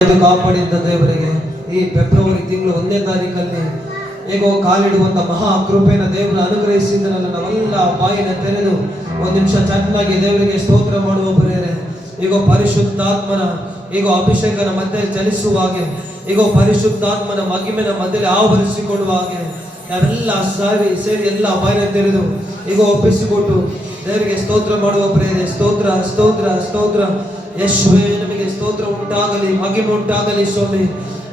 ಕಾಪಾಡಿದ್ದ ದೇವರಿಗೆ ಈ ಫೆಬ್ರವರಿ ತಿಂಗಳು 1ನೇ ತಾರೀಕಲ್ಲಿ ಹೇಗೋ ಕಾಲಿಡುವಂತ ಮಹಾ ಕೃಪೆನ ದೇವರು ಅನುಗ್ರಹಿಸಿದ್ರಲ್ಲ. ನಾವೆಲ್ಲ ಬಾಯಿನ ತೆರೆದು ಒಂದು ನಿಮಿಷ ಚೆನ್ನಾಗಿ ದೇವರಿಗೆ ಸ್ತೋತ್ರ ಮಾಡುವ ಪ್ರೇರೆ. ಈಗ ಪರಿಶುದ್ಧಾತ್ಮನ ಈಗ ಅಭಿಷೇಕನ ಮಧ್ಯೆ ಚಲಿಸುವ ಹಾಗೆ, ಈಗ ಪರಿಶುದ್ಧಾತ್ಮನ ಮಹಿಮೆನ ಮಧ್ಯೆ ಆವರಿಸಿಕೊಳ್ಳುವ ಹಾಗೆ ನಾವೆಲ್ಲ ಸೇರಿ ಎಲ್ಲ ಬಾಯಿನ ತೆರೆದು ಈಗ ಒಪ್ಪಿಸಿಕೊಟ್ಟು ದೇವರಿಗೆ ಸ್ತೋತ್ರ ಮಾಡುವ ಪ್ರೇರೆ. ಸ್ತೋತ್ರ ಸ್ತೋತ್ರ ಸ್ತೋತ್ರ. ಯೇಸುವೇ, ನಮಗೆ ಸ್ತೋತ್ರ ಉಂಟಾಗಲಿ, ಮಹಿಮೆ ಉಂಟಾಗಲಿ ಸ್ವಾಮಿ.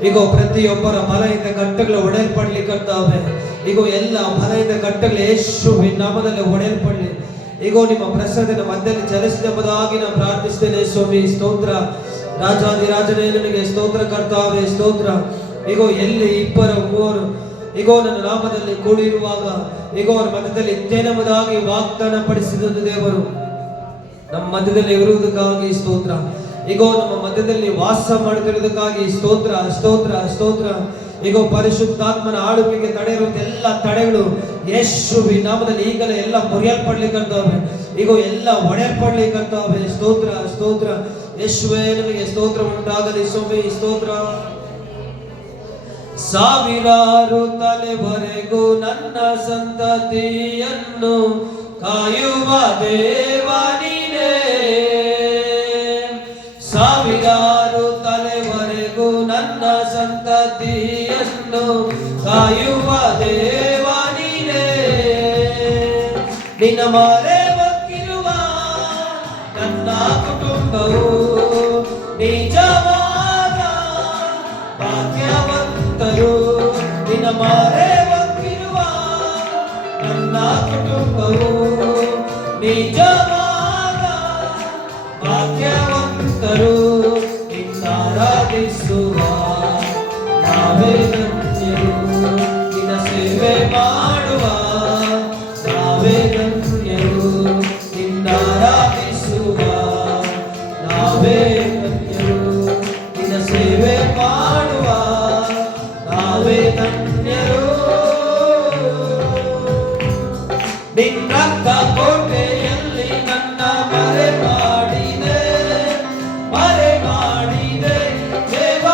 ಈಗ ಪ್ರತಿಯೊಬ್ಬರ ಬಲದಿಂದ ಕಟ್ಟಗಳು ಒಡೆಯಲ್ಪಡ್ಲಿಕ್ಕಂತಾವೆ. ಈಗ ಎಲ್ಲ ಬಲದಿಂದ ಕಟ್ಟಗಳು ಯೇಸುವಿನ ನಾಮದಲ್ಲಿ ಒಡೆಯಲ್ಪಡಲಿ. ಈಗ ನಿಮ್ಮ ಪ್ರಸಾದನ ಮಧ್ಯದಲ್ಲಿ ಚಲಿಸಿದೆಂಬುದಾಗಿ ನಾನು ಪ್ರಾರ್ಥಿಸ್ತೇನೆ ಸ್ವಾಮಿ. ಸ್ತೋತ್ರ. ರಾಜಾದಿರಾಜನೇ ನಿಮಗೆ ಸ್ತೋತ್ರ ಕರ್ತಾವೆ. ಸ್ತೋತ್ರ. ಈಗ ಎಲ್ಲಿ ಇಬ್ಬರ ಮೂವರು ಈಗ ನನ್ನ ನಾಮದಲ್ಲಿ ಕೂಡಿರುವಾಗ ಈಗ ಅವರ ಮಧ್ಯದಲ್ಲಿ ಇದ್ದೇನೆಂಬುದಾಗಿ ವಾಗ್ದಾನ ಪಡಿಸಿದ ದೇವರು ನಮ್ಮ ಮಧ್ಯದಲ್ಲಿ ಇರುವುದಕ್ಕಾಗಿ ಸ್ತೋತ್ರ. ಈಗ ನಮ್ಮ ಮಧ್ಯದಲ್ಲಿ ವಾಸ ಮಾಡುತ್ತಿರುವುದಕ್ಕಾಗಿ ಸ್ತೋತ್ರ ಸ್ತೋತ್ರ ಸ್ತೋತ್ರ. ಈಗ ಪರಿಶುದ್ಧಾತ್ಮನ ಆಳುವಿಕೆ ತಡೆ ಇರುವಂತ ಎಲ್ಲ ತಡೆಗಳು ಯೇಸುವಿನ ನಾಮದಲ್ಲಿ ಈಗಲೇ ಎಲ್ಲ ಮುರಿಯಲ್ಪಡ್ಲಿಕ್ಕಂತಾವೆ. ಈಗ ಎಲ್ಲ ಒಡೆಯಲ್ಪಡ್ಲಿಕ್ಕಂತಾವೆ. ಸ್ತೋತ್ರ ಸ್ತೋತ್ರ. ಯೇಸುವೇ, ನಮಗೆ ಸ್ತೋತ್ರ ಉಂಟಾಗಲಿ ಸ್ವಾಮಿ. ಸ್ತೋತ್ರ. ಸಾವಿರಾರು ತಲೆವರೆಗೂ ನನ್ನ ಸಂತತಿಯನ್ನು ಕಾಯುವ ದೇವ ನೀನೇ. ಸಾವಿರಾರು ತಲೆವರೆಗೂ ನನ್ನ ಸಂತತಿಯನ್ನು ಕಾಯುವ ದೇವ ನೀನೇ. ನಿನ್ನ ಮಾರೆ ಒಕ್ಕಿರುವ ನನ್ನ ಕುಟುಂಬವು ನಿಜವಾದ ಭಾಗ್ಯವಂತರು. ನಿನ್ನ ಮಾರೆ ಒಕ್ಕಿರುವ ನನ್ನ ಕುಟುಂಬವು ನಿಜವಾದ ಭಾಗ್ಯವಂತರು. ನಿನ್ನಾರಾಧಿಸುವ ನಾವೇ ಧನ್ಯರು. ನಿನ್ನ ಸೇವೆ ಮಾಡುವ ನಾವೇ ಧನ್ಯರು. ನಿನ್ನಾರಾಧಿಸುವ ನಾವೇ ಧನ್ಯರು. ನಿನ್ನ ಸೇವೆ ಮಾಡುವ ನಾವೇ ಧನ್ಯರು. ನಿನ್ನ ರಕ್ತ ಕೋಟೆಯಲ್ಲಿ ನನ್ನ ಮರೆ ಮಾಡಿದೆ ದೇವ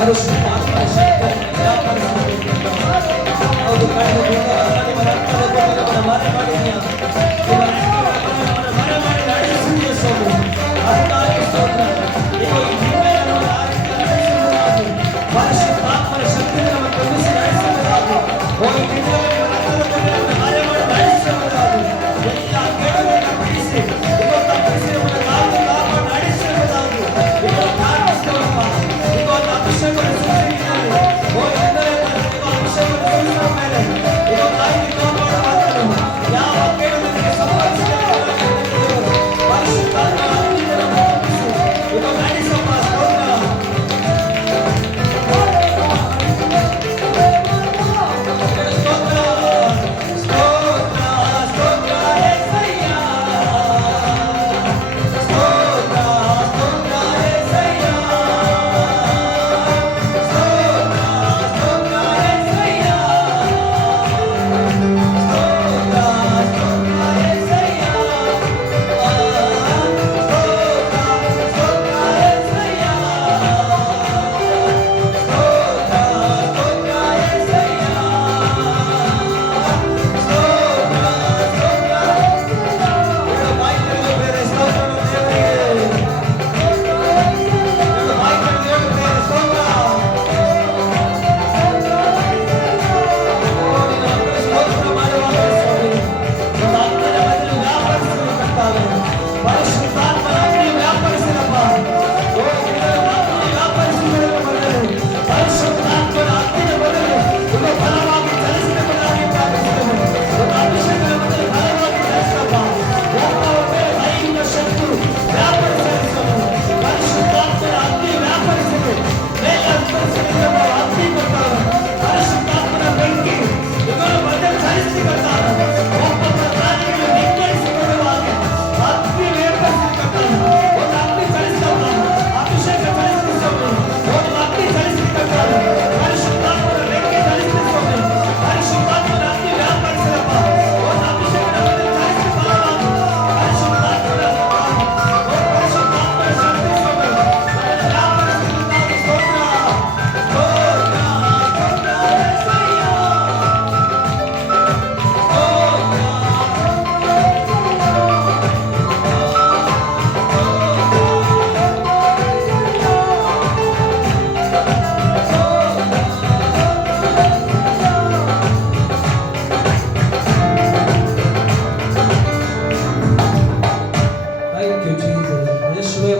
ಪರಿಶುದ್ಧಾತ್ಮನ ಶಕ್ತಿಯನ್ನು ವ್ಯಾಪರಿಸಬೇಕು. ಹೌದು, ಕಳೆದ ದಿನಗಳಲ್ಲಿ ನಿಮ್ಮ ರಕ್ತದ ಕೊಟ್ಟು ನಮ್ಮನ್ನು ಮರೆ ಮಾಡಿದ್ದೀಯ. ನಿಮ್ಮ ನಮ್ಮನ್ನು ಮರೆ ಮಾಡಿ ನಡೆಸಿದ್ದೀಯ ಸ್ವಾಮಿ. ಅದಕ್ಕಾಗಿ ಸ್ತೋತ್ರ. ಈಗ ಈ ದಿನವನ್ನು ನಮ್ಮನ್ನು ಆ ರೀತಿ ನಡೆಸುವುದಾಗಿ ಪರಿಶುದ್ಧಾತ್ಮನ ಶಕ್ತಿಯನ್ನು ನಮ್ಮನ್ನು ತುಂಬಿಸಿ ನಡೆಸುವುದಾಗಿ ಈ ದಿನದಲ್ಲಿ ನಿಮ್ಮ ರಕ್ತದ ಕೊಟ್ಟು ನಮ್ಮನ್ನು ಮರೆ ಮಾಡಿ ನಡೆಸುವುದಾಗಿ ಎಲ್ಲ ಕೆಡುಕನ್ನು ಬಿಡಿಸಿ ತಪ್ಪಿಸಿ ನಮ್ಮನ್ನು ಕಾಪಾಡಿ ನಡೆಸುವುದಾಗಿ ಈಗ ಪ್ರಾರ್ಥಿಸುವಪ್ಪ. ಈಗ ಒಂದು ಅಭಿಷೇಕವನ್ನು ಸೃಷ್ಟಿಸಿದ್ದೀರಿ. ಅಭಿಷೇಕವನ್ನು ಸೃಷ್ಟಿಸಿದ ಮೇಲೆ ಈಗ ತಾಯಿಗೆ ಕಾಪಾಡುವಂತನು ಯಾವ ಕೆಡುಕನಿಗೆ ಸಂಭವಿಸಿದ ಪರಿಶುದ್ಧಾತ್ಮನ ಅಗ್ನಿಯನ್ನು ತುಂಬಿಸಿ ಈಗ ನಡೆಸಪ್ಪ.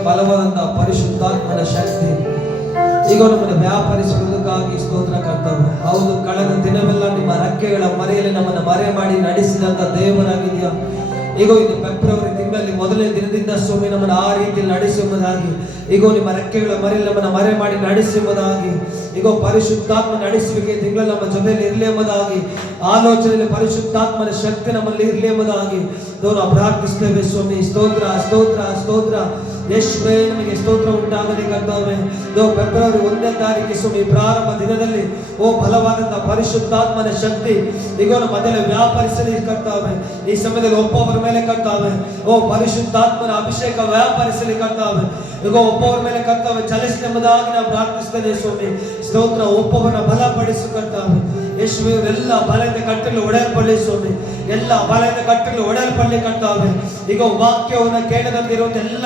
ಬಲವಾದಂತಹ ಪರಿಶುದ್ಧಾತ್ಮನ ಶಕ್ತಿ ಈಗ ನಮ್ಮನ್ನು ವ್ಯಾಪರಿಸುವುದಕ್ಕಾಗಿ ಸ್ತೋತ್ರ ಕರ್ತವ್ಯ. ಹೌದು, ಕಳೆದ ದಿನವೆಲ್ಲ ನಿಮ್ಮ ರೆಕ್ಕೆಗಳ ಮರೆಯಲ್ಲಿ ನಮ್ಮನ್ನು ಮರೆ ಮಾಡಿ ನಡೆಸಿದಂತ ದೇವರಾಗಿದೆಯಾ. ಈಗ ಇದು ಫೆಬ್ರವರಿ ತಿಂಗಳಲ್ಲಿ ಮೊದಲನೇ ದಿನದಿಂದ ಸ್ವಾಮಿ ನಮ್ಮನ್ನು ಆ ರೀತಿ ನಡೆಸುವುದಾಗಿ ಈಗ ನಿಮ್ಮ ರೆಕ್ಕೆಗಳ ಮರೆಯಲ್ಲಿ ನಮ್ಮನ್ನು ಮರೆ ಮಾಡಿ ನಡೆಸುವುದಾಗಿ ಈಗ ಪರಿಶುದ್ಧಾತ್ಮ ನಡೆಸುವಿಕೆ ತಿಂಗಳಲ್ಲಿ ನಮ್ಮ ಜೊತೆಯಲ್ಲಿ ಇರಲಿ ಎಂಬುದಾಗಿ ಆಲೋಚನೆಯಲ್ಲಿ ಪರಿಶುದ್ಧಾತ್ಮನ ಶಕ್ತಿ ನಮ್ಮಲ್ಲಿ ಇರಲಿ ಎಂಬುದಾಗಿ ನಾವು ಪ್ರಾರ್ಥಿಸ್ತೇವೆ ಸ್ವಾಮಿ. ಸ್ತೋತ್ರ ಸ್ತೋತ್ರ ಸ್ತೋತ್ರ. ಯೇಸುವೇ ನಿಮಗೆ ಸ್ತೋತ್ರ ಉಂಟಾಗಲಿ ಕರ್ತವ್ಯ. ಫೆಬ್ರವರಿ 1ನೇ ತಾರೀಕು ಸ್ವಾಮಿ ಪ್ರಾರಂಭ ದಿನದಲ್ಲಿ ಬಲವಾದಂತಹ ಪರಿಶುದ್ಧಾತ್ಮನ ಶಕ್ತಿ ಈಗ ನಮ್ಮ ಮಧ್ಯದಲ್ಲಿ ವ್ಯಾಪರಿಸಲಿ ಕರ್ತವ್ಯ. ಈ ಸಮಯದಲ್ಲಿ ಒಬ್ಬೊಬ್ಬರ ಮೇಲೆ ಕರ್ತವ್ಯ ಪರಿಶುದ್ಧಾತ್ಮನ ಅಭಿಷೇಕ ವ್ಯಾಪರಿಸಲಿ ಕರ್ತವ್ಯ. ಈಗ ಒಬ್ಬೊಬ್ಬರ ಮೇಲೆ ಕರ್ತವ್ಯ ಚಲಿಸಲಿ ಎಂಬುದಾಗಿ ನಾವು ಪ್ರಾರ್ಥಿಸ್ತೇವೆ ಸ್ವಾಮಿ. ಸ್ತೋತ್ರ. ಒಬ್ಬೊಬ್ಬರನ್ನ ಬಲಪಡಿಸು ಕರ್ತವ್ಯ. ಯೇಸುವೇ ಎಲ್ಲ ಬಲದ ಕಟ್ಟಲು ಒಡೆಯಲ್ಪಡಲಿ ಸ್ವಾಮಿ. ಎಲ್ಲ ಬಲದ ಕಟ್ಟಲು ಒಡೆಯಲ್ಪಡಲಿ ಕರ್ತವ್ಯ. ಈಗ ವಾಕ್ಯವನ್ನು ಕೇಳದಂತಿರುವಂತ ಎಲ್ಲ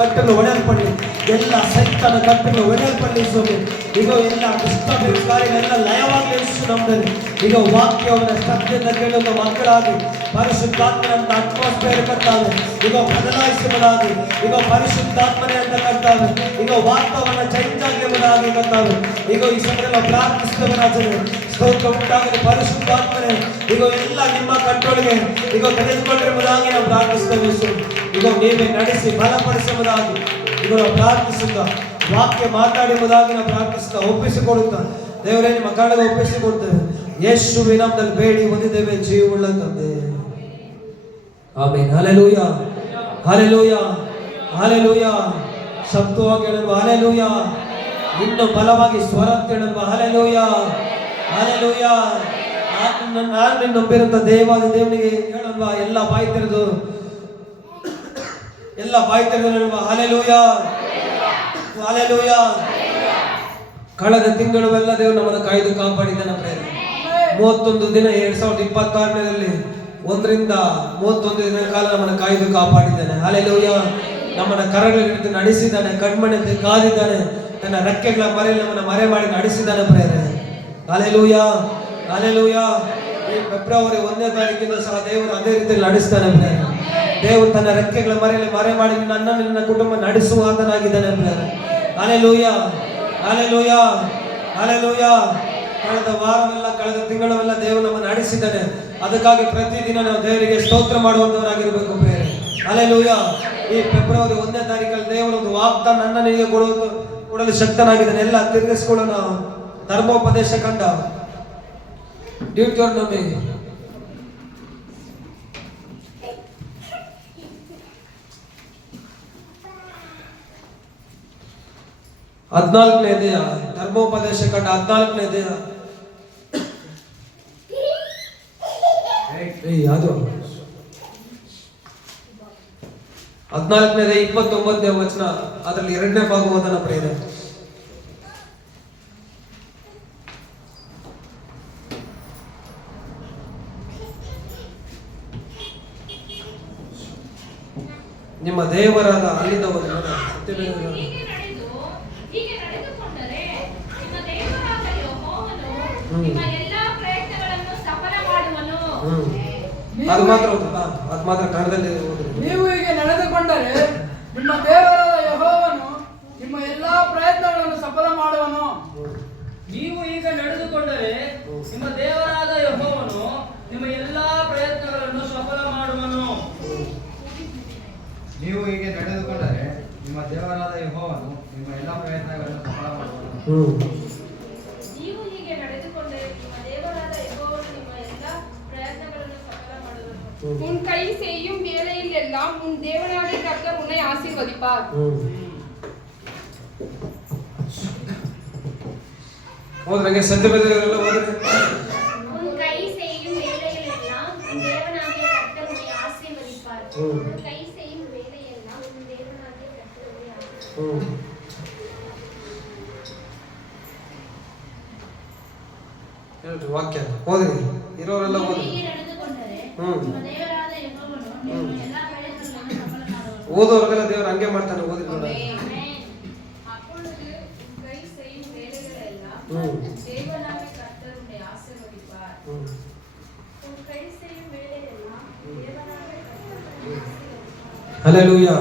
ಕಟ್ಟಲು ಒಡೆಯಲ್ಪಡಲಿ. ಎಲ್ಲ ಸೈತಾನ ಕಟ್ಟಲು ಒಡೆಯಲ್ಪಡಲಿ ಸ್ವಾಮಿ. ಈಗ ಎಲ್ಲ ದುಷ್ಟಕಾರಿಗಳೆಲ್ಲ ಲಯವಾಗಲಿ ನಮ್ಮದಲ್ಲಿ. ಈಗ ವಾಕ್ಯವನ್ನು ಶ್ರದ್ಧೆಯಿಂದ ಕೇಳುವ ಮಕ್ಕಳಾಗಿ ಪರಿಶುದ್ಧಾತ್ಮನಂತ ಅಟ್ಮಾಸ್ಫಿಯರ್ ಕಟ್ಟಾವೆ ಈಗ ಬದಲಾಯಿಸುವುದಾಗಿ ಈಗ ಪರಿಶುದ್ಧಾತ್ಮನೆ ಅಂತ ಕಟ್ಟಾವೆ ಈಗ ವಾತಾವರಣ ಚೇಂಜ್ ಆಗಲಿ ಕಟ್ಟಾವೆ. ಈಗ ಈ ಸಮಯದಲ್ಲಿ ಪ್ರಾರ್ಥಿಸುತ್ತೇವೆ ರಾಜನೇ. ಸ್ತೋತ್ರ ಉಂಟಾಗಲಿ ಪರಿಶುದ್ಧಾತ್ಮನೆ. ಈಗ ಎಲ್ಲ ನಿಮ್ಮ ಕಂಟ್ರೋಲ್ಗೆ ಈಗ ತೆಗೆದುಕೊಂಡಿರುವುದಾಗಿ ನಾವು ಪ್ರಾರ್ಥಿಸ್ತೇವೆ. ಈಗ ನೀವೇ ನಡೆಸಿ ಬಲಪಡಿಸುವುದಾಗಿ ಈಗ ನಾವು ಪ್ರಾರ್ಥಿಸುತ್ತಾ ವಾಕ್ಯ ಮಾತಾಡುವುದಾಗಿ ನಾವು ಪ್ರಾರ್ಥಿಸುತ್ತಾ ಒಪ್ಪಿಸಿಕೊಡುತ್ತಾ ದೇವರೇ ನಿಮ್ಮ ಕಡೆಗೆ ಒಪ್ಪಿಸಿಕೊಡ್ತೇವೆ. ಯೇಸುವಿನ ನಾಮದಲ್ಲಿ ಬೇಡಿ ಹೊಂದಿದ್ದೇವೆ ಜೀವವುಳ್ಳ ತಂದೆ. ಆಮೆನ್. Hallelujah hallelujah hallelujah. ಶಬ್ದವಾಗಿ ಹೇಳುವ ಹಲ್ಲೆಲೂಯಾ. ಇನ್ನು ಬಲವಾಗಿ ಸ್ವರ ಹೇಳುವ ಹಲ್ಲೆಲೂಯಾ ಹಲ್ಲೆಲೂಯಾ. ನಾನು ನಿನ್ನ ನಂಬಿರುವಂತ ದೇವಾದ ದೇವನಿಗೆ ಹೇಳುವ ಎಲ್ಲ ಬಾಯಿ ತೆರೆದು ಹೇಳುವ ಹಲ್ಲೆಲೂಯಾ ಹಲ್ಲೆಲೂಯಾ ಕಳೆದ ತಿಂಗಳುವೆಲ್ಲ ದೇವರು ನಮ್ಮನ್ನು ಕಾಯ್ದು ಕಾಪಾಡಿದ್ದಾನೆ ಪ್ರೇರೆ. 31 ದಿನ 2026ರಲ್ಲಿ 1ರಿಂದ 31 ದಿನ ಕಾಲ ನಮ್ಮನ್ನು ಕಾಯ್ದು ಕಾಪಾಡಿದ್ದಾನೆ. ಹಲ್ಲೆಲೂಯಾ. ನಮ್ಮನ್ನ ಕರಗಳಲ್ಲಿ ನಡೆಸಿದ್ದಾನೆ, ಕಣ್ಮಣಕ್ಕೆ ಕಾದಿದ್ದಾನೆ, ತನ್ನ ರೆಕ್ಕೆಗಳ ಮರೆಯಲ್ಲಿ ನಮ್ಮನ್ನು ಮರೆ ಮಾಡಿ ನಡೆಸಿದ್ದಾನೆ ಪ್ರೇರೆ. Hallelujah, hallelujah. ಈ ಫೆಬ್ರವರಿ 1ನೇ ತಾರೀಕಿಂದ ಸಹ ದೇವರು ಅದೇ ರೀತಿಯಲ್ಲಿ ನಡೆಸ್ತಾನೆ ಪ್ರೇರೆ. ದೇವರು ತನ್ನ ರೆಕ್ಕೆಗಳ ಮರೆಯಲ್ಲಿ ಮರೆ ಮಾಡಿ ನನ್ನ ಕುಟುಂಬ ನಡೆಸುವ ಆತನಾಗಿದ್ದಾನೆ ಪ್ರೇರೆ. Hallelujah, hallelujah, hallelujah. ಕಳೆದ ವಾರವೆಲ್ಲ ಕಳೆದ ತಿಂಗಳೆಲ್ಲ ದೇವರು ನಮ್ಮನ್ನು ನಡೆಸಿದ್ದಾನೆ. ಅದಕ್ಕಾಗಿ ಪ್ರತಿದಿನ ನಾವು ದೇವರಿಗೆ ಸ್ತೋತ್ರ ಮಾಡುವಂತವರಾಗಿರ್ಬೇಕು ಪ್ರೇರೆ. ಹಲ್ಲೆಲೂಯಾ. ಈ ಫೆಬ್ರವರಿ 1ನೇ ತಾರೀಕಲ್ಲಿ ದೇವರು ಒಂದು ವಾಗ್ದಾನ ನನ್ನ ನಿನಗೆ ಕೊಡಲು ಶಕ್ತನಾಗಿದ್ದಾನೆ. ಎಲ್ಲ ತಿರುಗಿಸ್ಕೊಳ್ಳೋಣ. ಧರ್ಮೋಪದೇಶ ಕಂಡ ಡ್ಯೂಟರೋನಮಿ 14ನೇ ಅಧ್ಯಾಯ, ಧರ್ಮೋಪದೇಶ ಕಂಡ 14ನೇ ಅಧ್ಯಾಯ. ಅದು 14ನೇ ಅಧ್ಯಾಯ 29ನೇ ವಚನ, ಅದರಲ್ಲಿ 2ನೇ ಭಾಗ ಓದನ ಪ್ರೇರೆ. ನಿಮ್ಮ ದೇವರಾದ ಅಲ್ಲಿಂದ ಅದು ಮಾತ್ರ ಕನ್ನಡದಲ್ಲಿ ನೀವು ಹೀಗೆ ನಡೆದುಕೊಂಡರೆ ನಿಮ್ಮ ದೇವರಾದ ಯೆಹೋವನು ನಿಮ್ಮ ಎಲ್ಲಾ ಪ್ರಯತ್ನಗಳನ್ನು ಸಫಲ ಮಾಡುವನು. ನೀವು ಈಗ ನಡೆದುಕೊಂಡರೆ ನಿಮ್ಮ ದೇವರಾದ ಯೆಹೋವನು ನಿಮ್ಮ ಎಲ್ಲಾ ಪ್ರಯತ್ನಗಳನ್ನು ಸಫಲ ಮಾಡುವನು. ನೀವು ಹೀಗೆ ನಡೆದುಕೊಂಡರೆ ನಿಮ್ಮ ದೇವರಾದ ಯೆಹೋವನು ನಿಮ್ಮ ಎಲ್ಲಾ ಪ್ರಯತ್ನಗಳನ್ನು ಸಫಲ ಮಾಡುವನು. ನೀವು ಹೀಗೆ ನಡೆದುಕೊಂಡರೆ ನಿಮ್ಮ ದೇವರಾದ ಯೆಹೋವನು ನಿಮ್ಮ ಎಲ್ಲಾ பிரயத்தனಗಳನ್ನು சஃல ಮಾಡುವನು. உன் கை செய்யும் வேலையில் எல்லாம் உன் தேவனாகிய கர்த்தர் உன்னை ஆசீர்வதிப்பார். ಓದ್ರಂಗೆ ಸತ್ಯವೇದಗಳೆಲ್ಲ ಓದಿದ್ರೆ உன் கை செய்யும் வேலையில் எல்லாம் உன் தேவனாகிய கர்த்தர் உன்னை ஆசீர்வதிப்பார். உன் கை செய்யும் வேலையில் எல்லாம் உன் தேவனாகிய கர்த்தர் உன்னை ஆசீர்வதிப்பார். ಹೇಳ್ರಿ ವಾಕ್ಯ ಓದ್ರಿ, ಇರೋರೆಲ್ಲ ಓದ್ರಿ. ಓದೋರ್ಗೆಲ್ಲ ದೇವ್ರು ಹಂಗೆ ಮಾಡ್ತಾನೆ. ಓದಿ ನೋಡ. Hallelujah,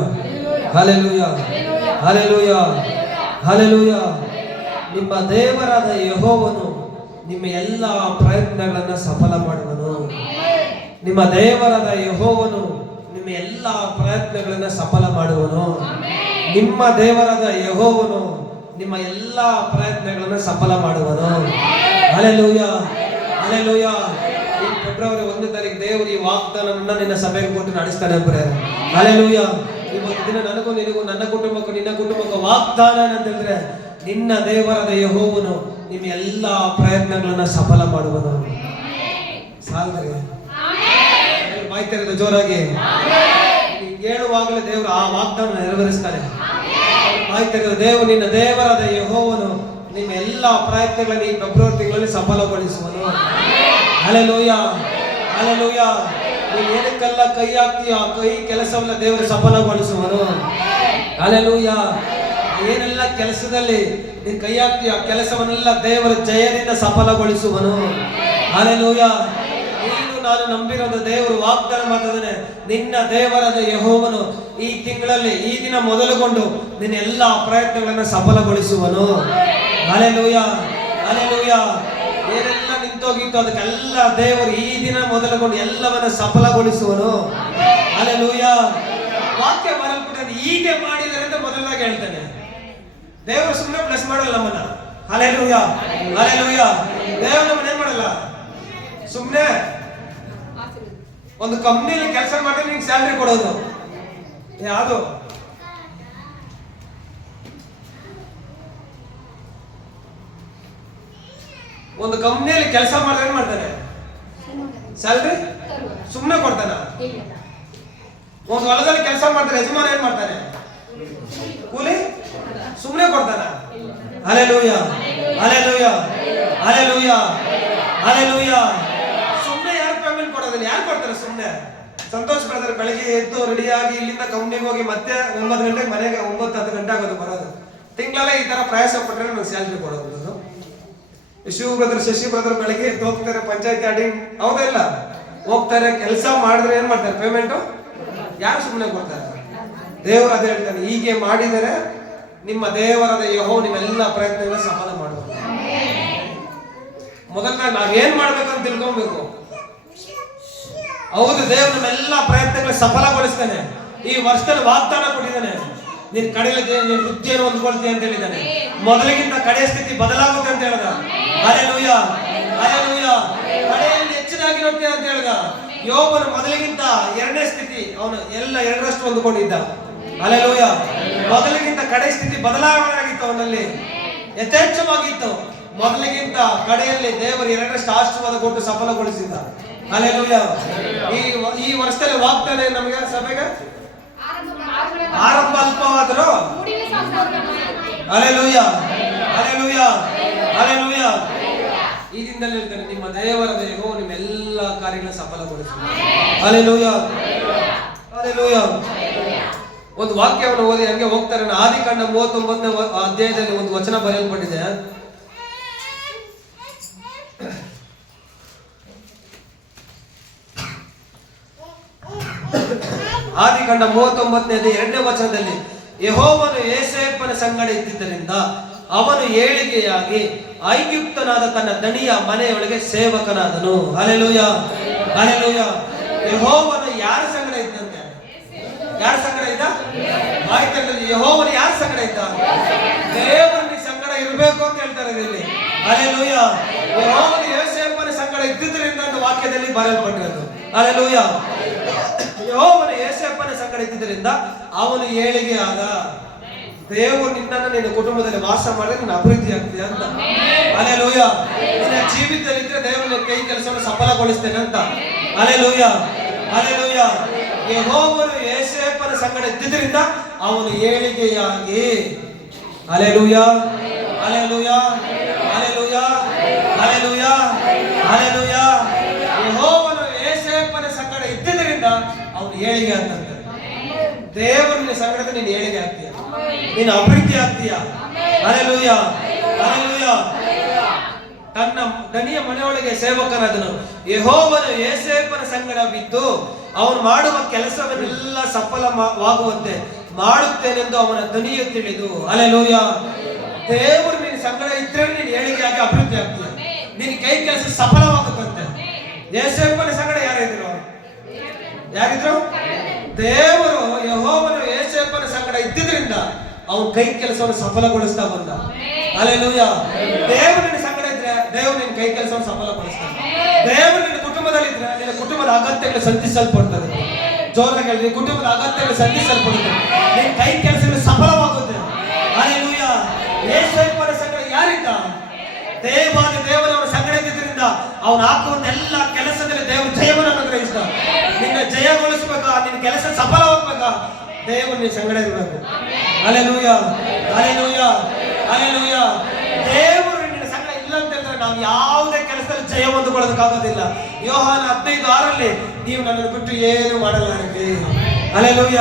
hallelujah, hallelujah, hallelujah. ನಿಮ್ಮ ದೇವರಾದ ಯೆಹೋವನು ನಿಮ್ಮ ಎಲ್ಲ ಪ್ರಯತ್ನಗಳನ್ನ ಸಫಲ ಮಾಡುವನು. ನಿಮ್ಮ ದೇವರಾದ ಯೆಹೋವನು ನಿಮ್ಮ ಎಲ್ಲ ಪ್ರಯತ್ನಗಳನ್ನ ಸಫಲ ಮಾಡುವನು. ನಿಮ್ಮ ದೇವರಾದ ಯೆಹೋವನು ನಿಮ್ಮ ಎಲ್ಲ ಪ್ರಯತ್ನಗಳನ್ನ ಸಫಲ ಮಾಡುವನು. Hallelujah, hallelujah. ಈ ಫೆಬ್ರವರಿ 1ನೇ ತಾರೀಕು ದೇವರು ಈ ವಾಗ್ದಾನವನ್ನ ನಿನ್ನ ಸಭೆಗೆ ಕೊಟ್ಟು ನಡೆಸ್ತಾನೆ ಅಂತಾರೆ. ಹಲ್ಲೆಲೂಯಾ. ಇವತ್ತು ದಿನ ನನಗೂ ನಿನಗೂ ನನ್ನ ಕುಟುಂಬಕ್ಕೂ ನಿನ್ನ ಕುಟುಂಬಕ್ಕೂ ವಾಗ್ದಾನ ಏನಂತಂದ್ರೆ ನಿನ್ನ ದೇವರಾದ ಯೆಹೋವನು ನಿಮ್ಮ ಎಲ್ಲ ಪ್ರಯತ್ನಗಳನ್ನ ಸಫಲ ಮಾಡುವನು. ಸಾಲ್ದರೆ ಬಾಯಿ ತೆರೆದು ಜೋರಾಗಿ ಹೇಳುವಾಗಲೇ ದೇವರು ಆ ವಾಗ್ದಾನ ನೆರವೇರಿಸ್ತಾನೆ. ಬಾಯಿ ತೆರೆದು ದೇವರು ನಿನ್ನ ದೇವರಾದ ಯೆಹೋವನು ನಿಮ್ಮ ಎಲ್ಲ ಪ್ರಯತ್ನಗಳನ್ನು ಈ ಫೆಬ್ರವರಿ ತಿಂಗಳಲ್ಲಿ ಸಫಲಗೊಳಿಸುವನು. Hallelujah, hallelujah. ನೀನು ಏನಕ್ಕೆಲ್ಲ ಕೈ ಹಾಕ್ತೀಯ ಆ ಕೈ ಕೆಲಸವನ್ನ ದೇವರು ಸಫಲಗೊಳಿಸುವನು. ಹಲ್ಲೆಲೂಯಾ. ಏನೆಲ್ಲ ಕೆಲಸದಲ್ಲಿ ನೀನು ಕೈ ಹಾಕ್ತೀಯ ಆ ಕೆಲಸವನ್ನೆಲ್ಲ ದೇವರ ಜಯದಿಂದ ಸಫಲಗೊಳಿಸುವನು. ಹಲ್ಲೆಲೂಯಾ. ನೀನು ನಾನು ನಂಬಿರೋದು ದೇವರು ವಾಗ್ದಾನ ಮಾಡ್ತಿದ್ದಾನೆ. ನಿನ್ನ ದೇವರಾದ ಯೆಹೋವನು ಈ ತಿಂಗಳಲ್ಲಿ ಈ ದಿನ ಮೊದಲುಗೊಂಡು ನಿನ್ನ ಎಲ್ಲ ಪ್ರಯತ್ನಗಳನ್ನು ಸಫಲಗೊಳಿಸುವನು. Hallelujah, hallelujah. ಏನೆಲ್ಲ ನಿಂತೋಗಿತ್ತು ಅದಕ್ಕೆಲ್ಲ ದೇವರು ಈ ದಿನ ಮೊದಲುಗೊಂಡು ಎಲ್ಲವನ್ನ ಸಫಲಗೊಳಿಸುವನು. ಹಲ್ಲೆಲೂಯಾ. ವಾಕ್ಯ ಬರಲ್ಪಟ್ಟರೆ ಹೀಗೆ ಮಾಡಿದರೆ ಅಂತ ಮೊದಲಾಗಿ ಹೇಳ್ತಾನೆ. ದೇವರು ಸುಮ್ಮನೆ ಪ್ಲಸ್ ಮಾಡಲ್ಲ ನಮ್ಮನ್ನ. Hallelujah, hallelujah. ದೇವರು ನಮ್ಮನ್ನ ಏನ್ ಮಾಡಲ್ಲ, ಸುಮ್ಮನೆ ಒಂದು ಕಂಪ್ನಿಯಲ್ಲಿ ಕೆಲಸ ಮಾಡಿದ್ರೆ ನಿಂಗೆ ಸ್ಯಾಲ್ರಿ ಕೊಡೋದು ಯಾವುದು? ಒಂದು ಕಂಪ್ನಿಯಲ್ಲಿ ಕೆಲಸ ಮಾಡಿದ್ರೆ ಏನ್ ಮಾಡ್ತಾನೆ? ಸ್ಯಾಲ್ರಿ ಸುಮ್ಮನೆ ಕೊಡ್ತಾನ? ಒಂದು ಹೊಲದಲ್ಲಿ ಕೆಲಸ ಮಾಡ್ತಾರೆ ಯಜಮಾನ ಏನ್ ಮಾಡ್ತಾನೆ? ಕೂಲಿ ಸುಮ್ಮನೆ ಕೊಡ್ತಾನ? Hallelujah, hallelujah hallelujah hallelujah. ಸುಮ್ಮನೆ ಯಾರು ಪೇಮೆಂಟ್ ಕೊಡೋದಿಲ್ಲ, ಯಾರು ಕೊಡ್ತಾರೆ ಸುಮ್ಮನೆ? ಸಂತೋಷ್ ಬ್ರದರ್ ಬೆಳಗ್ಗೆ ಎದ್ದು ರೆಡಿಯಾಗಿ ಇಲ್ಲಿಂದ ಕಂಪ್ನಿಗೆ ಹೋಗಿ ಮತ್ತೆ 9 ಗಂಟೆಗೆ ಮನೆಗೆ 9-10 ಗಂಟೆ ಆಗೋದು ಬರೋದು. ತಿಂಗಳಲ್ಲೇ ಈ ತರ ಪ್ರಯಾಸ ಪಟ್ಟರೆ ನನಗೆ ಸ್ಯಾಲ್ರಿ ಕೊಡೋದು. ಶಿವ ಬ್ರದರ್, ಶಶಿ ಬ್ರದರ್ ಬೆಳಗ್ಗೆ ಎದ್ದು ಹೋಗ್ತಾರೆ ಪಂಚಾಯತಿ ಅಡಿಂಗ್, ಹೌದಲ್ಲ? ಹೋಗ್ತಾರೆ, ಕೆಲಸ ಮಾಡಿದ್ರೆ ಏನ್ ಮಾಡ್ತಾರೆ? ಪೇಮೆಂಟ್ ಯಾರು ಸುಮ್ಮನೆ ಕೊಡ್ತಾರೆ? ದೇವರು ಅದೇ ಹೇಳ್ತಾನೆ, ಹೀಗೆ ಮಾಡಿದರೆ ನಿಮ್ಮ ದೇವರಾದ ಯೆಹೋವನು ನಿಮ್ಮೆಲ್ಲ ಪ್ರಯತ್ನಗಳ ಸಫಲ ಮಾಡುವ. ಮೊದಲನಾಗಿ ನಾವೇನ್ ಮಾಡ್ಬೇಕಂತ ತಿಳ್ಕೊಬೇಕು. ಹೌದು, ದೇವರು ನಮ್ಮೆಲ್ಲ ಪ್ರಯತ್ನಗಳ ಸಫಲಗೊಳಿಸ್ತಾನೆ. ಈ ವರ್ಷದಲ್ಲಿ ವಾಗ್ದಾನ ಕೊಟ್ಟಿದ್ದಾನೆ, ನೀನ್ ಕಡೆಯಲ್ಲಿ ನೀನ್ ವೃತ್ತಿಯನ್ನು ಹೊಂದ್ಕೊಳ್ತೀಯ ಅಂತ ಹೇಳಿದ್ದಾನೆ. ಮೊದಲಿಗಿಂತ ಕಡೆಯ ಸ್ಥಿತಿ ಬದಲಾಗುತ್ತೆ ಅಂತ ಹೇಳ್ದ. Hallelujah hallelujah. ಕಡೆಯಲ್ಲಿ ಹೆಚ್ಚಿನಾಗಿ ನೋಡ್ತೀಯ ಅಂತ ಹೇಳ್ದ. ಯೋಬನು ಮೊದಲಿಗಿಂತ 2ನೇ ಸ್ಥಿತಿ, ಅವನು ಎಲ್ಲ 2ರಷ್ಟು ಹೊಂದ್ಕೊಂಡಿದ್ದ. ಹಲ್ಲೆಲೂಯ. ಮೊದಲಿಗಿಂತ ಕಡೆ ಸ್ಥಿತಿ ಬದಲಾವಣೆ ಆಗಿತ್ತು, ಅವನಲ್ಲಿ ಯಥೇಚ್ಛವಾಗಿತ್ತು. ಮೊದಲಿಗಿಂತ ಕಡೆಯಲ್ಲಿ ದೇವರು 2ರಷ್ಟು ಆಶೀರ್ವಾದ ಕೊಟ್ಟು ಸಫಲಗೊಳಿಸಿದ್ದ. ಹಲ್ಲೆಲೂಯ. ಈ ವರ್ಷದಲ್ಲಿ ವಾಗ್ದಾನ ನಮಗೆ ಸಭೆಗೆ ಆರಂಭ ಅಲ್ಪವಾದರೂ ಹಲ್ಲೆಲೂಯ ಹಲ್ಲೆಲೂಯ ಹಲ್ಲೆಲೂಯ. ಈ ದಿನದಲ್ಲಿ ಹೇಳ್ತಾನೆ, ನಿಮ್ಮ ದೇವರಾದ ಯೆಹೋವನು ನಿಮ್ಮ ಎಲ್ಲ ಕಾರ್ಯಗಳನ್ನು ಸಫಲಗೊಳಿಸುತ್ತಾನೆ. Hallelujah hallelujah. ಒಂದು ವಾಕ್ಯವನ್ನು ಓದಿ ಹಂಗೆ ಹೋಗ್ತಾರೆ. ಆದಿಕಾಂಡ 39ನೇ ಅಧ್ಯಾಯದಲ್ಲಿ ಒಂದು ವಚನ ಬರೆಯಲ್ಪಟ್ಟಿದೆ. ಆದಿಕಾಂಡ 39ನೇ 2ನೇ ವಚನದಲ್ಲಿ, ಯೆಹೋವನು ಯೋಸೇಫನ ಸಂಗಡ ಇದ್ದಿದ್ದರಿಂದ ಅವನು ಏಳಿಗೆಯಾಗಿ ಐಗುಪ್ತನಾದ ತನ್ನ ದಣಿಯ ಮನೆಯೊಳಗೆ ಸೇವಕನಾದನು. Hallelujah hallelujah. ಯೆಹೋವನು ಯಾರ ಸಂಗಡ ಇದ್ದಂತೆ? ಯಾರ ಸಂಗಡ ಇದ್ದ? ಆಯ್ತಲ್ಲಿ ಯೆಹೋವನು ಯಾರ ಸಂಗಡ ಇದ್ದ? ದೇವರ ಸಂಗಡ ಇರಬೇಕು ಅಂತ ಹೇಳ್ತಾರೆ ಇಲ್ಲಿ. ಹಲ್ಲೆಲೂಯ. ಯೆಹೋವನು ಯೋಸೇಫನ ಸಂಗಡ ಇದ್ದಿದ್ದರಿಂದ ಅಂತ ವಾಕ್ಯದಲ್ಲಿ ಬರೆಯಲ್ಪಟ್ಟಿರೋದು. ಹಲ್ಲೆಲೂಯ. ಯೆಹೋವನು ಯೋಸೇಫನ ಸಂಗಡ ಇದ್ದಿದ್ದರಿಂದ ಅವನು ಏಳಿಗೆ ಆದ. ದೇವರು ನಿನ್ನನ್ನು ನಿನ್ನ ಕುಟುಂಬದಲ್ಲಿ ವಾಸ ಮಾಡಿದ್ರೆ ನೀನು ಅಭಿವೃದ್ಧಿ ಆಗ್ತೀಯ ಅಂತ. ಹಲ್ಲೆಲೂಯ. ನಿನ್ನ ಜೀವಿತದಲ್ಲಿ ಇದ್ರೆ ದೇವರು ನಿನ್ನ ಕೈ ಕೆಲಸವನ್ನು ಸಫಲಗೊಳಿಸ್ತೇನೆ ಅಂತ. Hallelujah hallelujah. ಯೆಹೋವನು ಯೋಸೇಫನ ಸಂಗಡ ಇದ್ದಿದ್ದರಿಂದ ಅವನು ಏಳಿಗೆಯಾಗಿ. Hallelujah hallelujah hallelujah hallelujah hallelujah. ಯೆಹೋವನು ಯೋಸೇಫನ ಸಂಗಡ ಇದ್ದಿದ್ದರಿಂದ ಅವನು ಏಳಿಗೆ ಆಗ್ತಂತೆ. ದೇವರು ನಿನ್ನ ಸಂಗಡ ನೀನು ಏಳಿಗೆ ಆಗ್ತೀಯ, ನೀನು ಅಭಿವೃದ್ಧಿ ಆಗ್ತೀಯ. Hallelujah hallelujah. ತನ್ನ ದಣಿಯ ಮನೆಯೊಳಗೆ ಸೇವಕನಾದನು. ಯೆಹೋವನು ಯೋಸೇಫನ ಸಂಗಡ ಬಿದ್ದು ಅವನು ಮಾಡುವ ಕೆಲಸವನ್ನೆಲ್ಲ ಸಫಲವಾಗುವಂತೆ ಮಾಡುತ್ತೇನೆಂದು ಅವನ ದಣಿಯು ತಿಳಿದು. ಹಲ್ಲೆಲೂಯ. ದೇವರು ನಿನ್ನ ಸಂಗಡ ಇದ್ರೆ ನೀನು ಏಳಿಗೆಯಾಗಿ ಅಭಿವೃದ್ಧಿ ಆಗ್ತೀಯ, ನಿನ್ನ ಕೈ ಕೆಲಸ ಸಫಲವಾಗುತ್ತಂತೆ. ಯೋಸೇಫನ ಸಂಗಡ ಯಾರಿದ್ರು? ಯಾರಿದ್ರು? ದೇವರು ಯೆಹೋವನು ಯೋಸೇಫನ ಸಂಗಡ ಇದ್ದಿದ್ರಿಂದ ಅವನ ಕೈ ಕೆಲಸವನ್ನು ಸಫಲಗೊಳಿಸ್ತಾ ಬಂದ. ಹಲ್ಲೆಲೂಯ. ದೇವರು ನಿನ್ನ ಸಂಗಡ ಇದ್ರೆ ದೇವರು ನಿನ್ನ ಕೈ ಕೆಲಸವನ್ನು ಸಫಲಗೊಳಿಸ್ತಾನೆ. ದೇವರು ನಿನ್ನ ಕುಟುಂಬದಲ್ಲಿ ಇದ್ರೆ ನಿನ್ನ ಕುಟುಂಬದ ಅಗತ್ಯಗಳು ಸಂಧಿಸಲ್ಪಡ್ತದೆ. ಜೋರಾಗಿ ಹೇಳಿ, ನಿನ್ನ ಕುಟುಂಬದ ಅಗತ್ಯಗಳು ಸಂಧಿಸಲ್ಪಡುತ್ತೆ, ನಿನ್ನ ಕೈ ಕೆಲಸಗಳು ಸಫಲವಾಗುತ್ತೆ. ಹಲ್ಲೆಲೂಯ. ಯೋಸೇಫನ ಸಂಗಡ ಯಾರಿದ್ದ? ದೇವಾದ ದೇವರವರ ಸಂಗಡ ಇದ್ದಿದ್ರಿಂದ ಅವನು ಹಾಕುವಂತ ಎಲ್ಲ ಕೆಲಸದಲ್ಲಿ ದೇವರು ಜಯವನ್ನು ಅನುಗ್ರಹಿಸ್ತ. ನಿನ್ನ ಜಯಗೊಳಿಸ್ಬೇಕಾ, ನಿನ್ನ ಕೆಲಸ ಸಫಲವಾಗ್ಬೇಕಾ, ದೇವರು ನಿನ್ನ ಸಂಗಡ ಇರಬೇಕು. Hallelujah hallelujah hallelujah. ದೇವರು ನಿನ್ನ ಸಂಗಡ ಇಲ್ಲ ಅಂತ ಹೇಳಿದ್ರೆ ನಾವು ಯಾವುದೇ ಕೆಲಸದಲ್ಲಿ ಜಯ ಹೊಂದಿಕೊಳ್ಳೋದಕ್ಕಾಗೋದಿಲ್ಲ. ಯೋಹಾನ 15:6 ನೀವು ನನ್ನನ್ನು ಬಿಟ್ಟು ಏನು ಮಾಡಲಾರದೆ. ಹಲ್ಲೆಲೂಯ.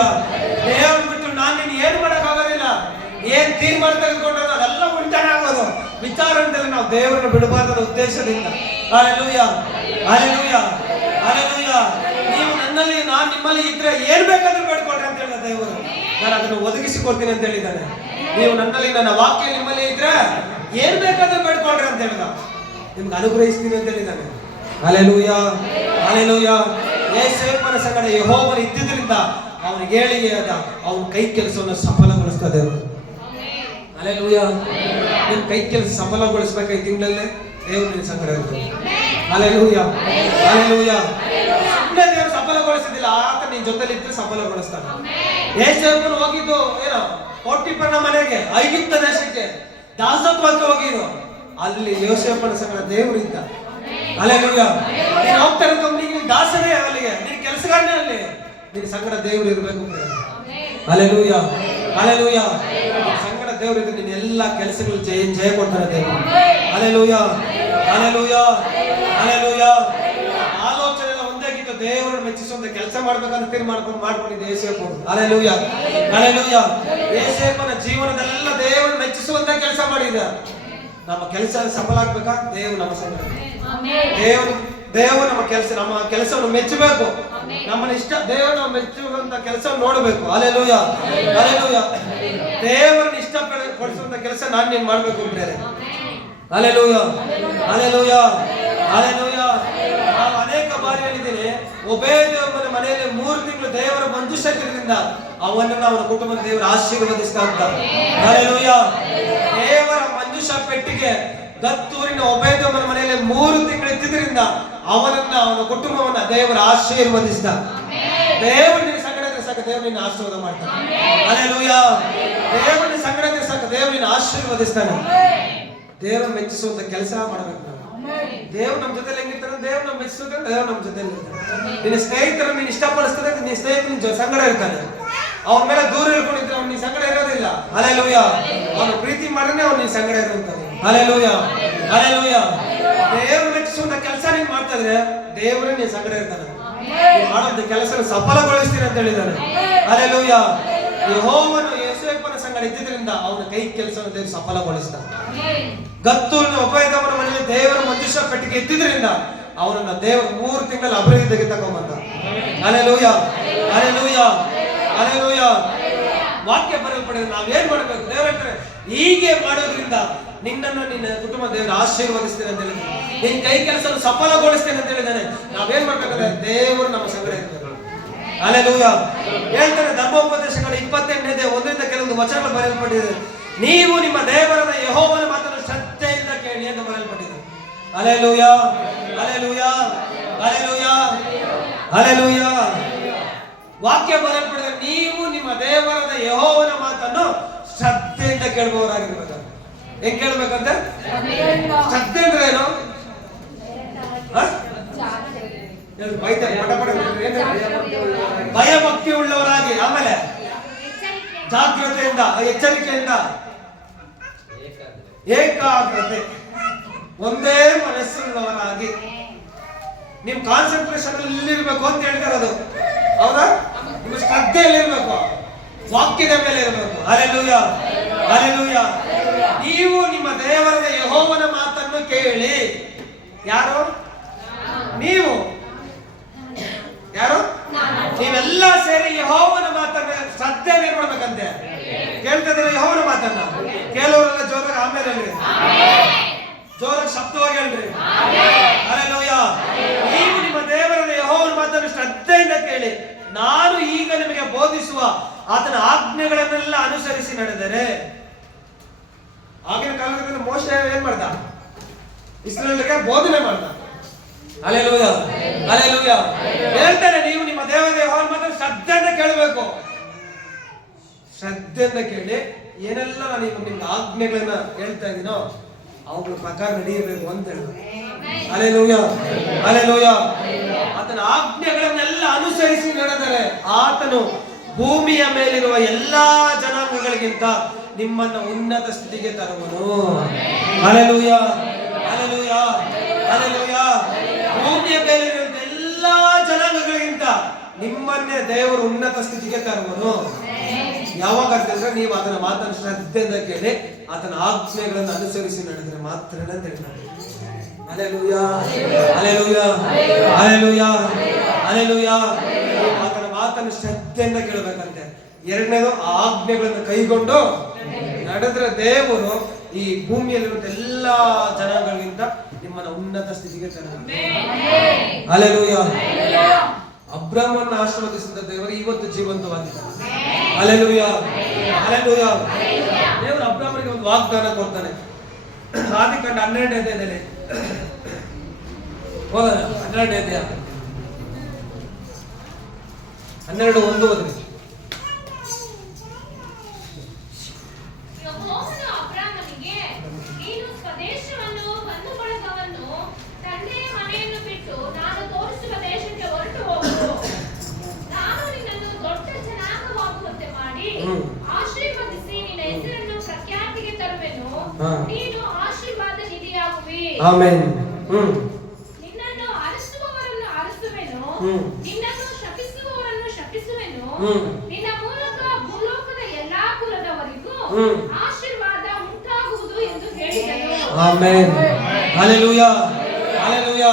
ದೇವರು ಬಿಟ್ಟು ನಾನು ನೀನು ಏನು ಮಾಡಕ್ಕಾಗೋದಿಲ್ಲ. ಏನ್ ತೀರ್ಮಾನ ತೆಗೆದುಕೊಂಡು ಅದೆಲ್ಲ ಉಲ್ಟಾಣ ಆಗೋದು. ವಿಚಾರದಲ್ಲಿ ನಾವು ದೇವರನ್ನು ಬಿಡಬಾರದ ಉದ್ದೇಶದಿಂದ. Hallelujah hallelujah hallelujah. ನೀವು ನನ್ನಲ್ಲಿ ನಾನು ನಿಮ್ಮಲ್ಲಿ ಇದ್ರೆ ಏನ್ ಬೇಕಾದ್ರೂ ಬೇಡ್ಕೊಳ್ರಿ ಅಂತ ಹೇಳಿದ ದೇವರು. ನಾನು ಅದನ್ನು ಒದಗಿಸಿಕೊಡ್ತೀನಿ ಅಂತ ಹೇಳಿದ್ದಾನೆ. ನೀವು ನನ್ನಲ್ಲಿ, ನನ್ನ ವಾಕ್ಯ ನಿಮ್ಮಲ್ಲಿ ಇದ್ರೆ ಏನ್ ಬೇಕಾದ್ರೂ ಬೇಡ್ಕೊಳ್ರಿ ಅಂತ ಹೇಳಿದ. ನಿಮ್ಗೆ ಅನುಗ್ರಹಿಸ್ತೀನಿ ಅಂತ ಹೇಳಿದ್ದಾನೆ. Hallelujah hallelujah. ಯೋಸೇಫನ ಸಂಗಡ ಯೆಹೋವನು ಇದ್ದಿದ್ರಿಂದ ಅವನಿಗೆ ಏಳಿಗೆಯಾದ, ಅವನ ಕೈ ಕೆಲಸವನ್ನು ಸಫಲಗೊಳಿಸ್ತಾ ದೇವರು. ಹಲ್ಲೆಲೂಯ. ನಿನ್ನ ಕೈ ಕೆಲಸ ಸಫಲಗೊಳಿಸ್ಬೇಕು ಈ ತಿಂಗಳಲ್ಲೇ ದೇವರು ನಿನ್ನ ಸಂಗಡ ಇರ್ತಾರೆ. Hallelujah hallelujah. ಸುಮ್ಮನೆ ದೇವರು ಸಫಲಗೊಳಿಸಿದಿಲ್ಲ, ಆತ ನಿನ್ನ ಜೊತೆಲಿ ಇದ್ರೆ ಸಫಲಗೊಳಿಸ್ತಾನೆ. ಯೋಸೇಫನು ಹೋಗಿದ್ದು ಏನೋ ಪೋಟಿಫರನ ಮನೆಗೆ, ಐಗುಪ್ತ ದೇಶಕ್ಕೆ ದಾಸತ್ವಕ್ಕೆ ಹೋಗಿದ್ದು. ಅಲ್ಲಿ ಯೋಸೇಫನ ಸಂಗಡ ದೇವರು ಇದ್ದ. ಹಲ್ಲೆಲೂಯ. ನೀನು ಹೋಗ್ತಾರೆ ಕಂಪ್ನಿಗೆ, ದಾಸನೇ ಅಲ್ಲಿಗೆ, ನಿನ್ನ ಕೆಲಸಗಾರನೇ ಅಲ್ಲಿ, ನಿನ್ನ ಸಂಗಡ ದೇವರು ಇರಬೇಕು. Hallelujah hallelujah. ಸಂಗಡ ದೇವರು ಇದು ನಿನ್ನ ಎಲ್ಲಾ ಕೆಲಸಗಳು ಜಯ ಕೊಡ್ತಾರೆ ದೇವರು. Hallelujah, hallelujah, hallelujah. ಆಲೋಚನೆ ಎಲ್ಲ ಒಂದೇ ಆಗಿತ್ತು, ದೇವರನ್ನು ಮೆಚ್ಚಿಸುವಂತ ಕೆಲಸ ಮಾಡ್ಬೇಕಂತ ತೀರ್ಮಾನ ಮಾಡ್ಕೊಂಡಿದ್ದೆ ಯೋಸೇಫ. Hallelujah, hallelujah. ಯೋಸೇಫನ ಜೀವನದೆಲ್ಲ ದೇವರನ್ನು ಮೆಚ್ಚಿಸುವಂತ ಕೆಲಸ ಮಾಡಿದ. ನಮ್ಮ ಕೆಲಸ ಸಫಲ ಆಗ್ಬೇಕಾ? ದೇವರು ನಮ್ಮ ಸಂಗಡ. ದೇವರು ನಮ್ಮ ಕೆಲಸವನ್ನು ಮೆಚ್ಚಬೇಕು. ನಮ್ಮನ್ನ ಇಷ್ಟ ದೇವರು ಮೆಚ್ಚುವಂತ ಕೆಲಸವನ್ನು ನೋಡಬೇಕು. Hallelujah, hallelujah. ದೇವರನ್ನ ಇಷ್ಟಪಡಿಸುವಂತ ಕೆಲಸ ನಾನು ನೀನು ಮಾಡ್ಬೇಕು ಅಂದ್ರೆ. Hallelujah, hallelujah, hallelujah. ನಾವು ಅನೇಕ ಬಾರಿ ಹೇಳಿದ್ದೀನಿ, ಒಬೇದೇವನ ಮನೆಯಲ್ಲಿ 3 ತಿಂಗಳು ದೇವರ ಮಂಜುಷದಿಂದ ಅವನನ್ನು ಅವನ ಕುಟುಂಬದ ದೇವರು ಆಶೀರ್ವದಿಸ್ತಾ ಅಂತ. ಹಲ್ಲೆಲೂಯ. ದೇವರ ಮಂಜುಷ ಪೆಟ್ಟಿಗೆ ಗತ್ತೂರಿನ ಒಬೇದೇವನ ಮನೆಯಲ್ಲಿ 3 ತಿಂಗಳು ಇದ್ದಿದ್ರಿಂದ ಅವನನ್ನ ಅವನ ಕುಟುಂಬವನ್ನ ದೇವರು ಆಶೀರ್ವದಿಸಿದ. ದೇವರು ನಿನ್ನ ಸಂಗಡ ಸಾಕು, ದೇವರು ನಿನ್ನ ಆಶೀರ್ವಾದ ಮಾಡ್ತಾನೆ. ಹಲ್ಲೆಲೂಯ. ದೇವರ ಸಂಗಡ ಸಾಕು, ದೇವರು ನಿನ್ನ ಆಶೀರ್ವದಿಸ್ತಾನೆ. ದೇವರು ಮೆಚ್ಚಿಸುವಂತ ಕೆಲಸ ಮಾಡಬೇಕು ನಾವು. ದೇವ್ರು ನಮ್ಮ ಜೊತೆ ಹೆಂಗಿರ್ತಾನೆ, ದೇವ್ರು ನಮ್ಮ ಮೆಚ್ಚಿಸುತ್ತೆ, ದೇವ್ರು ನಮ್ಮ ಜೊತೆ ಇರ್ತಾನೆ. ನಿನ್ನ ಸ್ನೇಹಿತರು ನೀನು ಇಷ್ಟಪಡಿಸ್ತದೆ, ನಿನ್ನ ಸ್ನೇಹಿತರು ನಿನ್ನ ಸಂಗಡ ಇರ್ತಾನೆ. ಅವನ ಮೇಲೆ ದೂರ ಇಳ್ಕೊಂಡಿದ್ರೆ ಅವ್ನು ನಿನ್ನ ಸಂಗಡ ಇರೋದಿಲ್ಲ. ಹಲ್ಲೆಲೂಯ. ಅವನು ಪ್ರೀತಿ ಮಾಡಿದ್ರೆ ಅವ್ನು ನಿನ್ನ ಸಂಗಡ ಇರುವಂತಾನೆ. Hallelujah, hallelujah. ದೇವರು ಮೆಚ್ಚಿಸುವಂತ ಕೆಲಸ ನೀನು ಮಾಡ್ತಾ ಇದ್ರೆ ದೇವರೇ ನಿನ್ನ ಸಂಗಡ ಇರ್ತಾನೆ. ಮಾಡುವಂತ ಕೆಲಸ ಸಫಲಗೊಳಿಸ್ತೀನಿ ಅಂತ ಹೇಳಿದ್ದಾನೆ. ಹಲ್ಲೆಲೂಯ. ಯೆಹೋವನು ಯೋಸೇಫನ ಸಂಗಡ ಇದ್ದಿದ್ರಿಂದ ಅವನ ಕೈ ಕೆಲಸವನ್ನು ದೇವರು ಸಫಲಗೊಳಿಸ್ತಾನೆ. ಗತ್ತೂರಿನ ಒಬೇದವನ ಮನೆಯಲ್ಲಿ ದೇವರ ಮಂಜುಷ ಪೆಟ್ಟಿಗೆ ಇದ್ದಿದ್ರಿಂದ ಅವನನ್ನ ದೇವರು 3 ತಿಂಗಳ ಅಭಿವೃದ್ಧಿಗೆ ತಗೊಂಬಂದ. Hallelujah, hallelujah, hallelujah. ವಾಕ್ಯ ಬರೆಯಲ್ಪಡಿದೆ. ನಾವೇನ್ ಮಾಡಬೇಕು? ದೇವರು ಹೇಳ್ತಾರೆ, ಹೀಗೆ ಮಾಡೋದ್ರಿಂದ ನಿನ್ನನ್ನು ನಿನ್ನ ಕುಟುಂಬ ದೇವರು ಆಶೀರ್ವದಿಸ್ತೇನೆ ಅಂತ ಹೇಳಿದ್ದಾನೆ. ನಿನ್ನ ಕೈ ಕೆಲಸವನ್ನು ಸಫಲಗೊಳಿಸ್ತೇನೆ ಅಂತ ಹೇಳಿದ್ದಾನೆ. ನಾವೇನ್ ಮಾಡ್ಬೇಕಂದ್ರೆ ದೇವರು ನಮ್ಮ ಸಂಗಡ ಇರ್ತಾರೆ. ಹಲ್ಲೆಲೂಯ. ಹೇಳ್ತಾರೆ ಧರ್ಮೋಪದೇಶಗಳು 28ನೇ 1ರಿಂದ ಕೆಲವೊಂದು ವಚನಗಳು ಬರೆಯಲ್ಪಟ್ಟಿದೆ. ನೀವು ನಿಮ್ಮ ದೇವರಾದ ಯೆಹೋವನ ಮಾತನ್ನು ಶ್ರದ್ಧೆಯಿಂದ ಕೇಳಿ ಎಂದು ಬರೆಯಲ್ಪಟ್ಟಿದೆ. Hallelujah, hallelujah, hallelujah, hallelujah. ವಾಕ್ಯ ಬರೆಯಲ್ಪಟ್ಟಿದೆ, ನೀವು ನಿಮ್ಮ ದೇವರಾದ ಯೆಹೋವನ ಮಾತನ್ನು ಶ್ರದ್ಧೆಯಿಂದ ಕೇಳುವವರಾಗಿರ್ಬೇಕು. ಹೆಂಗ್ ಕೇಳ್ಬೇಕಂತ? ಶ್ರದ್ಧೆ ಅಂದ್ರೆ ಏನು? ಭಯ ಭಕ್ತಿ ಉಳ್ಳವರಾಗಿ, ಆಮೇಲೆ ಜಾಗ್ರತೆಯಿಂದ, ಎಚ್ಚರಿಕೆಯಿಂದ, ಏಕಾಗ್ರತೆ, ಒಂದೇ ಮನಸ್ಸುಳ್ಳವರಾಗಿ. ನಿಮ್ ಕಾನ್ಸಂಟ್ರೇಷನ್ ಇಲ್ಲಿರ್ಬೇಕು ಅಂತ ಹೇಳ್ತಾರದು. ಹೌದಾ? ನಿಮ್ಮ ಶ್ರದ್ಧೆಯಲ್ಲಿ ಇರ್ಬೇಕು, ವಾಕ್ಯದ ಮೇಲೆ ಇರಬೇಕು. Hallelujah, hallelujah. ನೀವು ನಿಮ್ಮ ದೇವರಾದ ಯೆಹೋವನ ಮಾತನ್ನು ಕೇಳಿ. ಯಾರು? ನೀವು. ಯಾರು? ನೀವೆಲ್ಲ ಸೇರಿ ಯೆಹೋವನ ಮಾತನ್ನ ಶ್ರದ್ಧೆ ಮಾಡ್ಬೇಕಂತೆ. ಕೇಳ್ತಾ ಇದ್ರೆ ಯೆಹೋವನ ಮಾತನ್ನ ಕೇಳೋರೆಲ್ಲ ಜೋರಾಗಿ ಆಮೇಲೆ ಹೇಳ್ರಿ, ಜೋರಾಗಿ ಶಬ್ದವಾಗಿ ಹೇಳ್ರಿ. ಹಲ್ಲೆಲೂಯ. ನೀವು ನಿಮ್ಮ ದೇವರಾದ ಯೆಹೋವನ ಮಾತನ್ನು ಶ್ರದ್ಧೆಯಿಂದ ಕೇಳಿ, ನಾನು ಈಗ ನಿಮಗೆ ಬೋಧಿಸುವ ಆತನ ಆಜ್ಞೆಗಳನ್ನೆಲ್ಲ ಅನುಸರಿಸಿ ನಡೆದರೆ. ಆಗಿನ ಕಾಲದಲ್ಲಿ ಮೋಶೆ ಏನ್ ಮಾಡ್ದ? ಇಸ್ರಾಯೇಲ್ಗೆ ಬೋಧನೆ ಮಾಡ್ದ. Hallelujah, hallelujah. ಹೇಳ್ತಾರೆ, ನೀವು ನಿಮ್ಮ ದೇವರ ಯೆಹೋವನ ಮಾತನ್ನು ಶ್ರದ್ಧೆಯಿಂದ ಕೇಳಬೇಕು. ಶ್ರದ್ಧೆಯಿಂದ ಕೇಳಿ ಏನೆಲ್ಲ ನಾನು ನಿಮ್ಗೆ ಆಜ್ಞೆಗಳನ್ನ ಹೇಳ್ತಾ ಇದ್ದೀನೋ ಅವುಗಳ ಪ್ರಕಾರ ನಡೆಯಬೇಕು ಅಂತ ಹೇಳಿದ್ರು. Hallelujah, hallelujah. ಆತನ ಆಜ್ಞೆಗಳನ್ನೆಲ್ಲ ಅನುಸರಿಸಿ ನಡೆದರೆ ಆತನು ಭೂಮಿಯ ಮೇಲಿರುವ ಎಲ್ಲಾ ಜನಾಂಗಗಳಿಗಿಂತ ನಿಮ್ಮನ್ನ ಉನ್ನತ ಸ್ಥಿತಿಗೆ ತರುವನು. Hallelujah, hallelujah, hallelujah. ಭೂಮಿಯ ಮೇಲಿರುವ ಎಲ್ಲಾ ಜನಾಂಗಗಳಿಗಿಂತ ನಿಮ್ಮನ್ನೇ ದೇವರು ಉನ್ನತ ಸ್ಥಿತಿಗೆ ತರುವನು. ಯಾವಾಗ ಅಂತಂದ್ರೆ ನೀವು ಅದನ್ನ ಮಾತನ್ನು ಶ್ರದ್ಧೆಯಿಂದ ಕೇಳಿ ಆತನ ಆಜ್ಞೆಗಳನ್ನು ಅನುಸರಿಸಿ ನಡೆದರೆ ಮಾತ್ರ ಅಂತ ಹೇಳ್ತಾರೆ. Hallelujah, hallelujah, hallelujah, hallelujah. ಆತನ ಮಾತನ್ನು ಶ್ರದ್ಧೆಯಿಂದ ಕೇಳಬೇಕಂತೆ. ಎರಡನೇದು, ಆ ಆಜ್ಞೆಗಳನ್ನು ಕೈಗೊಂಡು ನಡೆದ್ರೆ ದೇವರು ಈ ಭೂಮಿಯಲ್ಲಿರುವ ಎಲ್ಲಾ ಜನಾಂಗಗಳಿಗಿಂತ ನಿಮ್ಮನ್ನ ಉನ್ನತ ಸ್ಥಿತಿಗೆ ತರುತ್ತಾನೆ. ಹಲ್ಲೆಲೂಯ. ಅಬ್ರಹಾಮನ ಆಶೀರ್ವದಿಸಿದ ದೇವರು ಇವತ್ತು ಜೀವಂತವಾಗಿದ್ದಾನೆ. Hallelujah, hallelujah. ದೇವರು ಅಬ್ರಹಾಮನಿಗೆ ಒಂದು ವಾಗ್ದಾನ ಕೊಡ್ತಾನೆ. ಆದಿಕಾಂಡ 12ನೇ ಅಧ್ಯಾಯದಲ್ಲಿ ಹೋಗೋಣ. 12ನೇ ಅಧ್ಯಾಯ 12:1 ಓದ್ರಿ. ಯೆಹೋವನು ಅಬ್ರಾಮನಿಗೆ, ನೀನು ಸ್ವದೇಶವನ್ನು ಬಂಧುಬಳಗವನ್ನು ತಂದೆಯ ಮನೆಯನ್ನು ಬಿಟ್ಟು ನಾನು ತೋರಿಸುವ ದೇಶಕ್ಕೆ ಹೊರಟು ಹೋಗು. ನಾನು ನಿನ್ನನ್ನು ದೊಡ್ಡ ಜನಾಂಗವಾಗುವಂತೆ ಮಾಡಿ ಆಶೀರ್ವದಿಸಿ ನಿನ್ನ ಹೆಸರನ್ನು ಪ್ರಖ್ಯಾತ ಹಾ. ನೀನು ಆಶೀರ್ವಾದ ನಿಧಿಯಾಗುವಿ. ಆಮೆನ್. ನಿನ್ನನ್ನು ಅರಸುವವರನ್ನು ಅರಸುವೆನು, ಹ್ಮ್. ನಿನ್ನನ್ನು ಶಪಿಸುವವರನ್ನು ಶಪಿಸುವೆನು. ಹ್ಮ್. ನಿನ್ನ ಮೂಲಕ ಭೂಲೋಕದ ಎಲ್ಲಾ ಕುಲದವರಿಗೂ ಹ್ಮ್. ಆಶೀರ್ವಾದ ಉಂಟಾಗುವುದು ಎಂದು ಹೇಳಿದನು. ಆಮೆನ್. Hallelujah, hallelujah.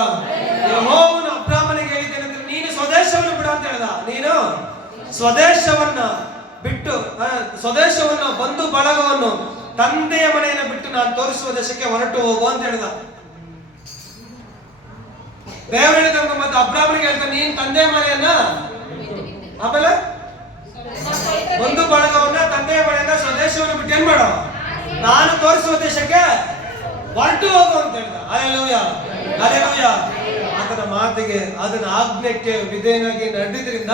ಯೆಹೋವನು ಅಬ್ರಾಮನಿಗೆ ಹೇಳಿದ್ದೇನೆಂದ್ರೆ, ನೀನು ಸ್ವದೇಶವನ್ನು ಬಿಡು ಅಂತ ಹೇಳ್ದ. ನೀನು ಸ್ವದೇಶವನ್ನ ಬಿಟ್ಟು, ಸ್ವದೇಶವನ್ನು, ಬಂಧು ಬಳಗವನ್ನು, ತಂದೆಯ ಮನೆಯನ್ನು ಬಿಟ್ಟು ನಾನು ತೋರಿಸುವ ದೇಶಕ್ಕೆ ಹೊರಟು ಹೋಗು ಅಂತ ಹೇಳಿದ. ದೇವರು ಹೇಳಿದಂಗ ಮತ್ತೆ ಅಬ್ರಾಮನಿಗೆ ಹೇಳ್ತಾನೆ, ನೀನ್ ತಂದೆಯ ಮನೆಯನ್ನ, ಆಮೇಲೆ ಬಂಧು ಬಳಗವನ್ನ, ತಂದೆಯ ಮನೆಯನ್ನ, ಸ್ವದೇಶವನ್ನು ಬಿಟ್ಟು ಏನ್ ಮಾಡೋ, ನಾನು ತೋರಿಸುವ ದೇಶಕ್ಕೆ ಹೊರಟು ಹೋಗು ಅಂತ ಹೇಳಿದ. Hallelujah, hallelujah. ಆತನ ಮಾತಿಗೆ, ಅದನ್ನ ಆಜ್ಞೆಗೆ ವಿಧೇಯನಾಗಿ ನಡೆದ್ರಿಂದ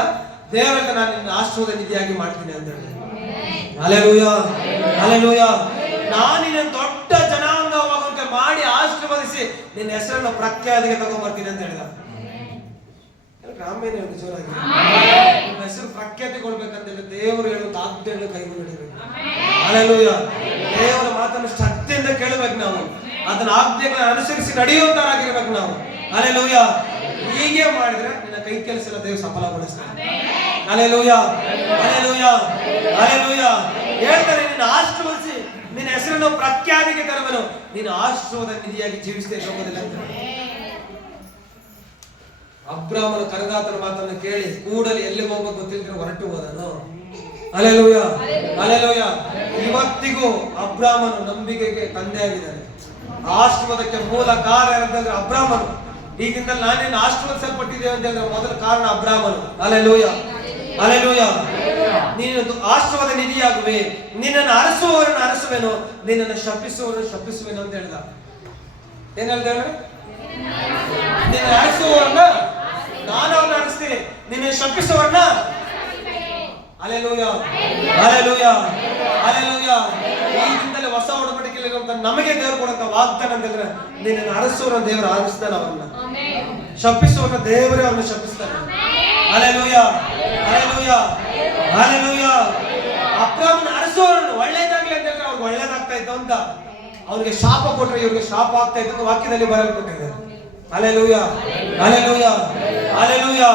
ದೇವರಿಗೆ ನಾನು ನಿನ್ನ ಆಶೀರ್ವಾದ ನಿಧಿಯಾಗಿ ಮಾಡ್ತೀನಿ ಅಂತ ಹೇಳಿದ. Hallelujah, hallelujah. ನಾನು ನಿನ್ನ ದೊಡ್ಡ ಜನಾಂಗವಾಗುವಂತೆ ಮಾಡಿ ಆಶೀರ್ವದಿಸಿ ನಿನ್ನ ಹೆಸರನ್ನು ಪ್ರಖ್ಯಾತಿಗೆ ತಗೊಂಡ್ಬರ್ತೀನಿ ಅಂತ ಹೇಳಿದ. ಆಮೇಲೆ ಜೋರಾಗಿ ನಿಮ್ಮ ಹೆಸರು ಪ್ರಖ್ಯಾತಿಗೊಳ್ಬೇಕಂತ ಹೇಳಿ ದೇವರು ಹೇಳುವಂತ ಆಜ್ಞೆಯನ್ನು ಕೈಗೊಂಡಿರ್ಬೇಕು. ಹಲ್ಲೆಲೂಯಾ. ದೇವರ ಮಾತನ್ನು ಶ್ರದ್ಧೆಯಿಂದ ಕೇಳಬೇಕು ನಾವು, ಅದನ್ನ ಆಜ್ಞೆಗಳನ್ನ ಅನುಸರಿಸಿ ನಡೆಯುವಂತರಾಗಿರ್ಬೇಕು ನಾವು. ಹಲ್ಲೆಲೂಯಾ. ಹೀಗೆ ಮಾಡಿದ್ರೆ ನಿನ್ನ ಕೈ ಕೆಲಸ ದೇವರು ಸಫಲಗೊಳಿಸ್ತಾನೆ. Hallelujah, hallelujah, hallelujah. ಹೇಳ್ತಾರೆ, ನಿನ್ನ ಆಶೀರ್ವದಿಸಿ ನಿನ್ನ ಹೆಸರನ್ನು ಪ್ರಖ್ಯಾತಿಗೆ ತರುವನು, ನಿನ್ನ ಆಶೀರ್ವಾದ ನಿಧಿಯಾಗಿ ಜೀವಿಸ್ತೇನೆ ಲೋಕದಲ್ಲಿ ಅಂತ. ಅಬ್ರಾಮನ ಕರೆದಾತನ ಮಾತನ್ನು ಕೇಳಿ ಕೂಡಲೇ ಎಲ್ಲಿ ಹೋಗ್ಬೇಕು ಗೊತ್ತಿಲ್ಲದೆ ಹೊರಟು ಹೋದನು. Hallelujah, hallelujah. ಇವತ್ತಿಗೂ ಅಬ್ರಾಮನು ನಂಬಿಕೆಗೆ ತಂದೆಯಾಗಿದ್ದಾನೆ. ಆಶೀರ್ವಾದಕ್ಕೆ ಮೂಲ ಕಾರಣ ಯಾರಂತಂದ್ರೆ ಅಬ್ರಾಮನು. ಈಗಿಂದ ನಾನೇನು ಆಶೀರ್ವದಿಸಲ್ಪಟ್ಟಿದ್ದೇವೆ ಅಂತ ಹೇಳಿದ್ರೆ ಮೊದಲ ಕಾರಣ ಅಬ್ರಾಮನು. Hallelujah, hallelujah. ನೀನು ಆಶೀರ್ವಾದ ನಿಧಿಯಾಗುವೆ, ನಿನ್ನನ್ನು ಅರಸುವವರನ್ನು ಅರಸುವೆನು, ನಿನ್ನನ್ನು ಶಪಿಸುವವರನ್ನು ಶಪಿಸುವೆನು ಅಂತ ಹೇಳಿದ. ಏನ್ ಹೇಳ್ತೇವೆ? ನಿನ್ನ ಅರಸುವವರನ್ನ ನಾನು ಅವನ್ನ ಅರಸ್ತೀನಿ, ನಿನ್ನ ಶಪಿಸುವವರನ್ನ. Hallelujah, hallelujah, hallelujah. ಈಗಿಂದಲೇ ಹೊಸ ಒಡಂಬಡಿಕೆಯಲ್ಲಿರುವಂತ ನಮಗೆ ದೇವರು ಕೊಡುವಂತ ವಾಗ್ದಾನ ಅಂತಂದ್ರೆ, ನಿನ್ನನ್ನು ಅರಸುವವರನ್ನ ದೇವರು ಆರಿಸ್ತಾನೆ, ಅವರನ್ನ ಶಪಿಸುವವರನ್ನ ದೇವರೇ ಅವರನ್ನ ಶಪಿಸ್ತಾನೆ. Hallelujah, hallelujah, hallelujah. ಅಬ್ರಾಮನ ಅರಸುವವರನ್ನು ಒಳ್ಳೇದಾಗ್ಲಿ ಅಂತ ಹೇಳಿದ್ರೆ ಅವ್ರಿಗೆ ಒಳ್ಳೇದಾಗ್ತಾ ಇತ್ತು ಅಂತ, ಅವ್ರಿಗೆ ಶಾಪ ಕೊಟ್ರೆ ಇವ್ರಿಗೆ ಶಾಪ ಆಗ್ತಾ ಇತ್ತು ವಾಕ್ಯದಲ್ಲಿ ಬರೆಯಲ್ಪಟ್ಟಿದೆ. Hallelujah, hallelujah, hallelujah.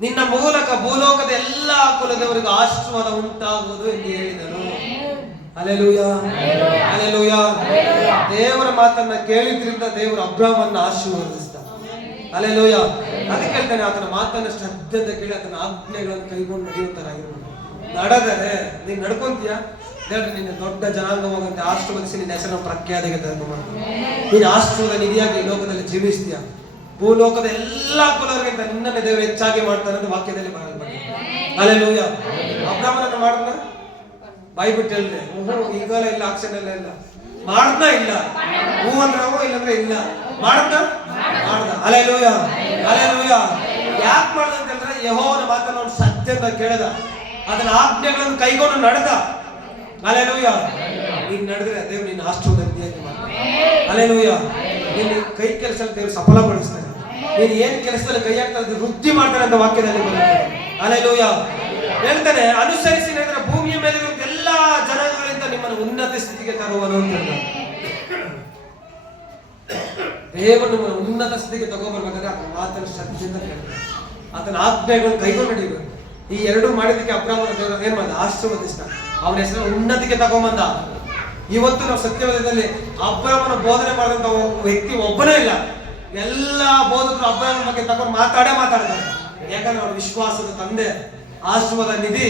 ನಿನ್ನ ಮೂಲಕ ಭೂಲೋಕದ ಎಲ್ಲಾ ಕುಲದವರಿಗೆ ಆಶೀರ್ವಾದ ಉಂಟಾಗುವುದು ಎಂದು ಹೇಳಿದನು. Hallelujah, hallelujah. ದೇವರ ಮಾತನ್ನ ಕೇಳಿದ್ರಿಂದ ದೇವರು ಅಬ್ರಾಮನ್ನ ಆಶೀರ್ವದಿಸಿದ. ಹಲ್ಲೆಲೂಯಾ. ಅದಕ್ಕೆ ಹೇಳ್ತಾನೆ, ಆತನ ಮಾತನ್ನ ಶ್ರದ್ಧೆಯಿಂದ ಕೇಳಿ ಆತನ ಆಜ್ಞೆಗಳನ್ನು ಕೈಗೊಂಡು ನಡೆಯುವಂತರಾಗಿರ್ಬೇಕು. ನಡೆದರೆ ನೀನ್ ನಡ್ಕೊಂತೀಯ, ದೇವರು ನಿನ್ನ ದೊಡ್ಡ ಜನಾಂಗವಾಗಂತೆ ಆಶೀರ್ವದಿಸಿ ನಿನ್ನ ಹೆಸರನ್ನು ಪ್ರಖ್ಯಾತಿಗೆ ತಗೊಂಡು ನೀನು ಆಶೀರ್ವಾದ ನಿಧಿಯಾಗಿ ಲೋಕದಲ್ಲಿ ಜೀವಿಸ್ತೀಯ. ಭೂಲೋಕದ ಎಲ್ಲಾ ಕುಲರಿಗಿಂತ ನಿನ್ನನ್ನೇ ದೇವರು ಹೆಚ್ಚಾಗಿ ಮಾಡ್ತಾನೆ ಅಂತ ವಾಕ್ಯದಲ್ಲಿ ಬರೆಯಲ್ಪಟ್ಟಿದೆ. ಹಲ್ಲೆಲೂಯಾ. ಅಬ್ರಾಮನನ್ನು ಮಾಡಿದ್ನ ಬಾಯಿ ಬಿಟ್ಟು ಹೇಳಿದೆ, ಈಗಲ ಇಲ್ಲ, ಆಕ್ಷನ್ ಎಲ್ಲ ಇಲ್ಲ, ಮಾಡ್ದ ಇಲ್ಲ, ಹೂ ಅಂದ್ರೆ ಹೂ, ಇಲ್ಲಂದ್ರೆ ಇಲ್ಲ, ಮಾಡ್ದ ಮಾಡ್ದ. Hallelujah, hallelujah. ಯಾಕೆ ಮಾಡ್ದ ಅಂತ ಹೇಳಿದ್ರೆ ಯೆಹೋವನ ಮಾತನ್ನು ಅವನು ಶ್ರದ್ಧೆಯಿಂದ ಕೇಳಿದ, ಅದನ್ನ ಆಜ್ಞೆಗಳನ್ನು ಕೈಗೊಂಡು ನಡೆದ. ಹಲ್ಲೆಲೂಯಾ. ನೀನ್ ನಡೆದ್ರೆ ದೇವ್ರು ನಿನ್ನ ಆಶೀರ್ವಾದ ನಿಧಿಯಾಗಿ ಮಾಡ್ತಾನೆ. ಹಲ್ಲೆಲೂಯಾ. ನಿನ್ನ ಕೈ ಕೆಲಸ ದೇವರು ಸಫಲಗೊಳಿಸ್ತಾನೆ. ನೀನು ಏನ್ ಕೆಲಸದಲ್ಲಿ ಕೈ ಹಾಕ್ತಾ ಇದ್ರೆ ವೃದ್ಧಿ ಮಾಡ್ತಾನೆ ಅಂತ ವಾಕ್ಯದಲ್ಲಿ ಬರುತ್ತೆ. ಹಲ್ಲೆಲೂಯಾ. ಹೇಳ್ತಾನೆ, ಅನುಸರಿಸಿ ನಡೆದರೆ ಭೂಮಿಯ ಮೇಲೆ ಎಲ್ಲಾ ಜನಾಂಗಗಳಿಂದ ನಿಮ್ಮನ್ನು ಉನ್ನತ ಸ್ಥಿತಿಗೆ ತರುವನು ಅಂತ ಹೇಳ್ತಾನೆ. ದೇವರು ನಿಮ್ಮನ್ನು ಉನ್ನತ ಸ್ಥಿತಿಗೆ ತಗೊಂಡ್ಬರ್ಬೇಕಾದ್ರೆ ಆತನ ಮಾತನ್ನು ಶ್ರದ್ಧೆಯಿಂದ ಕೇಳ್ತಾನೆ, ಆತನ ಆಜ್ಞೆಗಳನ್ನು ಕೈಗೊಂಡು ನಡೀಬೇಕು. ಈ ಎರಡೂ ಮಾಡಿದಕ್ಕೆ ಅಬ್ರಾಮನ ದೇವರು ಏನ್ ಮಾಡಿದ? ಆಶೀರ್ವದಿಸಿದ. ಅವನ ಹೆಸರನ್ನು ಉನ್ನತಿಗೆ ತಗೊಂಬಂದ. ಇವತ್ತು ನಾವು ಸತ್ಯವೇದದಲ್ಲಿ ಅಬ್ರಾಮನ ಬೋಧನೆ ಮಾಡಿದಂತ ವ್ಯಕ್ತಿ ಒಬ್ಬನೇ ಇಲ್ಲ. ಎಲ್ಲಾ ಬೋಧಕರು ಅಬ್ರಾಮನ ಬಗ್ಗೆ ತಗೊಂಡು ಮಾತಾಡ್ತಾರೆ. ಯಾಕಂದ್ರೆ ಅವ್ರ ವಿಶ್ವಾಸದ ತಂದೆ, ಆಶೀರ್ವಾದ ನಿಧಿ.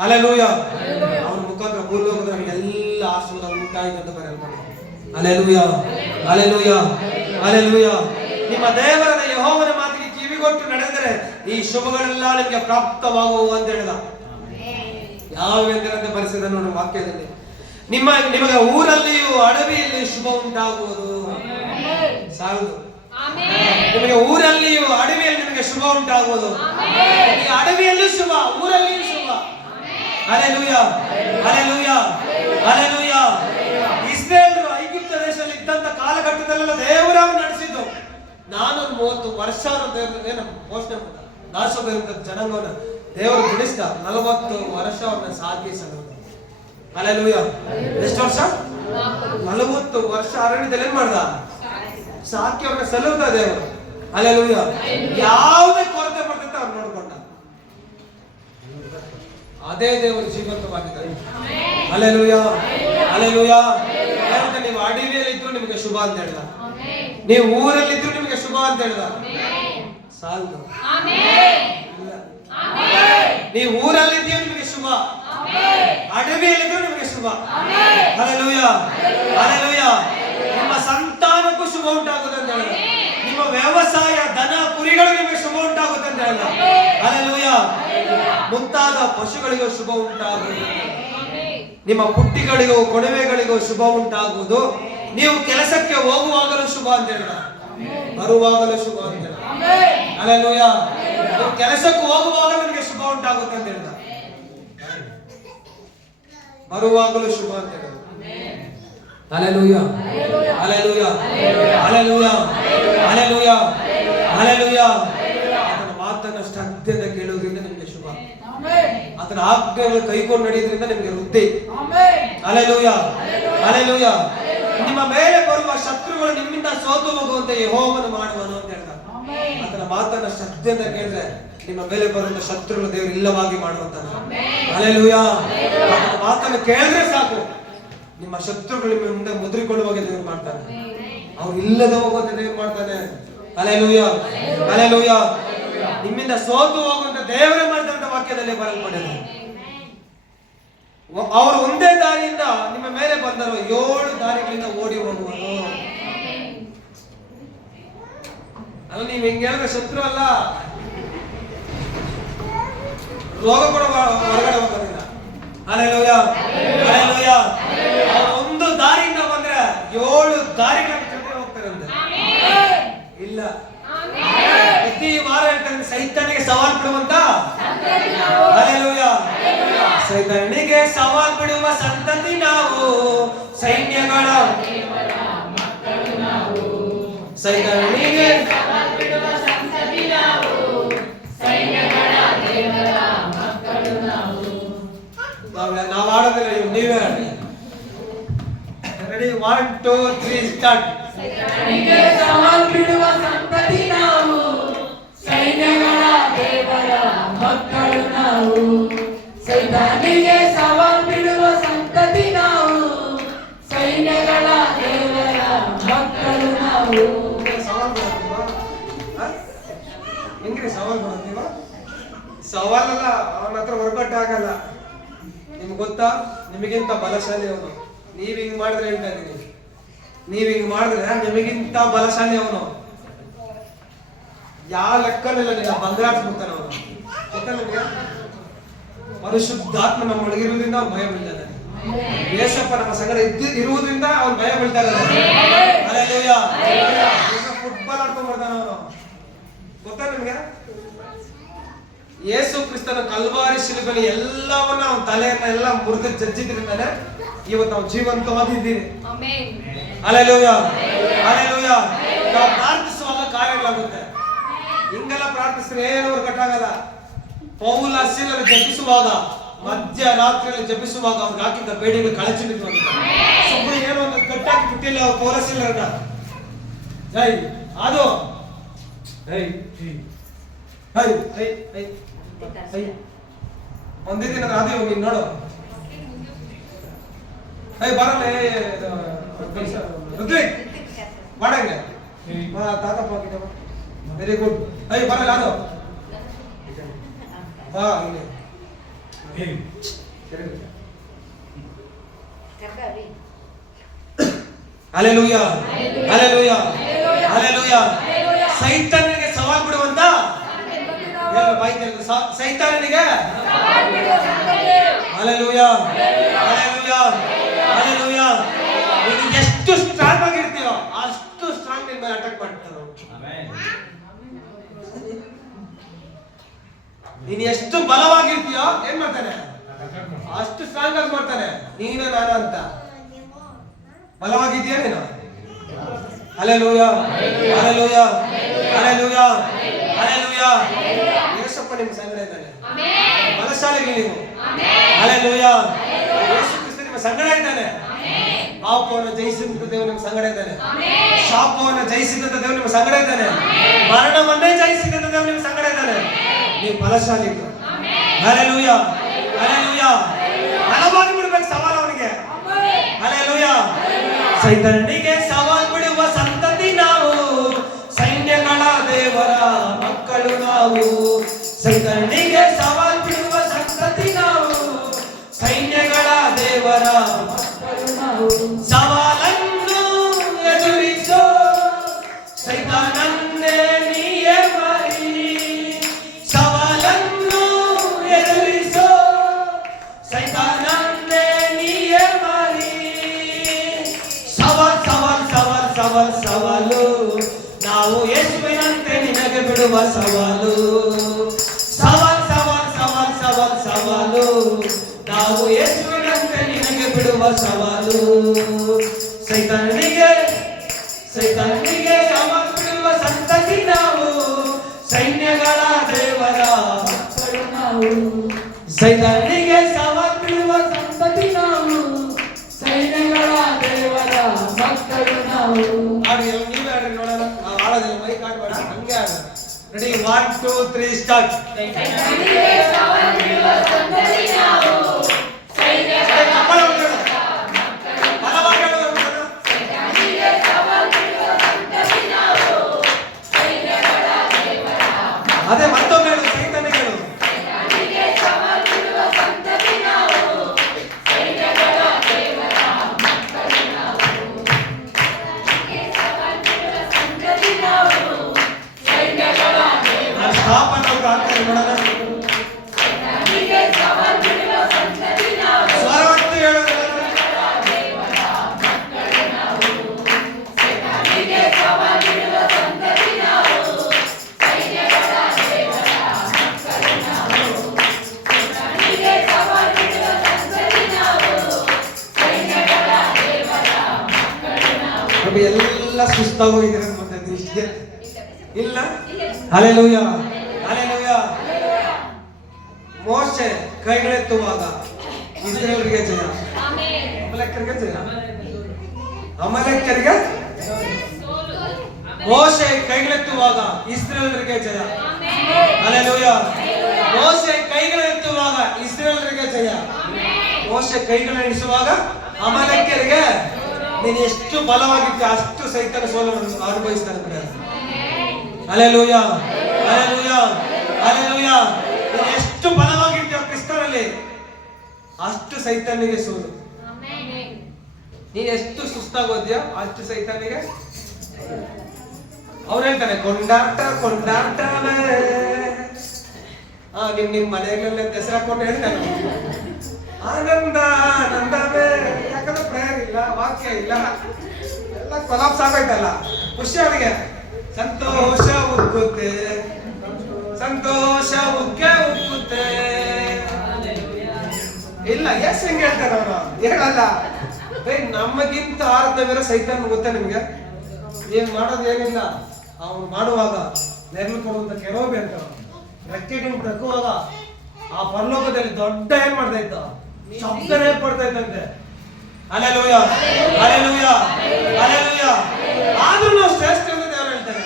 ಹಲ್ಲೆಲೂಯಾ. ಅವನ ಮುಖಾಂತರ ಭೂಲೋಕದಲ್ಲಿ ಎಲ್ಲ ಆಶೀರ್ವಾದ ಉಂಟಾಯಿತು ಅಂತ ಬರೆಯಲ್ಪಟ್ಟಿದೆ. Hallelujah, hallelujah, hallelujah. ನಿಮ್ಮ ದೇವರಾದ ಯೆಹೋವನ ಮಾತಿಗೆ ಕಿವಿಗೊಟ್ಟು ನಡೆದರೆ ಈ ಶುಭಗಳೆಲ್ಲ ನಿಮಗೆ ಪ್ರಾಪ್ತವಾಗುವು ಅಂತ ಹೇಳಿದ. ಯಾವೆಂದರೆ ಪರಿಸ್ಥಿತಿ ನೋಡಿ ವಾಕ್ಯದಲ್ಲಿ, ನಿಮಗೆ ಊರಲ್ಲಿಯೂ ಅಡವಿಯಲ್ಲಿ ಶುಭ ಉಂಟಾಗುವುದು. ಸಾಲದು. ನಿಮಗೆ ಊರಲ್ಲಿಯೂ ಅಡವಿಯಲ್ಲಿ ನಿಮಗೆ ಶುಭ ಉಂಟಾಗುವುದು. ಈ ಅಡವಿಯಲ್ಲೂ ಶುಭ, ಊರಲ್ಲಿಯೂ ಶುಭ. Hallelujah, hallelujah, hallelujah. ಇಸ್ರಾಯೇಲರು ಐಗುಪ್ತ ದೇಶದಲ್ಲಿ ಇದ್ದಂತ ಕಾಲಘಟ್ಟದಲ್ಲೆಲ್ಲ ದೇವರನ್ನು ನಡೆಸಿದ್ದು. 430 ವರ್ಷ ಘೋಷಣೆ ದಾಸೋಹ ಜನಾಂಗವನ್ನ ದೇವರು ಬಿಡಿಸಿದ. 40 ವರ್ಷ ಅವ್ರನ್ನ ಸಾಧಿಸಲು ಹಲ್ಲೆಲೂಯಾ. ಎಷ್ಟು ವರ್ಷ? 40 ವರ್ಷ ಅರಣ್ಯದಲ್ಲಿ ಏನ್ ಮಾಡ್ದ? ಸಾಕಿ ಅವ್ರನ್ನ ಸಲ್ಲುತ್ತಾ ದೇವರು. ಹಲ್ಲೆಲೂಯಾ. ಯಾವುದೇ ಕೊರತೆ ಬರ್ತೈತೆ ಅವ್ರು ನೋಡ್ಕೊಂಡ. ಅದೇ ದೇವರು ಜೀವಂತವಾಗಿದ್ದಾರೆ. ಹಲ್ಲೆಲೂಯಾ. ಹಲ್ಲೆಲೂಯಾ. ನೀವು ಅಡವಿಯಲ್ಲಿ ಇದ್ರು ನಿಮಗೆ ಶುಭ ಅಂತ ಹೇಳ್ದ, ನೀವು ಊರಲ್ಲಿದ್ರು ನಿಮಗೆ ಶುಭ ಅಂತ ಹೇಳ್ದ. ಸಾಲದು. ನೀವು ಊರಲ್ಲಿದ್ದೀವಿ ನಿಮಗೆ ಶುಭ, ಅಡವಿಯಲ್ಲಿದ್ರು ನಿಮಗೆ ಶುಭ. ಹಲ್ಲೆಲೂಯಾ. ಹಲ್ಲೆಲೂಯಾ. ನಿಮ್ಮ ಸಂತಾನಕ್ಕೂ ಶುಭ ಉಂಟಾಗುತ್ತೆ ಅಂತ ಹೇಳಿದ. ನಿಮ್ಮ ವ್ಯವಸಾಯ ದನ ಕುರಿಗಳು ನಿಮಗೆ ಶುಭ ಉಂಟಾಗುತ್ತೆ ಅಂತ ಹೇಳಿದ. ಹಲ್ಲೆಲೂಯಾ. ಮುಂತಾದ ಪಶುಗಳಿಗೂ ಶುಭ ಉಂಟಾಗುವುದು. ನಿಮ್ಮ ಪುಟ್ಟಿಗಳಿಗೂ ಕೊಣವೆಗಳಿಗೂ ಶುಭ ಉಂಟಾಗುವುದು. ನೀವು ಕೆಲಸಕ್ಕೆ ಹೋಗುವಾಗಲೂ ಶುಭ ಅಂತ ಹೇಳಿದ, ಬರುವಾಗಲೂ ಶುಭ ಅಂತ ಹೇಳಿದ. ಹಲ್ಲೆಲೂಯಾ. ನೀವು ಕೆಲಸಕ್ಕೆ ಹೋಗುವಾಗ ನಿಮಗೆ ಶುಭ ಉಂಟಾಗುತ್ತೆ ಅಂತ ಹೇಳಿದ, ಬರುವಾಗಲೂ ಶುಭ ಅಂತ ಹೇಳಿದ. Hallelujah. Hallelujah. Hallelujah. Hallelujah. Hallelujah. ಆತನ ಮಾತನ್ನು ಶ್ರದ್ಧೆಯಿಂದ ಕೇಳುವುದರಿಂದ ನಿಮಗೆ ಶುಭ. ಆತನ ಆಜ್ಞೆಗಳು ಕೈಕೊಂಡು ನಡೆಯುವುದರಿಂದ ನಿಮಗೆ ವೃದ್ಧಿ. ಹಲ್ಲೆಲೂಯಾ. ಹಲ್ಲೆಲೂಯಾ. ನಿಮ್ಮ ಮೇಲೆ ಬರುವ ಶತ್ರುಗಳು ನಿಮ್ಮಿಂದ ಸೋತು ಹೋಗುವಂತೆ ಯೆಹೋವನು ಮಾಡುವನು ಅಂತ ಹೇಳಿದ. ಆತನ ಮಾತನ್ನ ಶ್ರದ್ಧೆಯಿಂದ ಕೇಳಿದ್ರೆ ನಿಮ್ಮ ಮೇಲೆ ಬರುವಂತ ಶತ್ರುಗಳು ದೇವರು ಇಲ್ಲವಾಗಿ ಮಾಡುವಂತದ್ದು. ಹಲ್ಲೆಲೂಯಾ. ಆತನ ಮಾತನ್ನು ಕೇಳಿದ್ರೆ ಸಾಕು, ನಿಮ್ಮ ಶತ್ರುಗಳು ನಿಮ್ಮ ಮುಂದೆ ಮುದ್ರಿಕೊಳ್ಳುವಾಗ ದೇವರು ಮಾಡ್ತಾನೆ, ಅವ್ರು ಇಲ್ಲದೆ ಹೋಗುವಂತೆ ದೇವರು ಮಾಡ್ತಾನೆ. ಹಲ್ಲೆಲೂಯಾ. ಹಲ್ಲೆಲೂಯಾ. ನಿಮ್ಮಿಂದ ಸೋತು ಹೋಗುವಂತ ದೇವರೇ ಮಾಡ್ತಾನೆ ವಾಕ್ಯದಲ್ಲಿ ಬರೆಯಲ್ಪಟ್ಟಿದೆ. ಅವರು ಒಂದೇ ದಾರಿಯಿಂದ ನಿಮ್ಮ ಮೇಲೆ ಬಂದರು, 7 ದಾರಿಗಳಿಂದ ಓಡಿ ಹೋಗುವರು. ಅಲ್ಲ, ನೀವು ಹಿಂಗೆ ಹೇಳಿದ್ರೆ ಶತ್ರು ಅಲ್ಲ, ರೋಗ ಕೂಡ ಹೊರಗಡೆ ಹೋಗೋದಿಲ್ಲ. ಹಲ್ಲೆಲೂಯಾ. ಹಲ್ಲೆಲೂಯಾ. ಒಂದು ದಾರಿಯಿಂದ ಬಂದ್ರೆ 7 ದಾರಿಗಳನ್ನು ಜೊತೆ ಹೋಗ್ತಾರಂತೆ. ಇಲ್ಲ, ಪ್ರತಿ ವಾರ ಹೇಳ್ತಾರೆ ಸೈತಾನಿಗೆ ಸವಾಲ್ ಬಿಡುವಂತ. ಹಲ್ಲೆಲೂಯಾ. ಸೈತಾನಿಗೆ ಸವಾಲ್ ಬಿಡುವ ಸಂತತಿ ನಾವು, ಸೈನ್ಯಗಳ ಸೈತಾನಿಗೆ ಸವಾಲ್ ಬಿಡುವ ಸಂತತಿ ನಾವು, ಸೈನ್ಯಗಳ ದೇವರ ಮಕ್ಕಳು ನಾವು. ನಾವು ಆಡೋದಿಲ್ಲ, ನೀವೇ ಆಡಿ. ರೆಡಿ? 1 2 3 ಸ್ಟಾರ್ಟ್. ಸೈತಾನಿಗೆ ಸವಾಲ್ ಬಿಡುವ ಸಂತತಿ ನಾವು, ಸೈನ್ಯಗಳ ದೇವರ ಮಕ್ಕಳು ನಾವು. ಸೈತಾನಿಗೆ ಸವಾಲ್ ಬಿಡುವ ಸಂತತಿ ನಾವು, ಸೈನ್ಯಗಳ ದೇವರ ಮಕ್ಕಳು ನಾವು. ಹೆಂಗ್ರಿ ಸವಾಲ್ ಬರೋದು? ಸವಾಲಲ್ಲ, ಅವನ ಹತ್ರ ವರ್ಕೌಟ್ ಆಗಲ್ಲ. ನಿಮ್ಗೆ ಗೊತ್ತಾ, ನಿಮಗಿಂತ ಬಲಶಾಲಿ ಅವನು. ನೀವ್ ಹಿಂಗ್ ಮಾಡಿದ್ರೆ ಹೇಳ್ತಾ ಇದೀನಿ, ನೀವ್ ಹಿಂಗ್ ಮಾಡಿದ್ರೆ ನಿಮಗಿಂತ ಬಲಶಾಲಿ ಅವನು. ಯಾವ ಲೆಕ್ಕನಿಲ್ಲ, ನಿನ್ನ ಬಂಗಾರಿಸ್ಬಿಡ್ತಾನೆ ಅವನು. ಗೊತ್ತಾ ನಿಮ್ಗೆ? ಪರಿಶುದ್ಧಾತ್ಮ ನಮ್ಮ ಒಳಗಿರುವುದರಿಂದ ಅವ್ನು ಭಯ ಬೀಳ್ತಾನೆ. ಯೇಸಪ್ಪ ನಮ್ಮ ಸಂಗಡ ಇರುವುದರಿಂದ ಅವ್ನು ಭಯ ಬೀಳ್ತಾ ಇದ್ದಾನೆ. ಹಲ್ಲೆಲೂಯಾ. ಫುಟ್ಬಾಲ್ ಆಡ್ಕೊಂಡ್ ಬರ್ತಾನೆ ಅವನು. ಗೊತ್ತಾ ನಿಮ್ಗೆ? ಯೇಸು ಕ್ರಿಸ್ತನ ಕಲ್ವಾರಿ ಶಿಲುಬೆಯಲ್ಲಿ ಎಲ್ಲವನ್ನ ಅವನ ತಲೆಯನ್ನ ಎಲ್ಲ ಮುರಿದು ಜಜ್ಜಿದ್ರಿಂದಾನೆ ಇವತ್ತು ನಾವು ಜೀವಂತವಾಗಿದ್ದೀವಿ. ಹಲ್ಲೆಲೂಯಾ. ಹಲ್ಲೆಲೂಯಾ. ನಾವು ಪ್ರಾರ್ಥಿಸುವಾಗ ಕಾರ್ಯಗಳಾಗುತ್ತೆ. ಹಿಂಗೆಲ್ಲ ಪ್ರಾರ್ಥಿಸಿದ್ರೆ ಏನು ಕಟ್ಟಾಗಲ್ಲ. ಪೌಲ ಸೀಲರು ಜಪಿಸುವಾಗ, ಮಧ್ಯರಾತ್ರಿಯಲ್ಲಿ ಜಪಿಸುವಾಗ ಅವ್ರಿಗೆ ಹಾಕಿದ್ದ ಬೇಡಿಗಳು ಕಳಚಿ ನಿಂತು ಸುಮ್ಮನೆ ಏನೋ ಒಂದು ಕಟ್ಟಾಕಿ ಬಿಟ್ಟಿಲ್ಲ ಅವ್ರು ಪೌಲ ಸೀಲರನ್ನ. ಜೈ ಅದು ಒಂದೇ ದಿನ ಅದೇ ಹೋಗಿ ನೋಡು. ಬರಲ್ಲ ಋತ್ವಿಕ್ ಮಾಡಂಗೆ ತಾತಪ್ಪ ವೆರಿ ಗುಡ್. ಬರಲ್ಲ ಅದು ಬಾ ಇಲ್ಲಿ. ಹಲ್ಲೆಲೂಯಾ. ಹಲ್ಲೆಲೂಯಾ. ಹಲ್ಲೆಲೂಯಾ. ಸೈತಾನನಿಗೆ ಸವಾಲ್ ಬಿಡುವಂತ ಸೈತಾನನಿಗೆ ಹಲ್ಲೆಲೂಯಾ. ಹಲ್ಲೆಲೂಯಾ. ಹಲ್ಲೆಲೂಯಾ. ನೀನು ಎಷ್ಟು ಸ್ಟ್ರಾಂಗ್ ಆಗಿರ್ತೀಯೋ ಅಷ್ಟು ಸ್ಟ್ರಾಂಗ್ ನಿನ್ನ ಮೇಲೆ ಅಟ್ಯಾಕ್ ಮಾಡ್ತಾರೆ. ನೀನು ಎಷ್ಟು ಬಲವಾಗಿರ್ತೀಯೋ ಏನ್ ಮಾಡ್ತಾನೆ, ಅಷ್ಟು ಸ್ಟ್ರಾಂಗ್ ಆಗಿ ಮಾಡ್ತಾನೆ. ನೀನು ನಾನು ಅಂತ ಬಲವಾಗಿದ್ದೀಯ ನೀನು. Hallelujah. Hallelujah. Hallelujah. Hallelujah. Yesappa ನಿಮ್ಮ ಸಂಗಡ ಇದ್ದಾನೆ. ಬಲಶಾಲಿಗಳು ನೀವು. ಹಲ್ಲೆಲೂಯಾ. ಯೇಸು ಕ್ರಿಸ್ತನಿಗೆ ಸಂಗಡ ಇದ್ದಾನೆ. ಪಾಪವನ್ನು ಜಯಿಸಿದಂತ ದೇವರು ನಿಮ್ಮ ಸಂಗಡ ಇದ್ದಾನೆ. ಶಾಪವನ್ನು ಜಯಿಸಿದಂತ ದೇವರು ನಿಮ್ಮ ಸಂಗಡ ಇದ್ದಾನೆ. ಮರಣವನ್ನೇ ಜಯಿಸಿದಂತ ದೇವರು ನಿಮ್ಮ ಸಂಗಡ ಇದ್ದಾನೆ. ನೀವು ಬಲಶಾಲಿ. Hallelujah, hallelujah. ಬಲವಾಗಿ ಬಿಡ್ಬೇಕು ಸವಾಲು ಅವನಿಗೆ. ಹಲ್ಲೆಲೂಯಾ. ಸೈತಾನನಿಗೆ ಸವಾಲು ಬಿಡುವ ಸಂತತಿ ನಾವು, ಸೈನ್ಯಗಳ ದೇವರ ಮಕ್ಕಳು ನಾವು. ಸೈತಾನನಿಗೆ ಸವಾಲು ಬಿಡುವ ಸಂತತಿ ನಾವು, ಸೈನ್ಯಗಳ ದೇವರ ಮಕ್ಕಳು ನಾವು. ಸವಾಲನ್ನು ಎದುರಿಸೋ ಸೈತಾನನ್ನೇ ನೀಯೇ ಮಾರಿ. ಸವಾಲನ್ನು ಎದುರಿಸೋ ಸೈತಾನನ್ನೇ ನೀಯೇ ಮಾರಿ. ಸವಾಲ್ ಸವಾಲ್ ಸವಾಲ್ ಸವಾಲ್ ಸವಾಲು, ನಾವು ಯೇಸುವಿನಂತೆ ನಿನಗೆ ಬಿಡುವ ಸವಾಲು. ಸವಾಲ್ ಸವಾಲ್ ಸವಾಲ್ ಸವಾಲ್ ಸವಾಲು, ನಾವು ಯೇಸುವಿನಂತೆ ನಿನಗೆ ಬಿಡುವ ಸವಾಲು. ಸೈತಾನನಿಗೆ ಸವಾಲು ಬಿಡುವ ಸಂತತಿ ನಾವು, ಸೈನ್ಯಗಳ ದೇವರ ಮಕ್ಕಳು ನಾವು. ಸೈತಾನನಿಗೆ ಸವಾಲು ಬಿಡುವ ಸಂತತಿ ನಾವು, ಸೈನ್ಯಗಳ ದೇವರ ಮಕ್ಕಳು ನಾವು. ಹಾಡು ನೀವೇ ಹಾಡ್ರಿ ನೋಡೋಣ. ನಾವು ಹಾಡೋದಿಲ್ಲ, ಮೈಕ್ ಹಾಡ್ಬೇಡ, ಹಂಗೆ ಹಾಡ. Ready, 1 2 3 start. ಸೈತಾನನಿಗೆ ಸವಾಲು ಬಿಡುವ ಸಂತತಿ ನಾವು, ಸೈನ್ಯಗಳ ಅದೇ ಮತ್ತೊಮ್ಮೆ ಸೈತಾನಿಗಳು ಸ್ಥಾಪನೆ ಆಗ್ತಾರೆ ನೋಡೋಣ. ಸ್ವರವತ್ತು ಹೇಳೋದು. ಎಲ್ಲ ಸುಸ್ತಾಗೋಗಿದ್ದೀರ ಅಂತ ಇಷ್ಟಿಗೆ ಇಲ್ಲ. Hallelujah, hallelujah. ಮೋಶೆ ಕೈಗಳೆತ್ತುವಾಗ ಇಸ್ರಾಯೇಲ್ರಿಗೆ ಜಯ, ಅಮಲೇಕ್ಯರಿಗೆ ಜಯ. ಅಮಲೇಕ್ಯರಿಗೆ ಮೋಶೆ ಕೈಗಳೆತ್ತುವಾಗ ಇಸ್ರಾಯೇಲ್ರಿಗೆ ಜಯ. ಹಲ್ಲೆಲೂಯಾ. ಮೋಶೆ ಕೈಗಳೆತ್ತುವಾಗ ಇಸ್ರಾಯೇಲ್ರಿಗೆ ಜಯ. ಮೋಶೆ ಕೈಗಳನ್ನಿಸುವಾಗ ಅಮಲೇಕ್ಯರಿಗೆ ನೀನು ಎಷ್ಟು ಬಲವಾಗಿದ್ದೆ ಅಷ್ಟು ಸೈತಾನ ಸೋಲನ್ನು ಅನುಭವಿಸ್ತಾನೆ. Hallelujah, hallelujah, hallelujah. ನೀನು ಎಷ್ಟು ಬಲವಾಗಿದ್ದೆ ಕ್ರಿಸ್ತನಲ್ಲಿ ಅಷ್ಟು ಸೈತಾನಿಗೆ ಸೋಲು. ನೀನು ಎಷ್ಟು ಸುಸ್ತಾಗೋದ್ಯಾ ಅಷ್ಟು ಸೈತಾನಿಗೆ. ಅವ್ರು ಹೇಳ್ತಾರೆ ಕೊಂಡಾಟ ಕೊಂಡಾಟವೇ. ನಿಮ್ ಮನೆಯಲ್ಲೆಲ್ಲ ದಸರಾ ಕೊಂಡು ಹೇಳ್ತಾರೆ ಆನಂದ ಆನಂದವೇ. ಯಾಕಂದ್ರೆ ಪ್ರೇಯರ್ ಇಲ್ಲ, ವಾಕ್ಯ ಇಲ್ಲ, ಎಲ್ಲ ಕೊಲಾಪ್ಸ್ ಆಗೋಯ್ತಲ್ಲ. ಖುಷಿ ಅವನಿಗೆ ಸಂತೋಷ ಉಕ್ಕುತ್ತೆ, ಸಂತೋಷ ಉಕ್ಕೆ ಉಕ್ಕುತ್ತೆ. ಇಲ್ಲ ಎಸ್ ಹೆಂಗೆ ಹೇಳ್ತಾರೆ ಅವರು, ಹೇಳಲ್ಲ. ನಮಗಿಂತ ಆರಾಧವಿರೋ ಸೈತಾನ ಗೊತ್ತಾ ನಿಮ್ಗೆ? ಏನ್ ಮಾಡೋದು ಏನಿಲ್ಲ, ಅವನು ಮಾಡುವಾಗ ನೆರಳು ಕೊಡುವಂತ ಕೆರೋಬಿ ಅಂತ ರೆಕ್ಕೆಗಳು ತಕ್ಕುವಾಗ ಆ ಪರಲೋಕದಲ್ಲಿ ದೊಡ್ಡ ಏನ್ ಮಾಡ್ತಾ ಇದ್ದ, ಶಬ್ದನೇ ಪಡ್ತಾ ಇದ್ದಂತೆ. Hallelujah, hallelujah, hallelujah. ಆದ್ರೂ ನಾವು ಶ್ರೇಷ್ಠ ಅಂತ ದೇವರು ಹೇಳ್ತಾರೆ.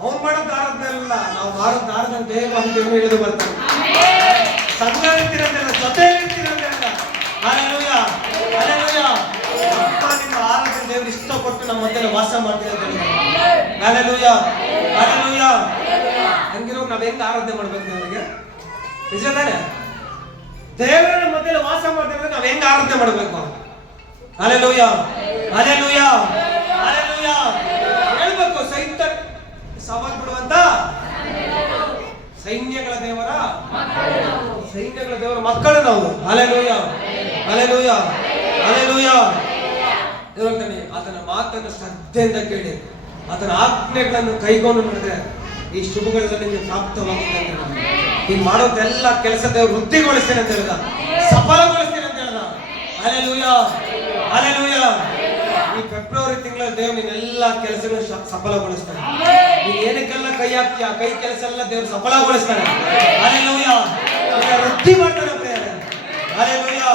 ಅವ್ನು ಮಾಡೋದು ಆರಾಧನೆ ಅಲ್ಲ, ನಾವು ಮಾಡೋದು ಆರಾಧನೆ ದೇವ ಅಂತ ಹೇಳಿದು ಬರ್ತಾರೆ. ಸಂಘ ಇರ್ತೀರಂತೆಲ್ಲ, ಜೊತೆ ಇರ್ತೀರಂತೆಲ್ಲ. Hallelujah, hallelujah. ಅಪ್ಪ ನಿಮ್ಮ ಆರಾಧನೆ ದೇವರು ಇಷ್ಟಪಟ್ಟು ನಮ್ಮ ಮಧ್ಯೆ ವಾಸ ಮಾಡ್ತೀವಿ ಅಂತ ಹೇಳಿದ್ದಾರೆ. Hallelujah, hallelujah. ಹಂಗಿರೋ ನಾವ್ ಹೆಂಗ್ ಆರಾಧನೆ ಮಾಡ್ಬೇಕು ದೇವರಿಗೆ? ನಿಜ ತಾನೆ? ದೇವರ ಮಧ್ಯೆ ವಾಸ ಮಾಡ್ತಿದ್ರೆ ನಾವ್ ಹೆಂಗ್ ಆರಾಧನೆ ಮಾಡ್ಬೇಕು? Hallelujah, hallelujah, hallelujah. ಹೇಳ್ಬೇಕು ಸೈತಾನ ಸವಾಲ್ ಬಿಡುವಂತ ಸೈನ್ಯಗಳ ದೇವರ ಮಕ್ಕಳು ನಾವು. Hallelujah, hallelujah, hallelujah. ದೇವರೇ ಆತನ ಮಾತನ್ನು ಶ್ರದ್ಧೆಯಿಂದ ಕೇಳಿ ಆತನ ಆಜ್ಞೆಗಳನ್ನು ಕೈಗೊಂಡು ನಡೆದ್ರೆ ಈ ಶುಭಗಳಲ್ಲಿ ನಿಮಗೆ ಪ್ರಾಪ್ತವಾಗುತ್ತೆ. ನೀನ್ ಮಾಡೋದೆಲ್ಲ ಕೆಲಸ ದೇವರು ವೃದ್ಧಿಗೊಳಿಸ್ತೇನೆ ಅಂತ ಹೇಳಿದ, ಸಫಲಗೊಳಿಸ್ತೇನೆ ಅಂತ ಹೇಳಿದ. Hallelujah, hallelujah. ಈ ಫೆಬ್ರವರಿ ತಿಂಗಳ ದೇವರು ನೀನೆಲ್ಲ ಕೆಲಸಗಳನ್ನು ಸಫಲಗೊಳಿಸ್ತಾನೆ. ನೀನ್ ಏನಕ್ಕೆಲ್ಲ ಕೈ ಹಾಕ್ತೀಯ ಕೈ ಕೆಲಸ ಎಲ್ಲ ದೇವರು ಸಫಲಗೊಳಿಸ್ತಾನೆ. ಹಲ್ಲೆಲೂಯಾ, ವೃದ್ಧಿ ಮಾಡ್ತಾನೆ. Hallelujah,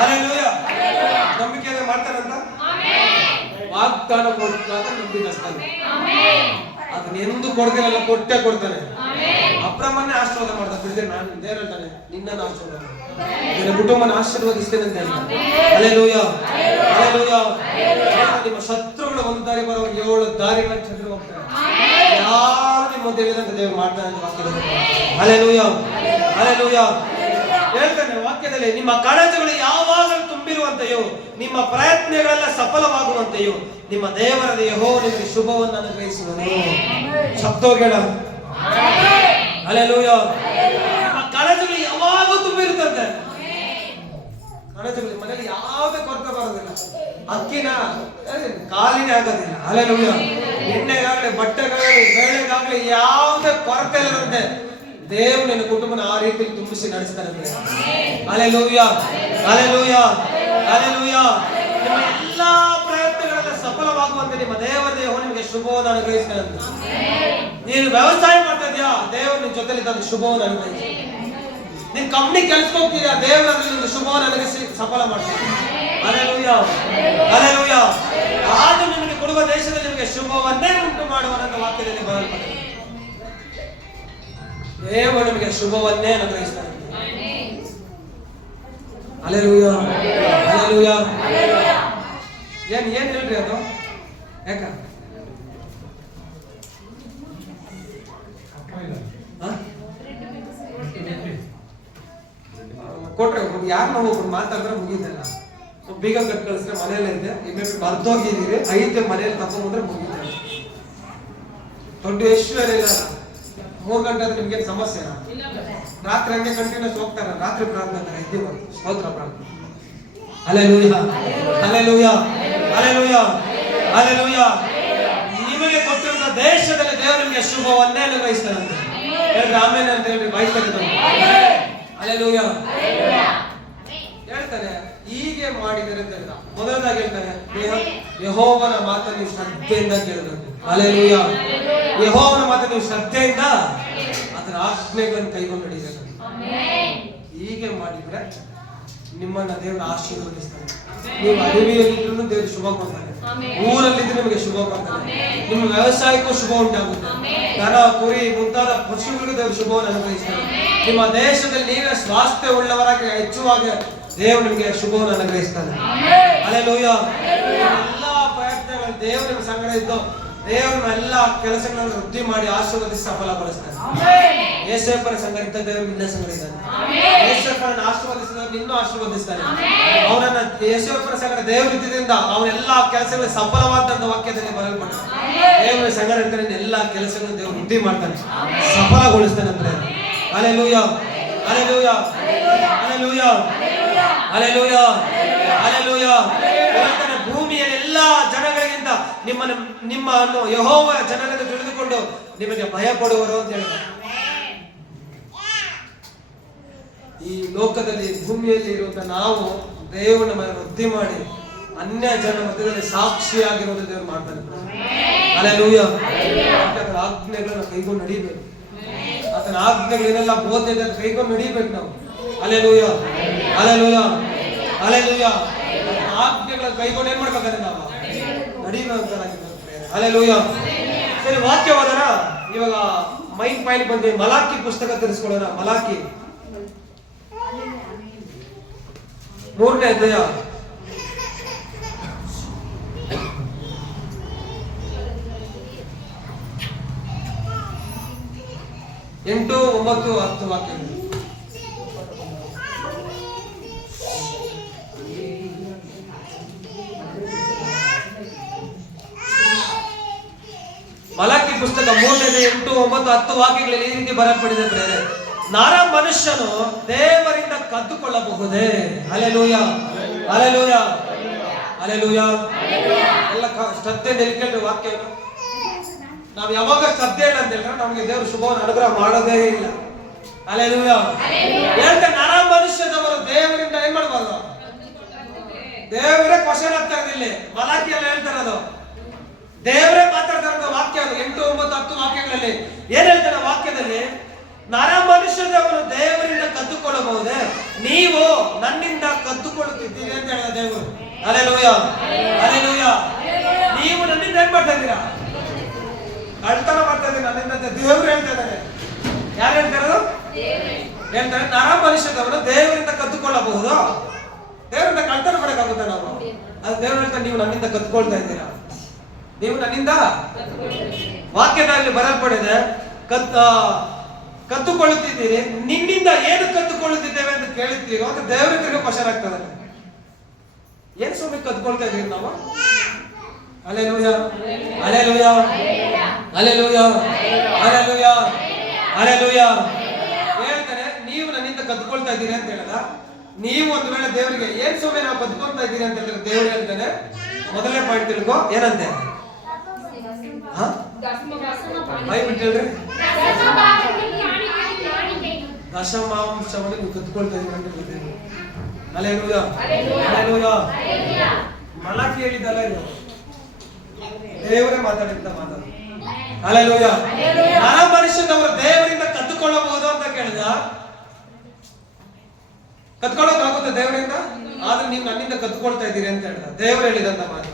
hallelujah. ಅಂತ ವಾಗ್ದಾನ ಕೊಟ್ಟಾಗ ನಂಬಿಗಸ್ತಾನೆ. ಅದನ್ನೆಂದು ಕೊಡ್ತೀರಲ್ಲ ಕೊಟ್ಟೆ ಕೊಡ್ತಾನೆ. ಅಬ್ರಹ್ಮನ್ನೇ ಆಶೀರ್ವಾದ ಮಾಡ್ದ ಬಿಡ್ತೇನೆ ನಾನು ದೇವ್ರು ಹೇಳ್ತಾನೆ ನಿನ್ನನ್ನು ಆಶೀರ್ವಾದ ನಿನ್ನ ಕುಟುಂಬನ ಆಶೀರ್ವದಿಸ್ತೇನೆ ಅಂತ ಹೇಳ್ತಾನೆ. Hallelujah hallelujah. ನಿಮ್ಮ ಶತ್ರುಗಳು ಒಂದು ದಾರಿ ಬರೋ 7 ದಾರಿಗಳನ್ನು ಚಂದ್ರ ಹೋಗ್ತಾರೆ. ಯಾರು ನಿಮ್ಮ ಮುಂದೆ ಹೇಳಿದಂತೆ ದೇವರು ಮಾಡ್ತಾನೆ ಅಂತ ವಾಕ್ಯದಲ್ಲಿ. Hallelujah hallelujah. ಹೇಳ್ತಾನೆ ವಾಕ್ಯದಲ್ಲಿ, ನಿಮ್ಮ ಕಣಜಗಳು ಯಾವಾಗಲೂ ತುಂಬಿರುವಂತೆಯೋ ನಿಮ್ಮ ಪ್ರಯತ್ನಗಳೆಲ್ಲ ಸಫಲವಾಗುವಂತೆಯೋ ನಿಮ್ಮ ದೇವರಾದ ಯೆಹೋವನು ನಿಮಗೆ ಶುಭವನ್ನು ಅನುಗ್ರಹಿಸುವನು. ಶಬ್ದೋಗಳ ಹಲ್ಲೆಲೂಯಾ. ನಿಮ್ಮ ಕಣಜಗಳು ಯಾವಾಗೂ ತುಂಬಿರುತ್ತಂತೆ. ಕಣಜಗಳು ಮನೆಯಲ್ಲಿ ಯಾವುದೇ ಕೊರತೆ ಬರೋದಿಲ್ಲ. ಅಕ್ಕಿನ ಖಾಲಿನೇ ಆಗೋದಿಲ್ಲ. ಹಲ್ಲೆಲೂಯಾ. ಎಣ್ಣೆಗಾಗಲಿ ಬಟ್ಟೆಗಾಗಲಿ ಬೇಳೆಗಾಗಲಿ ಯಾವುದೇ ಕೊರತೆ ಇಲ್ಲದಂತೆ ದೇವರು ನಿನ್ನ ಕುಟುಂಬನ ಆ ರೀತಿಯಲ್ಲಿ ತುಂಬಿಸಿ ನಡೆಸ್ತಾನೆ. Hallelujah hallelujah hallelujah. ನಿಮ್ಮ ಎಲ್ಲಾ ಪ್ರಯತ್ನಗಳೆಲ್ಲ ಸಫಲವಾಗುವಂತೆ ನಿಮ್ಮ ದೇವರ ಯೆಹೋವನು ನಿಮಗೆ ಶುಭವನ್ನು ಅನುಗ್ರಹಿಸ್ತಾನೆ. ನೀನು ವ್ಯವಸಾಯ ಮಾಡ್ತಾ ಇದೀಯಾ, ದೇವರು ನಿನ್ನ ಜೊತೆಲಿ ಇದ್ದ ಶುಭವನ್ನು ಅನುಗ್ರಹಿಸ್ತಾನೆ. ನೀನ್ ಕಂಪ್ನಿ ಕೆಲ್ಸಕ್ಕೆ ಹೋಗ್ತೀಯಾ, ದೇವರು ಅದರಲ್ಲಿ ನಿಮಗೆ ಶುಭವನ್ನು ಅನುಗ್ರಹಿಸಿ ಸಫಲ ಮಾಡ್ತಾನೆ. Hallelujah hallelujah. ಆಗ ನಿಮಗೆ ಕೊಡುವ ದೇಶದಲ್ಲಿ ನಿಮಗೆ ಶುಭವನ್ನೇ ಉಂಟು ಮಾಡುವನಂತ ವಾಕ್ಯದಲ್ಲಿ ಬರೆಯಲ್ಪಟ್ಟಿದೆ. ದೇವರು ನಿಮಗೆ ಶುಭವನ್ನೇ ಅನುಗ್ರಹಿಸ್ತಾನೆ. Hallelujah hallelujah. ಏನ್ ಹೇಳ್ರಿ ಅದು ಯಾಕ ಕೊಟ್ರೆ ಯಾರನ್ನ ಹೋಗ್ಬಿಟ್ಟು ಮಾತಾಡಿದ್ರೆ ಮುಗಿದಲ್ಲ. ಬೀಗ ಕಟ್ ಕಳಿಸಿದ್ರೆ ಮನೇಲಿ ಇದೆ, ಇಮೇಲೆ ಮರ್ತೋಗಿದ್ದೀರಿ ಐತೆ ಮನೇಲಿ ತಗೊಂಡ್ರೆ ಮುಗಿದ. ದೊಡ್ಡ ಐಶ್ವರ್ಯ ಇಲ್ಲ. 3 ಗಂಟೆ ಆದ್ರೆ ನಿಮ್ಗೆ ಸಮಸ್ಯೆ. ರಾತ್ರಿ ಹಂಗೆ ಕಂಟಿನ್ಯೂಸ್ ಹೋಗ್ತಾರೆ. ರಾತ್ರಿ ಪ್ರಾರ್ಥನೆ ಇದ್ದೀವಿ, ಸ್ತೋತ್ರ ಪ್ರಾರ್ಥನೆ. Hallelujah hallelujah hallelujah hallelujah. ನಿಮಗೆ ಕೊಟ್ಟಿರುವ ದೇಶದಲ್ಲಿ ದೇವರು ನಿಮಗೆ ಶುಭವನ್ನೇ ಅನುಗ್ರಹಿಸ್ತಾನಂತೆ. ಹೇಳ್ರಿ ಆಮೇಲೆ ಅಂತ ಹೇಳಿ ಬಯಸ್ತದೆ. ಹಲ್ಲೆಲೂಯಾ. ಹೇಳ್ತಾನೆ ಹೀಗೆ ಮಾಡಿದರೆ ಅಂತ ಹೇಳ್ದ. ಮೊದಲದಾಗಿ ಹೇಳ್ತಾನೆ ಯೆಹೋವನ ಮಾತನ್ನು ನೀವು ಶ್ರದ್ಧೆಯಿಂದ ಕೇಳಬೇಕು. ಹಲ್ಲೆಲೂಯಾ. ಯೆಹೋವನ ಮಾತನ್ನು ನೀವು ಶ್ರದ್ಧೆಯಿಂದ ಅದರ ಆಜ್ಞೆಗಳನ್ನು ಕೈಗೊಂಡು ನಡೆಯಬೇಕು. ಹೀಗೆ ಮಾಡಿದ್ರೆ ನಿಮ್ಮನ್ನ ದೇವರು ಆಶೀರ್ವದಿಸ್ತಾನೆ. ನೀವು ಅಡವಿಯಲ್ಲಿದ್ರೂ ದೇವರು ಶುಭ ಕೊಡ್ತಾನೆ. ಊರಲ್ಲಿದ್ದು ನಿಮಗೆ ಶುಭ ಕೊಡ್ತಾನೆ. ನಿಮ್ಮ ವ್ಯವಸಾಯಕ್ಕೂ ಶುಭ ಉಂಟಾಗುತ್ತೆ. ದನ ಕುರಿ ಮುಂತಾದ ಪಶುಗಳಿಗೂ ದೇವರು ಶುಭವನ್ನು ಅನುಗ್ರಹಿಸ್ತಾನೆ. ನಿಮ್ಮ ದೇಶದಲ್ಲಿ ನೀವೇ ಸ್ವಾಸ್ಥ್ಯ ಉಳ್ಳವರಾಗಿ ಹೆಚ್ಚುವಾಗ ದೇವರು ನಿಮಗೆ ಶುಭವನ್ನು ಅನುಗ್ರಹಿಸ್ತಾನೆ. ಹಲ್ಲೆಲೂಯಾ. ಎಲ್ಲಾ ಪ್ರಯತ್ನಗಳು ದೇವರು ನಿಮ್ಮ ಸಂಗಡ ಇದ್ದು ದೇವರ ಎಲ್ಲ ಕೆಲಸಗಳನ್ನು ವೃದ್ಧಿ ಮಾಡಿ ಆಶೀರ್ವದಿಸಿ ಸಫಲಗೊಳಿಸ್ತಾನೆ. ಯೇಸಪ್ಪನ ಸಂಗಡ ಇದ್ದ ದೇವರು ನಿನ್ನ ಸಂಗಡ ಇದ್ದಾನೆ. ಯೇಸಪ್ಪನನ್ನು ಆಶೀರ್ವದಿಸಿದವರು ನಿನ್ನೂ ಆಶೀರ್ವದಿಸ್ತಾನೆ. ಅವನನ್ನ ಯೇಸಪ್ಪನ ಸಂಗಡ ದೇವರು ಇದ್ದಿದ್ದರಿಂದ ಅವನೆಲ್ಲಾ ಕೆಲಸಗಳು ಸಫಲವಾದಂತ ವಾಕ್ಯದಲ್ಲಿ ಬರೆಯಲ್ಪಟ್ಟಿದೆ. ದೇವರ ಸಂಗಡ ಇದ್ದರೆ ಎಲ್ಲಾ ಕೆಲಸಗಳನ್ನು ದೇವರು ವೃದ್ಧಿ ಮಾಡ್ತಾನೆ, ಸಫಲಗೊಳಿಸ್ತಾನೆ ಅಂದ್ರೆ. Hallelujah hallelujah hallelujah hallelujah hallelujah. ಭೂಮಿಯಲ್ಲಿ ಎಲ್ಲಾ ಜನಗಳಿಗಿಂತ ನಿಮ್ಮನ್ನು ಯೆಹೋವ ಜನರನ್ನು ತಿಳಿದುಕೊಂಡು ನಿಮಗೆ ಭಯ ಪಡುವರು ಅಂತ ಹೇಳ್ತಾರೆ. ಈ ಲೋಕದಲ್ಲಿ ಭೂಮಿಯಲ್ಲಿ ಇರುವಂತ ನಾವು ದೇವರನ್ನ ವೃದ್ಧಿ ಮಾಡಿ ಅನ್ಯ ಜನ ಮಧ್ಯದಲ್ಲಿ ಸಾಕ್ಷಿಯಾಗಿರೋದು ದೇವರು ಮಾಡ್ತಾನೆ. ಹಲ್ಲೆಲೂಯಾ. ಆತನ ಆಜ್ಞೆಗಳನ್ನು ಕೈಗೊಂಡು ನಡೀಬೇಕು. ಆತನ ಆಜ್ಞೆಗಳೇನೆಲ್ಲ ಬೋಧನೆ ಇದೆ ಕೈಗೊಂಡು ನಡೀಬೇಕು ನಾವು. Hallelujah hallelujah hallelujah. ಆಜ್ಞೆಗಳ ಕೈಗೊಂಡು ಏನ್ ಮಾಡ್ಬೇಕಾದ್ರೆ ನಾವು ನಡೀಬೇಕಾಗಿದೆ. ಹಲ್ಲೆಲೂಯಾ. ಸರಿ, ವಾಕ್ಯ ಓದೋಣ. ಇವಾಗ ಮೈನ್ ಪಾಯಿಂಟ್ ಬಂದ್ವಿ. ಮಲಾಕಿ ಪುಸ್ತಕ ತಿಳಿಸ್ಕೊಳ್ಳೋಣ. ಮಲಾಕಿ 3ನೇ ಅಧ್ಯಾಯ 8, 9, 10 ವಾಕ್ಯಗಳು. ಮಲಾಕಿ ಪುಸ್ತಕ 3ನೇ ಅಧ್ಯಾಯ 8, 9, 10 ವಾಕ್ಯಗಳಲ್ಲಿ ಈ ರೀತಿ ಬರೆಯಲ್ಪಟ್ಟಿದೆ ಪ್ರೇರೆ. ನರ ಮನುಷ್ಯನು ದೇವರಿಂದ ಕದ್ದುಕೊಳ್ಳಬಹುದೇ? Hallelujah hallelujah hallelujah. ಎಲ್ಲ ಶ್ರದ್ಧೆಯಿಂದ ಕೇಳ್ರಿ ವಾಕ್ಯವನ್ನು. ನಾವು ಯಾವಾಗ ಶ್ರದ್ಧೆ ಇಲ್ಲ ಅಂತ ಹೇಳಿದ್ರೆ ನಮಗೆ ದೇವರು ಶುಭವನ್ನು ಅನುಗ್ರಹ ಮಾಡೋದೇ ಇಲ್ಲ. ಹಲ್ಲೆಲೂಯಾ. ಹೇಳ್ತಾರೆ ನರ ಮನುಷ್ಯದವರು ದೇವರಿಂದ ಏನ್ ಮಾಡಬಾರ್ದು. ದೇವರೇ ಕ್ವಶನ್ ಆಗ್ತಾ ಇರಲಿಲ್ಲ. ಮಲಾಕಿ ಎಲ್ಲ ಹೇಳ್ತಾರೆ, ಅದು ದೇವರೇ ಮಾತಾಡ್ತಾ ಇರೋದು ವಾಕ್ಯ. ಅದು 8, 9, 10 ವಾಕ್ಯಗಳಲ್ಲಿ ಏನ್ ಹೇಳ್ತಾರೆ ವಾಕ್ಯದಲ್ಲಿ? ನರ ಮನುಷ್ಯದವರು ದೇವರಿಂದ ಕದ್ದುಕೊಳ್ಳಬಹುದೇ? ನೀವು ನನ್ನಿಂದ ಕದ್ದುಕೊಳ್ಳುತ್ತಿದ್ದೀರಿ ಅಂತ ಹೇಳಿದ ದೇವರು. Hallelujah, hallelujah. ನೀವು ನನ್ನಿಂದ ಏನ್ ಮಾಡ್ತಾ ಇದ್ದೀರಾ? ಕಳ್ತನ ಮಾಡ್ತಾ ಇದ್ದೀನಿ ನನ್ನಿಂದ ಅಂತ ದೇವರು ಹೇಳ್ತಾ ಇದ್ದಾರೆ. ಯಾರು ಹೇಳ್ತಾರದು? ಹೇಳ್ತಾರೆ ನರ ಮನುಷ್ಯದವನು ದೇವರಿಂದ ಕದ್ದುಕೊಳ್ಳಬಹುದು. ದೇವರಿಂದ ಕಳ್ತನ ಮಾಡಕ್ಕಾಗುತ್ತೆ ನಾವು? ಅದು ದೇವರು ಹೇಳ್ತಾರೆ ನೀವು ನನ್ನಿಂದ ಕದ್ದುಕೊಳ್ತಾ ಇದ್ದೀರಾ. ನೀವು ನನ್ನಿಂದ ವಾಕ್ಯದಲ್ಲಿ ಬರಲ್ಪಡಿದೆ ಕದ್ದುಕೊಳ್ಳುತ್ತಿದ್ದೀರಿ. ನಿನ್ನಿಂದ ಏನು ಕದ್ದುಕೊಳ್ಳುತ್ತಿದ್ದೇವೆ ಅಂತ ಕೇಳುತ್ತೀರೋ ಅಂತ ದೇವರಿಗೆ ಕ್ವಶನ್ ಆಗ್ತದೆ. ಏನ್ ಸ್ವಾಮಿ ಕದ್ಕೊಳ್ತಾ ಇದೀವಿ ನಾವು? Hallelujah, hallelujah, hallelujah, hallelujah, hallelujah. ಹೇಳ್ತಾನೆ ನೀವು ನನ್ನಿಂದ ಕದ್ಕೊಳ್ತಾ ಇದ್ದೀರಿ ಅಂತ ಹೇಳಿದ. ನೀವು ಒಂದು ವೇಳೆ ದೇವರಿಗೆ ಏನ್ ಸ್ವಾಮಿ ನಾವು ಕದ್ಕೊಳ್ತಾ ಇದ್ದೀರಿ ಅಂತ ಹೇಳಿದ್ರೆ ದೇವ್ರು ಹೇಳ್ತಾನೆ ಮೊದಲನೇ ಪಾಯಿಂಟ್ ತಿಳ್ಕೊ. ಏನಂತೆ? ಬಿಟ್ಟು ಹೇಳ್ರಿ. ದಶಮಾಂಶವನ್ನು ನೀವು ಕದ್ಕೊಳ್ತಾ ಇದ್ದೀರಿ ಅಂತ ಹೇಳ್ತೇವೆ. Hallelujah, hallelujah. ಮಲಾಕಿ ಹೇಳಿದ್ದಲ್ಲ ಇದು, ದೇವರೇ ಮಾತಾಡಿದ ಮಾತಾಡ. ಹಲ್ಲೆಲೂಯ. ನರ ಮನುಷ್ಯನವರು ದೇವರಿಂದ ಕದ್ದುಕೊಳ್ಳಬಹುದು ಅಂತ ಕೇಳಿದ. ಕದ್ಕೊಳ್ಳೋಕಾಗುತ್ತೆ ದೇವರಿಂದ, ಆದ್ರೆ ನೀವು ನನ್ನಿಂದ ಕದ್ದುಕೊಳ್ತಾ ಇದ್ದೀರಿ ಅಂತ ಹೇಳಿದ. ದೇವರು ಹೇಳಿದಂತ ಮಾತು.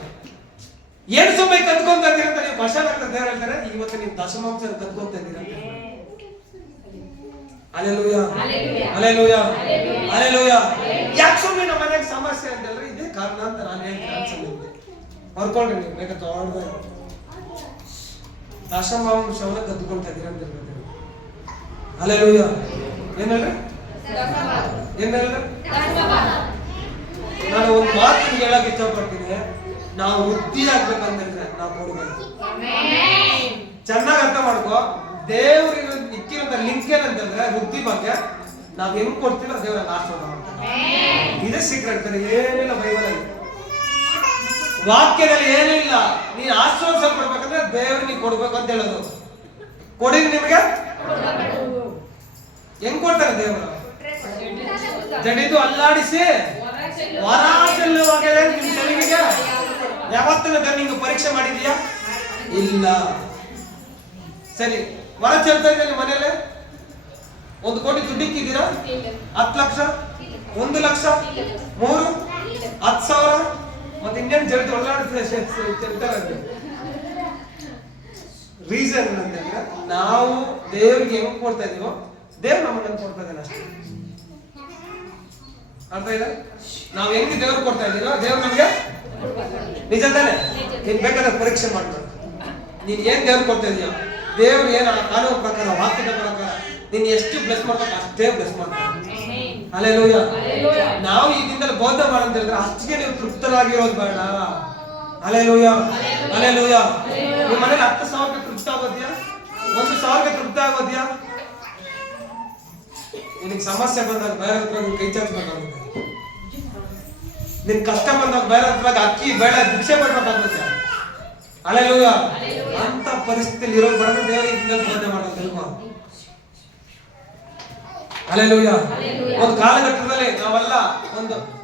ಏನ್ ಸುಮ್ಮನೆ ಕದ್ಕೊಂತ ಇದ್ದೀರಿ ಅಂತ ನೀವು ಭಾಷೆ ಮಾಡ್ತಾರೆ. ದೇವರು ಹೇಳ್ತಾರೆ ಇವತ್ತು ನೀವು ದಶಮಾಂಶ ಕದ್ಕೊಂತ ಇದ್ದೀರಿ ಅಂತ. Hallelujah, hallelujah, hallelujah. ಯಾಕೆ ಸುಮ್ಮನೆ ನಮ್ಮ ಮನೆಗೆ ಸಮಸ್ಯೆ ಅಂತ ಹೇಳಿದ್ರೆ ಇದೇ ಕಾರಣ ಅಂತ ನಾನು ಹೇಳ್ತೀನಿ. ಬರ್ಕೊಂಡ್ರಿ ನೀವು ಬೇಕಾದ್ರೆ ದಶಮಾಂಶವನ್ನ ಕದ್ದುಕೊಳ್ತಾ ಇದ್ದೀರಿ ಅಂತ ಹೇಳ್ತಾರೆ. ಹಲ್ಲೆಲೂಯ. ಏನ್ ಹೇಳ್ರಿ? ಏನ್ ಹೇಳ್ರಿ? ನಾನು ಒಂದು ಮಾತು ಹೇಳಕ್ ಇಷ್ಟಪಡ್ತೀನಿ. ನಾವು ವೃದ್ಧಿ ಆಗ್ಬೇಕಂತಂದ್ರೆ ನಾವು ಕೊಡ್ಬೇಕು. ಚೆನ್ನಾಗಿ ಅರ್ಥ ಮಾಡ್ಕೋ. ದೇವ್ರಿಗೆ ಇಕ್ಕಿರೋಂಥ ಲಿಂಕ್ ಏನಂತಂದ್ರೆ ವೃದ್ಧಿ ಬಗ್ಗೆ ನಾವ್ ಹೆಂಗ್ ಕೊಡ್ತೀವಿ ದೇವರ ಆಶೀರ್ವಾದ ಮಾಡ್ತಾರೆ. ಇದೇ ಸೀಕ್ರೆಟ್. ಏನಿಲ್ಲ ಬೈಬಲಲ್ಲಿ, ವಾಕ್ಯದಲ್ಲಿ ಏನಿಲ್ಲ. ನೀನ್ ಆಶೀರ್ವಾದ ಕೊಡ್ಬೇಕಂದ್ರೆ ದೇವ್ರಿಗೆ ನೀ ಕೊಡ್ಬೇಕು ಅಂತ ಹೇಳೋದು. ಕೊಡಿ ನಿಮಗೆ ಹೆಂಗ್ ಕೊಡ್ತಾರೆ ದೇವರು? ಜಡಿದು ಅಲ್ಲಾಡಿಸಿ ವರ ಚೆಲ್ಲುವಾಗಲೇ ನಿಮ್ ಸೆಲವಿಗೆ ಯಾವತ್ತಿನ ನಿಂಗೆ ಪರೀಕ್ಷೆ ಮಾಡಿದೀಯಾ? ಇಲ್ಲ. ಸರಿ, ವರ ಚೆಲ್ತಾ ಇದ್ದ ನಿಮ್ಮ ಮನೇಲಿ 1 ಕೋಟಿ ದುಡ್ಡಿಕ್ಕಿದ್ದೀರಾ? 10 ಲಕ್ಷ, 1 ಲಕ್ಷ, 3, 10,000 ಮತ್ತೆ ಇನ್ನೇನು ಜಲ್ದಿ ಒಳ್ಳಾಡ್ತಾರೆ. ರೀಸನ್ ಅಂತಂದ್ರೆ ನಾವು ದೇವ್ರಿಗೆ ಹೆಂಗ್ ಕೊಡ್ತಾ ಇದೀವೋ ದೇವ್ರು ನಮ್ಮನ್ನ ಕೊಡ್ತಾ ಇದ್ದಾನೆ ಅಷ್ಟೇ. ಅರ್ಥ ಇದೆ? ನಾವ್ ಹೆಂಗ್ ದೇವ್ರು ಕೊಡ್ತಾ ಇದೀವೋ ದೇವ್ರು ನಮ್ಗೆ ನಿಜ ತಾನೆ. ನೀನ್ ಬೇಕಾದ್ರೆ ಪರೀಕ್ಷೆ ಮಾಡ್ತಾರೆ. ನೀನ್ ಏನ್ ದೇವ್ರು ಕೊಡ್ತಾ ಇದೀಯ, ದೇವ್ರು ಏನ ಕಾನೂನು ಪ್ರಕಾರ ವಾಕ್ಯದ ಪ್ರಕಾರ ನೀನ್ ಎಷ್ಟು ಬ್ಲೆಸ್ ಮಾಡ್ಬೇಕು ಅಷ್ಟೇ ಬ್ಲೆಸ್ ಮಾಡ್ತಾರೆ. ಹಲ್ಲೆಲೂಯ. ನಾವು ಈ ದಿನದಲ್ಲಿ ಬೋಧ ಮಾಡಂತ ಹೇಳಿದ್ರೆ ಅಷ್ಟಿಗೆ ನೀವು ತೃಪ್ತರಾಗಿರೋದು ಬೇಡ. Hallelujah, hallelujah. ನಿಮ್ಮ ಮನೇಲಿ 10,000ಕ್ಕೆ ತೃಪ್ತ ಆಗೋದ್ಯಾ? 1,000ಕ್ಕೆ ತೃಪ್ತ ಆಗೋದ್ಯಾ? ನಿನಗೆ ಸಮಸ್ಯೆ ಬಂದಾಗ ಬೇರೆ ಹತ್ರ ಕೈ ಚಾಚಬೇಕಾಗುತ್ತೆ. ನಿನ್ ಕಷ್ಟ ಬಂದಾಗ ಬೇರೆ ಹತ್ರ ಅಕ್ಕಿ ಬೇಳೆ ಭಿಕ್ಷೆ ಪಡ್ಬೇಕಾಗುತ್ತೆ. ಹಲ್ಲೆಲೂಯ. ಅಂತ ಪರಿಸ್ಥಿತಿಯಲ್ಲಿ ಇರೋ ಬರೋದು ದೇವರಿಗೆ ಬೋಧನೆ ಮಾಡೋದು ತಿಳ್ಕೊ. ಹಲ್ಲೆಲೂಯ. ಒಂದು ಕಾಲಘಟ್ಟದಲ್ಲಿ ನಾವೆಲ್ಲ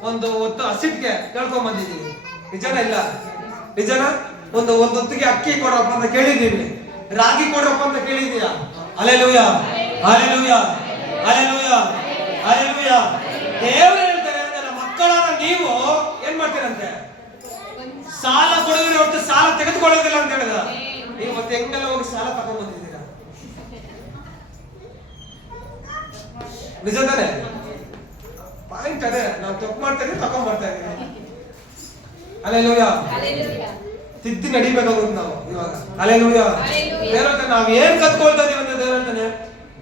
ಒಂದು ಹೊತ್ತು ಹಸಿಟ್ಗೆ ಕೇಳ್ಕೊಂಡ್ ಬಂದಿದ್ದೀವಿ. ನಿಜನ ಇಲ್ಲ? ನಿಜನ? ಒಂದು ಹೊತ್ತಿಗೆ ಅಕ್ಕಿ ಕೊಡ್ರಪ್ಪ ಅಂತ ಕೇಳಿದ್ದೀವಿ, ರಾಗಿ ಕೊಡ್ರಪ್ಪ ಅಂತ ಕೇಳಿದೀಯಾ? Hallelujah, hallelujah, hallelujah, hallelujah. ದೇವರು ಹೇಳ್ತಾರೆ ನನ್ನ ಮಕ್ಕಳಾದ ನೀವು ಏನ್ ಮಾಡ್ತೀರಂತೆ? ಸಾಲ ಕೊಡುವಿರಿ ಹೊರತು ಸಾಲ ತೆಗೆದುಕೊಳ್ಳೋದಿಲ್ಲ ಅಂತ ಹೇಳಿದ. ನೀವು ಮತ್ತೆ ಹೆಂಗೆಲ್ಲ ಹೋಗಿ ಸಾಲ ತಗೊಂಡ್ ಬಂದಿದ್ದೀರಾ? ನಿಜ ತಾನೆ? ಪಾಯಿಂಟ್ ಅದೇ, ನಾವು ತಪ್ಪು ಮಾಡ್ತಾ ಇದೀವಿ, ತಗೊಂಡ್ ಬರ್ತಾ ಇದೀವಿ. ಹಲ್ಲೆಲೂಯ. ತಿದ್ದಿ ನಡಿಬೇಕಾಗುತ್ತೆ ನಾವು ಇವಾಗ. ಹಲ್ಲೆಲೂಯ. ದೇವ್ರ ನಾವ್ ಏನ್ ಕತ್ಕೊಳ್ತಾ ಇದೀವಿ ಅಂತ ದೇವ್ರ ಹೇಳ್ತಾನೆ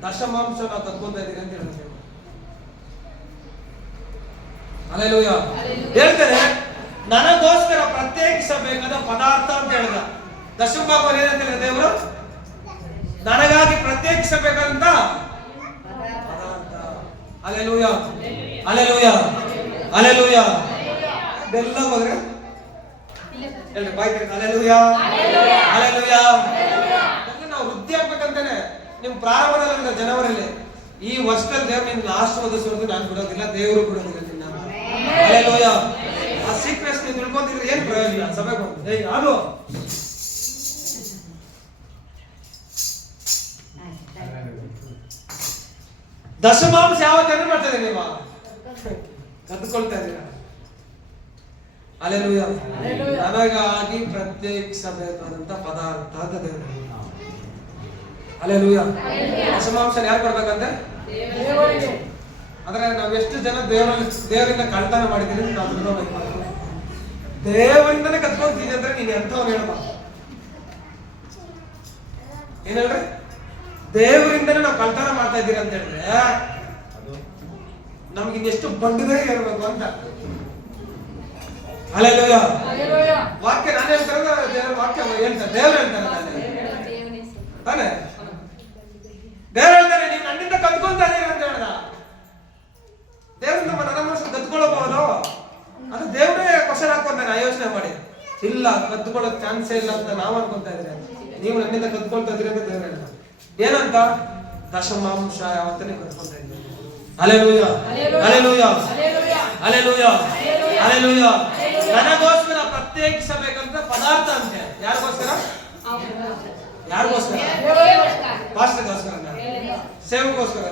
ದಶಮಾಂಶ ನಾವು ಕತ್ಕೊಳ್ತಾ ಇದೀವಿ ಅಂತ ಹೇಳ್ತೇವೆ. ಹಲ್ಲೆಲೂಯ. ಹೇಳ್ತಾನೆ ನನಗೋಸ್ಕರ ಪ್ರತ್ಯೇಕಿಸಬೇಕಾದ ಪದಾರ್ಥ ಅಂತ ಹೇಳಿದ. ದಶಮ ಭಾಗ ಏನಂತ ಹೇಳಿದ ದೇವರು? ನನಗಾಗಿ ಪ್ರತ್ಯೇಕಿಸಬೇಕಂತ ಪದಾರ್ಥ. Hallelujah, hallelujah, hallelujah. ಇದೆಲ್ಲ ಹೋದ್ರೆ ಹೇಳ್ರಿ ಬಾಯ್ ಕಡೆ ಹಲ್ಲೆಲೂಯ, ಹಲ್ಲೆಲೂಯ. ನಾವು ವೃದ್ಧಿ ಆಗ್ಬೇಕಂತಾನೆ ನಿಮ್ ಪ್ರಾರಂಭದಲ್ಲಿ ಜನವರಲ್ಲಿ ಈ ವರ್ಷದಲ್ಲಿ ದೇವ್ರು ನಿನ್ನ ಆಶೀರ್ವದಿಸೋದು ನಾನು ಬಿಡೋದಿಲ್ಲ, ದೇವರು ಬಿಡೋದಿಲ್ಲ ನಿನ್ನ. ಹಲ್ಲೆಲೂಯ. ಆ ಸೀಕ್ರೆಟ್ಸ್ ನೀವು ತಿಳ್ಕೊಂತಿದ್ರೆ ಏನ್ ಪ್ರಯೋಜನ? ಸಭೆ ಬಂದು ಅದು ದಶಮಾಂಶ ಯಾವತ್ತೇನು ಮಾಡ್ತಾ ಇದೀನಿ ನೀವು? ಕದ್ದುಕೊಳ್ತಾ ಇದ್ದೀರಾ? ಅಲ್ಲೇಲೂಯ. ಹಲ್ಲೆಲೂಯ. ನನಗಾಗಿ ಪ್ರತ್ಯೇಕಿಸಬೇಕಾದಂತ ಪದಾರ್ಥ ಅಂತ ದೇವರು. ಅಲ್ಲೇಲೂಯ. ದಶಮಾಂಶ ಯಾರು ಕೊಡ್ಬೇಕಂತೆ? ದೇವರಿಗೆ. ಆದ್ರೆ ನಾವ್ ಎಷ್ಟು ಜನ ದೇವರಿಂದ ಕಳ್ತನ ಮಾಡಿದೀವಿ ಅಂತ ನಾವು ತಿಳ್ಕೊಬೇಕು. ದೇವರಿಂದನೇ ಕತ್ಕೊಂತಿದ್ದೆ ಅಂದ್ರೆ ನೀನ್ ಎಂಥವ್ನು ಹೇಳಪ್ಪ? ಏನ್ ಹೇಳ್ರಿ? ದೇವರಿಂದನೇ ನಾವು ಕಳ್ತನ ಮಾಡ್ತಾ ಇದ್ದೀರಿ ಅಂತ ಹೇಳಿದ್ರೆ ನಮ್ಗೆ ಇನ್ನೆಷ್ಟು ಬಂಡದೇ ಇರಬೇಕು ಅಂತ. ಅಲ್ಲೇಲೂಯ. ಹಲ್ಲೆಲೂಯ. ವಾಕ್ಯ ನಾನು ಹೇಳ್ತಾರೆ, ದೇವರ ವಾಕ್ಯ ಹೇಳ್ತಾರೆ, ದೇವ್ರು ಹೇಳ್ತಾರೆ ತಾನೆ. ದೇವ್ರು ಹೇಳ್ತಾರೆ ನೀವು ನನ್ನಿಂದ ಕತ್ಕೊಂತ ಇದೀರಿ ಅಂತ ಹೇಳ್ದ. ದೇವ್ರಿಂದ ನನ್ನ ಮನಸ್ಸು ಕತ್ಕೊಳ್ಳಬಹುದು. ಅದು ದೇವ್ರೇ ಕ್ವಶನ್ ಹಾಕೊಂತಾನೆ ಯೋಚನೆ ಮಾಡಿ. ಇಲ್ಲ, ಕತ್ಕೊಳ್ಳೋಕ್ ಚಾನ್ಸೇ ಇಲ್ಲ ಅಂತ ನಾವ್ ಅನ್ಕೊಂತ ಇದ್ರೆ ನೀವು ನನ್ನಿಂದ ಕತ್ಕೊಳ್ತಾ ಇದೀರಿ ಅಂತ ದೇವ್ರು ಹೇಳ್ದ. ಏನಂತ? ದಶಮಾಂಶ ಯಾವತ್ತನೇ ಕತ್ಕೊಂತ ಇದ್ದೀರಿ. ಹಲ್ಲೆಲೂಯ. ಹಲ್ಲೆಲೂಯ. ಹಲ್ಲೆಲೂಯ. ಹಲ್ಲೆಲೂಯ. ನನಗೋಸ್ಕರ ಪ್ರತ್ಯೇಕಿಸಬೇಕಂತ ಪದಾರ್ಥ ಅಂತೆ. ಯಾರಿಗೋಸ್ಕರ? ಯಾರಿಗೋಸ್ಕರ? ಪಾಸ್ಟರ್ಗೋಸ್ಕರ, ಸೇವಕೋಸ್ಕರ,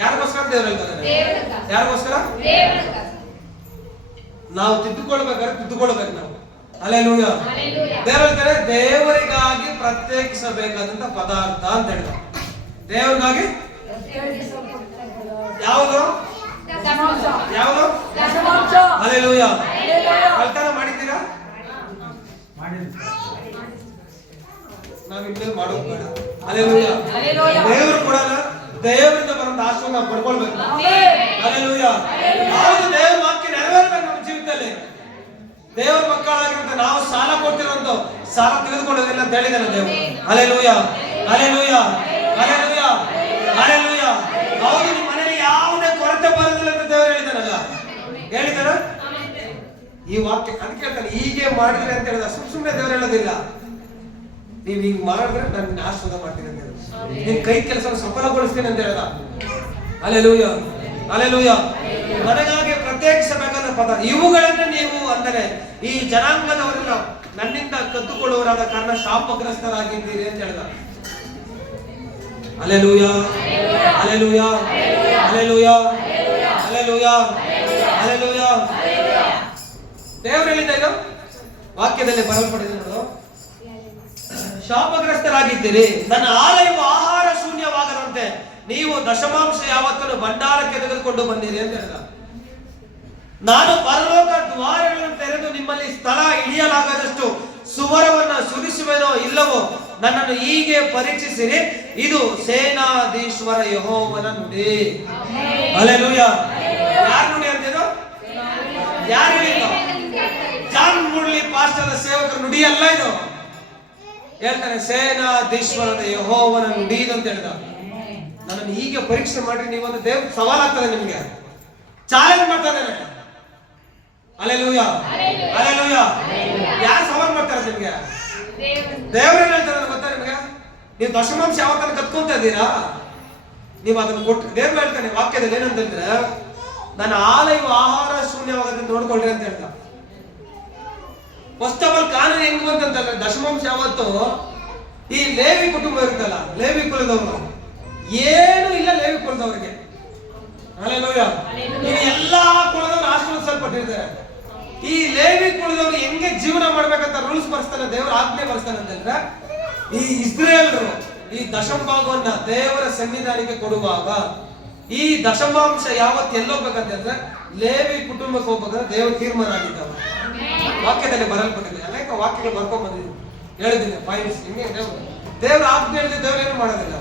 ಯಾರಿಗೋಸ್ಕರ? ದೇವ್ರು ಹೇಳ್ತಾರೆ. ಯಾರಿಗೋಸ್ಕರ? ನಾವು ತಿದ್ದುಕೊಳ್ಬೇಕು ನಾವು. ಹಲ್ಲೆಲೂಯ. ದೇವ್ರು ಹೇಳ್ತಾರೆ ದೇವರಿಗಾಗಿ ಪ್ರತ್ಯೇಕಿಸಬೇಕಾದಂತ ಪದಾರ್ಥ ಅಂತ ಹೇಳ್ತಾರೆ. ದೇವರಿಗಾಗಿ ಯಾವುದು? ಯಾವುದು? ದಶಮಾಂಶ. ಹಲ್ಲೆಲೂಯ. ಕಳ್ತನ ಮಾಡಿದ್ದೀರಾ? ನಾವ್ ಇನ್ಮೇಲೆ ಮಾಡೋದು ಬೇಡ. ಹಲ್ಲೆಲೂಯ. ದೇವರು ಕೊಡಲ್ಲ, ದೇವರಿಂದ ಬರೋಂತ ಆಶೀರ್ವಾದ ನಾವು ಪಡ್ಕೊಳ್ಬೇಕು. ಹಲ್ಲೆಲೂಯ. ಯಾವುದು ದೇವರ ವಾಕ್ಯ ನೆರವೇರಬೇಕು ನಮ್ಮ ಜೀವಿತದಲ್ಲಿ. ದೇವರ ಮಕ್ಕಳಾಗಿರುವಂತ ನಾವು ಸಾಲ ಕೊಟ್ಟಿರುವಂತ ಸಾಲ ತೆಗೆದುಕೊಳ್ಳೋದಿಲ್ಲ ಅಂತ ಹೇಳಿದಾನೆ ದೇವರು. ಹಲ್ಲೆಲೂಯ. ಹಲ್ಲೆಲೂಯ. ಹಲ್ಲೆಲೂಯ. ಹಲ್ಲೆಲೂಯ. ಹೌದು, ನಿಮ್ಮ ಮನೆಯಲ್ಲಿ ಯಾವುದೇ ಕೊರತೆ ಬರೋದಿಲ್ಲ ಅಂತ ದೇವರು ಹೇಳಿದಾನಲ್ಲ. ಹೇಳಿದಾನ ಈ ವಾಕ್ಯ ಅದಕ್ಕೆ ಹೇಳ್ತಾನೆ ಹೀಗೆ ಮಾಡಿದ್ರೆ ಅಂತ ಹೇಳಿದ. ಸುಮ್ಮನೆ ದೇವರು ಹೇಳೋದಿಲ್ಲ. ನೀವ್ ಹಿಂಗ್ ಮಾಡಿದ್ರೆ ನಾನು ಆಶೀರ್ವಾದ ಮಾಡ್ತೀನಿ ಅಂತ ಹೇಳಿ, ನಿನ್ ಕೈ ಕೆಲಸ ಸಫಲಗೊಳಿಸ್ತೀನಿ ಅಂತ ಹೇಳ್ದ. ಹಲ್ಲೆಲೂಯ. ಹಲ್ಲೆಲೂಯ. ನನಗಾಗಿ ಪ್ರತ್ಯೇಕಿಸಬೇಕಾದ ಪದ ಇವುಗಳನ್ನ ನೀವು ಅಂದರೆ ಈ ಜನಾಂಗದವರೆಲ್ಲ ನನ್ನಿಂದ ಕದ್ದುಕೊಳ್ಳುವರಾದ ಕಾರಣ ಶಾಪಗ್ರಸ್ತರಾಗಿದ್ದೀರಿ ಅಂತ ಹೇಳ್ದ. Hallelujah. Hallelujah. Hallelujah. Hallelujah. Hallelujah. ದೇವರು ಹೇಳಿದ ಏನು ವಾಕ್ಯದಲ್ಲಿ ಬರಲ್ಪಡಿದೆ ನೋಡು. ಶಾಪಗ್ರಸ್ತರಾಗಿದ್ದೀರಿ, ನನ್ನ ಆಲಯವು ಆಹಾರ ಶೂನ್ಯವಾಗದಂತೆ ನೀವು ದಶಮಾಂಶ ಯಾವತ್ತನ್ನು ಭಂಡಾರಕ್ಕೆ ತೆಗೆದುಕೊಂಡು ಬಂದಿರಿ ಅಂತ ಹೇಳಿದ. ನಾನು ಪರಲೋಕ ದ್ವಾರಗಳನ್ನು ತೆರೆದು ನಿಮ್ಮಲ್ಲಿ ಸ್ಥಳ ಹಿಡಿಯಲಾಗದಷ್ಟು ಸುವರವನ್ನ ಸುರಿಸುವೆನೋ ಇಲ್ಲವೋ ನನ್ನನ್ನು ಹೀಗೆ ಪರೀಕ್ಷಿಸಿರಿ. ಇದು ಸೇನಾಧೀಶ್ವರ ಯೆಹೋವನ ನುಡಿ. ಹಲ್ಲೆಲೂಯ. ಯಾರ ನುಡಿ ಅಂತೇನು? ಯಾರು ಹೇಳಿದ್ದು? ಜಾನ್ ಮುರ್ಲಿ ಪಾಸ್ಟರ್ ಸೇವಕರ ನುಡಿ ಅಲ್ಲ ಇದು. ಹೇಳ್ತಾನೆ ಸೇನಾಧೀಶ್ವರನ ಯೆಹೋವನ ನುಡಿ ಅಂತ ಹೇಳಿದ. ನನ್ನನ್ನು ಹೀಗೆ ಪರೀಕ್ಷೆ ಮಾಡ್ರಿ ನೀವು ಅಂತ ದೇವ್ರ ಸವಾಲಾಗ್ತದೆ, ನಿಮ್ಗೆ ಚಾಲೆಂಜ್ ಮಾಡ್ತಾ ಇದ್ದಾನೆ. ಹಲ್ಲೆಲೂಯ. ಹಲ್ಲೆಲೂಯ. ಯಾರು ಸವಾಲ್ ಮಾಡ್ತಾರೆ ನಿಮ್ಗೆ? ದೇವರೇನ್ ಹೇಳ್ತಾರೆ ಗೊತ್ತಾ ನಿಮ್ಗೆ? ನೀವು ದಶಮಾಂಶ ಯಾವತ್ತನ್ನು ಕತ್ಕೊಂತ ಇದ್ದೀರಾ? ನೀವು ಅದನ್ನು ಕೊಟ್ಟು ದೇವ್ರು ಹೇಳ್ತಾನೆ ವಾಕ್ಯದಲ್ಲಿ ಏನಂತಂದ್ರೆ ನನ್ನ ಆಲಯವು ಆಹಾರ ಶೂನ್ಯವಾಗದಂತೆ ನೋಡ್ಕೊಳ್ರಿ ಅಂತ ಹೇಳ್ದ. ಫಸ್ಟ್ ಆಫ್ ಆಲ್ ಕಾನೂನು ಹೆಂಗ್ ಬಂತಂತಂದ್ರೆ ದಶಮಾಂಶ ಯಾವತ್ತು ಈ ಲೇವಿ ಕುಟುಂಬ ಇರುತ್ತಲ್ಲ, ಲೇವಿ ಕುಲದವರು ಏನು ಇಲ್ಲ ಲೇವಿ ಕುಲದವರಿಗೆ. ಹಲ್ಲೆಲೂಯ. ಈ ಎಲ್ಲಾ ಕುಲದವರು ಆಶೀರ್ವದಿಸಲ್ಪಟ್ಟಿರ್ತಾರೆ. ಈ ಲೇವಿ ಕುಲದವರು ಹೆಂಗೆ ಜೀವನ ಮಾಡ್ಬೇಕಂತ ರೂಲ್ಸ್ ಬರ್ಸ್ತಾನೆ ದೇವರ ಆಜ್ಞೆ ಬರ್ಸ್ತಾನೆ ಅಂತಂದ್ರೆ ಈ ಇಸ್ರೇಲ್ರು ಈ ದಶಮಾಂಶವನ್ನ ದೇವರ ಸನ್ನಿಧಾನಕ್ಕೆ ಕೊಡುವಾಗ ಈ ದಶಮಾಂಶ ಯಾವತ್ತು ಎಲ್ಲೋಗ್ಬೇಕಂತಂದ್ರೆ ಲೇವಿ ಕುಟುಂಬಕ್ಕೆ ಹೋಗ್ಬೇಕಂದ್ರೆ ದೇವ್ರ ತೀರ್ಮಾನ ಆಗಿದ್ದಾವೆ. ವಾಕ್ಯದಲ್ಲಿ ಬರಲ್ಪಟ್ಟಿದೆ. ಅನೇಕ ವಾಕ್ಯಗಳು ಬರ್ಕೊಂಡ್ ಬಂದಿದ್ವಿ, ಹೇಳಿದ್ದೀನಿ ಪಾಯಿಂಟ್ಸ್. ಹಿಂಗೆ ದೇವ್ರ ಆಜ್ಞೆ ಹೇಳಿದ್ರೆ ದೇವ್ರ ಏನು ಮಾಡೋದಿಲ್ಲ.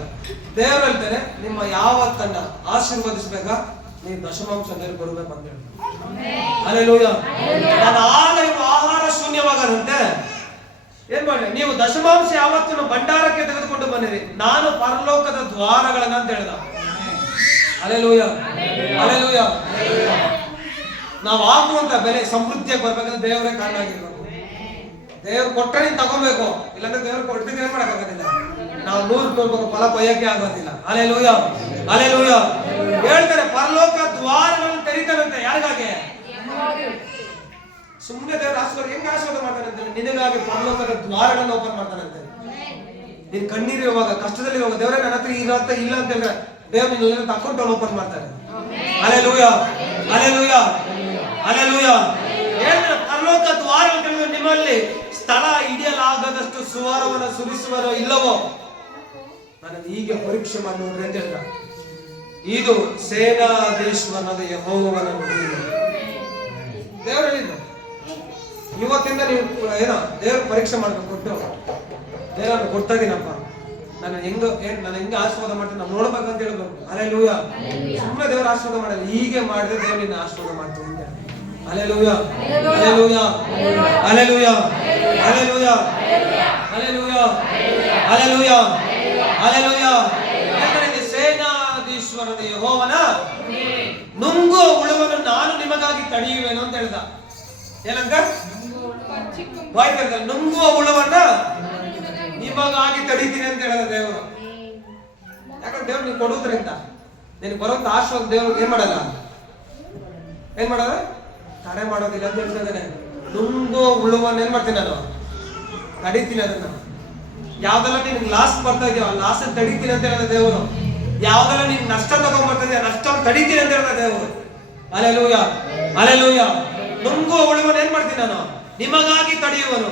ದೇವ್ರು ಹೇಳ್ತಾರೆ ನಿಮ್ಮ ಯಾವತ್ತನ್ನ ಆಶೀರ್ವದಿಸ್ಬೇಕಾ ನೀವು ದಶಮಾಂಶ ದೇವ್ರು ಕೊಡ್ಬೇಕು ಅಂತ ಹೇಳ್ತಾರೆ. ಹಲ್ಲೆಲೂಯ. ನನ್ನ ಆಲಯವು ಆಹಾರ ಶೂನ್ಯವಾಗದಂತೆ ಏನ್ ಮಾಡಿ ನೀವು ದಶಮಾಂಶ ಯಾವತ್ತನ್ನು ಭಂಡಾರಕ್ಕೆ ತೆಗೆದುಕೊಂಡು ಬಂದಿರಿ. ನಾನು ಪರಲೋಕದ ದ್ವಾರಗಳನ್ನ ಅಂತ ಹೇಳ್ದ. ಹಲ್ಲೆಲೂಯ. ಹಲ್ಲೆಲೂಯ. ನಾವು ಹಾಕುವಂತ ಬೆಲೆ ಸಮೃದ್ಧಿಯಾಗಿ ಬರ್ಬೇಕಂದ್ರೆ ದೇವರೇ ಕಾರಣ ಆಗಿರ್ಬೇಕು. ದೇವ್ರು ಕೊಟ್ಟರೆ ನೀನ್ ತಗೋಬೇಕು, ಇಲ್ಲಾಂದ್ರೆ ದೇವ್ರು ಕೊಟ್ಟಿದ್ರೆ ಏನ್ ಮಾಡಕ್ಕಾಗೋದಿಲ್ಲ. ನಾವು 100 ಫಲ ಕೊಯ್ಯಕ್ಕೆ ಆಗೋದಿಲ್ಲ. ಹಲ್ಲೆಲೂಯ. ಹಲ್ಲೆಲೂಯ. ಹೇಳ್ತಾರೆ ಪರಲೋಕ ದ್ವಾರಗಳನ್ನು ತೆರೀತಾರಂತೆ. ಯಾರಿಗಾಗಿ? ಸುಮ್ಮನೆ ದೇವ್ರ ಆಶೀರ್ವಾದ ಹೆಂಗ್ ಆಶೀರ್ವಾದ ಮಾಡ್ತಾರಂತೆ? ನಿನಗಾಗಿ ಪರಲೋಕದ ದ್ವಾರಗಳನ್ನು ಓಪನ್ ಮಾಡ್ತಾರಂತೆ. ನೀನ್ ಕಣ್ಣೀರಿರುವಾಗ ಕಷ್ಟದಲ್ಲಿ ದೇವರೇ ನನ್ನ ಹತ್ರ ಇರತ್ತ ಇಲ್ಲ ಅಂತ ಹೇಳಿದ್ರೆ ದೇವ್ರು ನಿನ್ನ ಅಕೌಂಟ್ ಓಪನ್ ಮಾಡ್ತಾರೆ. ಹಲ್ಲೆಲೂಯ. ಹಲ್ಲೆಲೂಯ. ಹಲ್ಲೆಲೂಯ. ಹೇಳ್ತಾರೆ ಪರಲೋಕ ದ್ವಾರಗಳು ನಿಮ್ಮಲ್ಲಿ ಸ್ಥಳ ಹಿಡಿಯಲಾಗದಷ್ಟು ಸುವಾರವನ್ನು ಸುರಿಸುವರೋ ಇಲ್ಲವೋ ನನ್ನನ್ನು ಹೀಗೆ ಪರೀಕ್ಷೆ ಮಾಡಿ ನೋಡ್ರಿ ಅಂತ ಹೇಳಿದ. ಇದು ಸೇನಾಧೀಶ್ವರನಾದ ಯೆಹೋವನ ನುಡಿ. ದೇವರು ಹೇಳಿದ್ದು ಇವತ್ತಿಂದ ನೀವು ಏನೋ ದೇವ್ರ ಪರೀಕ್ಷೆ ಮಾಡ್ಬೇಕು. ಕೊಟ್ಟು ದೇವರನ್ನು ಕೊಡ್ತಾ ಇದೀನಪ್ಪ, ನಾನು ಹೆಂಗ ಆಶೀರ್ವಾದ ಮಾಡ್ತೀನಿ ನಾವು ನೋಡ್ಬೇಕಂತ ಹೇಳ್ಬೇಕು. ಹಲ್ಲೆಲೂಯಾ. ಸುಮ್ಮನೆ ದೇವರ ಆಶೀರ್ವಾದ ಮಾಡಲ್ಲ, ಹೀಗೆ ಮಾಡಿದ್ರೆ ದೇವ್ರು ನಿನ್ನ ಆಶೀರ್ವಾದ ಮಾಡ್ತೀನಿ ಅಂತ. Hallelujah, hallelujah, hallelujah, hallelujah, hallelujah, hallelujah, hallelujah. ಸೇನಾಧೀಶ್ವರನ ಯೆಹೋವನ ನುಂಗುವ ಹುಳುವನ್ನು ನಾನು ನಿಮಗಾಗಿ ತಡೆಯುವೆನು ಅಂತ ಹೇಳ್ದ. ಏನಂತ ವಾಕ್ಯದಲ್ಲಿ ನುಂಗುವ ಹುಳುವನ್ನ ನಿಮಗಾಗಿ ತಡೀತೀನಿ ಅಂತ ಹೇಳಿದ ದೇವರು. ಯಾಕಂದ್ರೆ ದೇವ್ರು ನೀವು ಕೊಡುವುದರಿಂದ ನಿನಗೆ ಬರುವಂತ ಆಶ್ವಾಸ ದೇವ್ರು ಏನ್ ಮಾಡಲ್ಲ ತಡೆ ಮಾಡೋದಿಲ್ಲ ಅಂತ ಹೇಳ್ತಾ ಇದ್ದಾನೆ. ನುಂಗುವ ಹುಳುವನ್ನ ಏನ್ ಮಾಡ್ತೀನಿ ನಾನು ತಡೀತೀನಿ. ಅದನ್ನ ಯಾವ್ದೆಲ್ಲ ನಿನ್ಗೆ ಲಾಸ್ ಬರ್ತಾ ಇದೆಯೋ ಲಾಸ್ ತಡೀತೀನಿ ಅಂತ ಹೇಳಿದ ದೇವರು. ಯಾವ್ದೆಲ್ಲ ನೀನ್ ನಷ್ಟ ತಗೊಂಡ್ಬರ್ತಾ ಇದೆಯಾ ನಷ್ಟ ತಡೀತೀನಿ ಅಂತ ಹೇಳಿದ ದೇವರು. Hallelujah, hallelujah. ನುಂಗುವ ಹುಳುವನ್ನ ಏನ್ ಮಾಡ್ತೀನಿ ನಾನು ನಿಮಗಾಗಿ ತಡೆಯುವನು,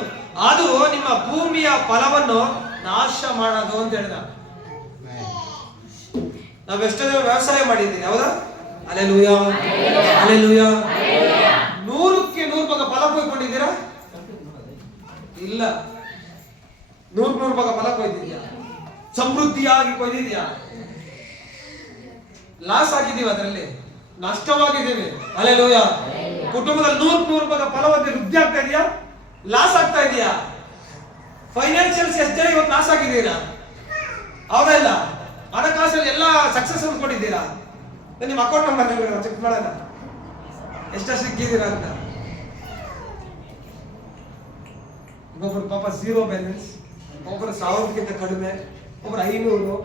ಅದು ನಿಮ್ಮ ಭೂಮಿಯ ಫಲವನ್ನು ನಾಶ ಮಾಡೋದು ಅಂತ ಹೇಳಿದ. ನಾವೆಷ್ಟೋ ಜನ ವ್ಯವಸಾಯ ಮಾಡಿದ್ದೀವಿ, ಹೌದಾ? Hallelujah, hallelujah. 100ಕ್ಕೆ 100 ಭಾಗ ಫಲ ಕೊಯ್ಕೊಂಡಿದ್ದೀರಾ? ಇಲ್ಲ. 100 ಭಾಗ ಫಲ ಕೊಯ್ದಿದ್ಯಾ? ಸಮೃದ್ಧಿಯಾಗಿ ಕೊಯ್ದಿದ್ಯಾ? ಲಾಸ್ ಆಗಿದ್ದೀವಿ, ಅದರಲ್ಲಿ ನಷ್ಟವಾಗಿದ್ದೀವಿ. ಹಲ್ಲೆಲೂಯಾ. ಕುಟುಂಬದಲ್ಲಿ 100 ಭಾಗ ಫಲವತ್ತೆ ವೃದ್ಧಿ ಆಗ್ತಾ ಇದೆಯಾ? ಲಾಸ್ ಆಗ್ತಾ ಇದೆಯಾ? ಫೈನಾನ್ಷಿಯಲ್ಸ್ ಎಷ್ಟು ಜನ ಇವತ್ತು ಲಾಸ್ ಆಗಿದ್ದೀರಾ? ಹೌದಾ? ಇಲ್ಲ. ಹಣಕಾಸಲ್ಲಿ ಎಲ್ಲ ಸಕ್ಸಸ್ ಅಂದ್ಕೊಂಡಿದ್ದೀರಾ? ನಿಮ್ಮ ಅಕೌಂಟ್ ನಂಬರ್ ಚೆಕ್ ಮಾಡೋಣ ಎಷ್ಟು ಸಿಕ್ಕಿದ್ದೀರಾ ಅಂತ. ಒಬ್ಬೊಬ್ರು ಪಾಪ 0 ಬ್ಯಾಲೆನ್ಸ್, ಒಬ್ಬರು 1000ಕ್ಕಿಂತ ಕಡಿಮೆ, ಒಬ್ರು 500.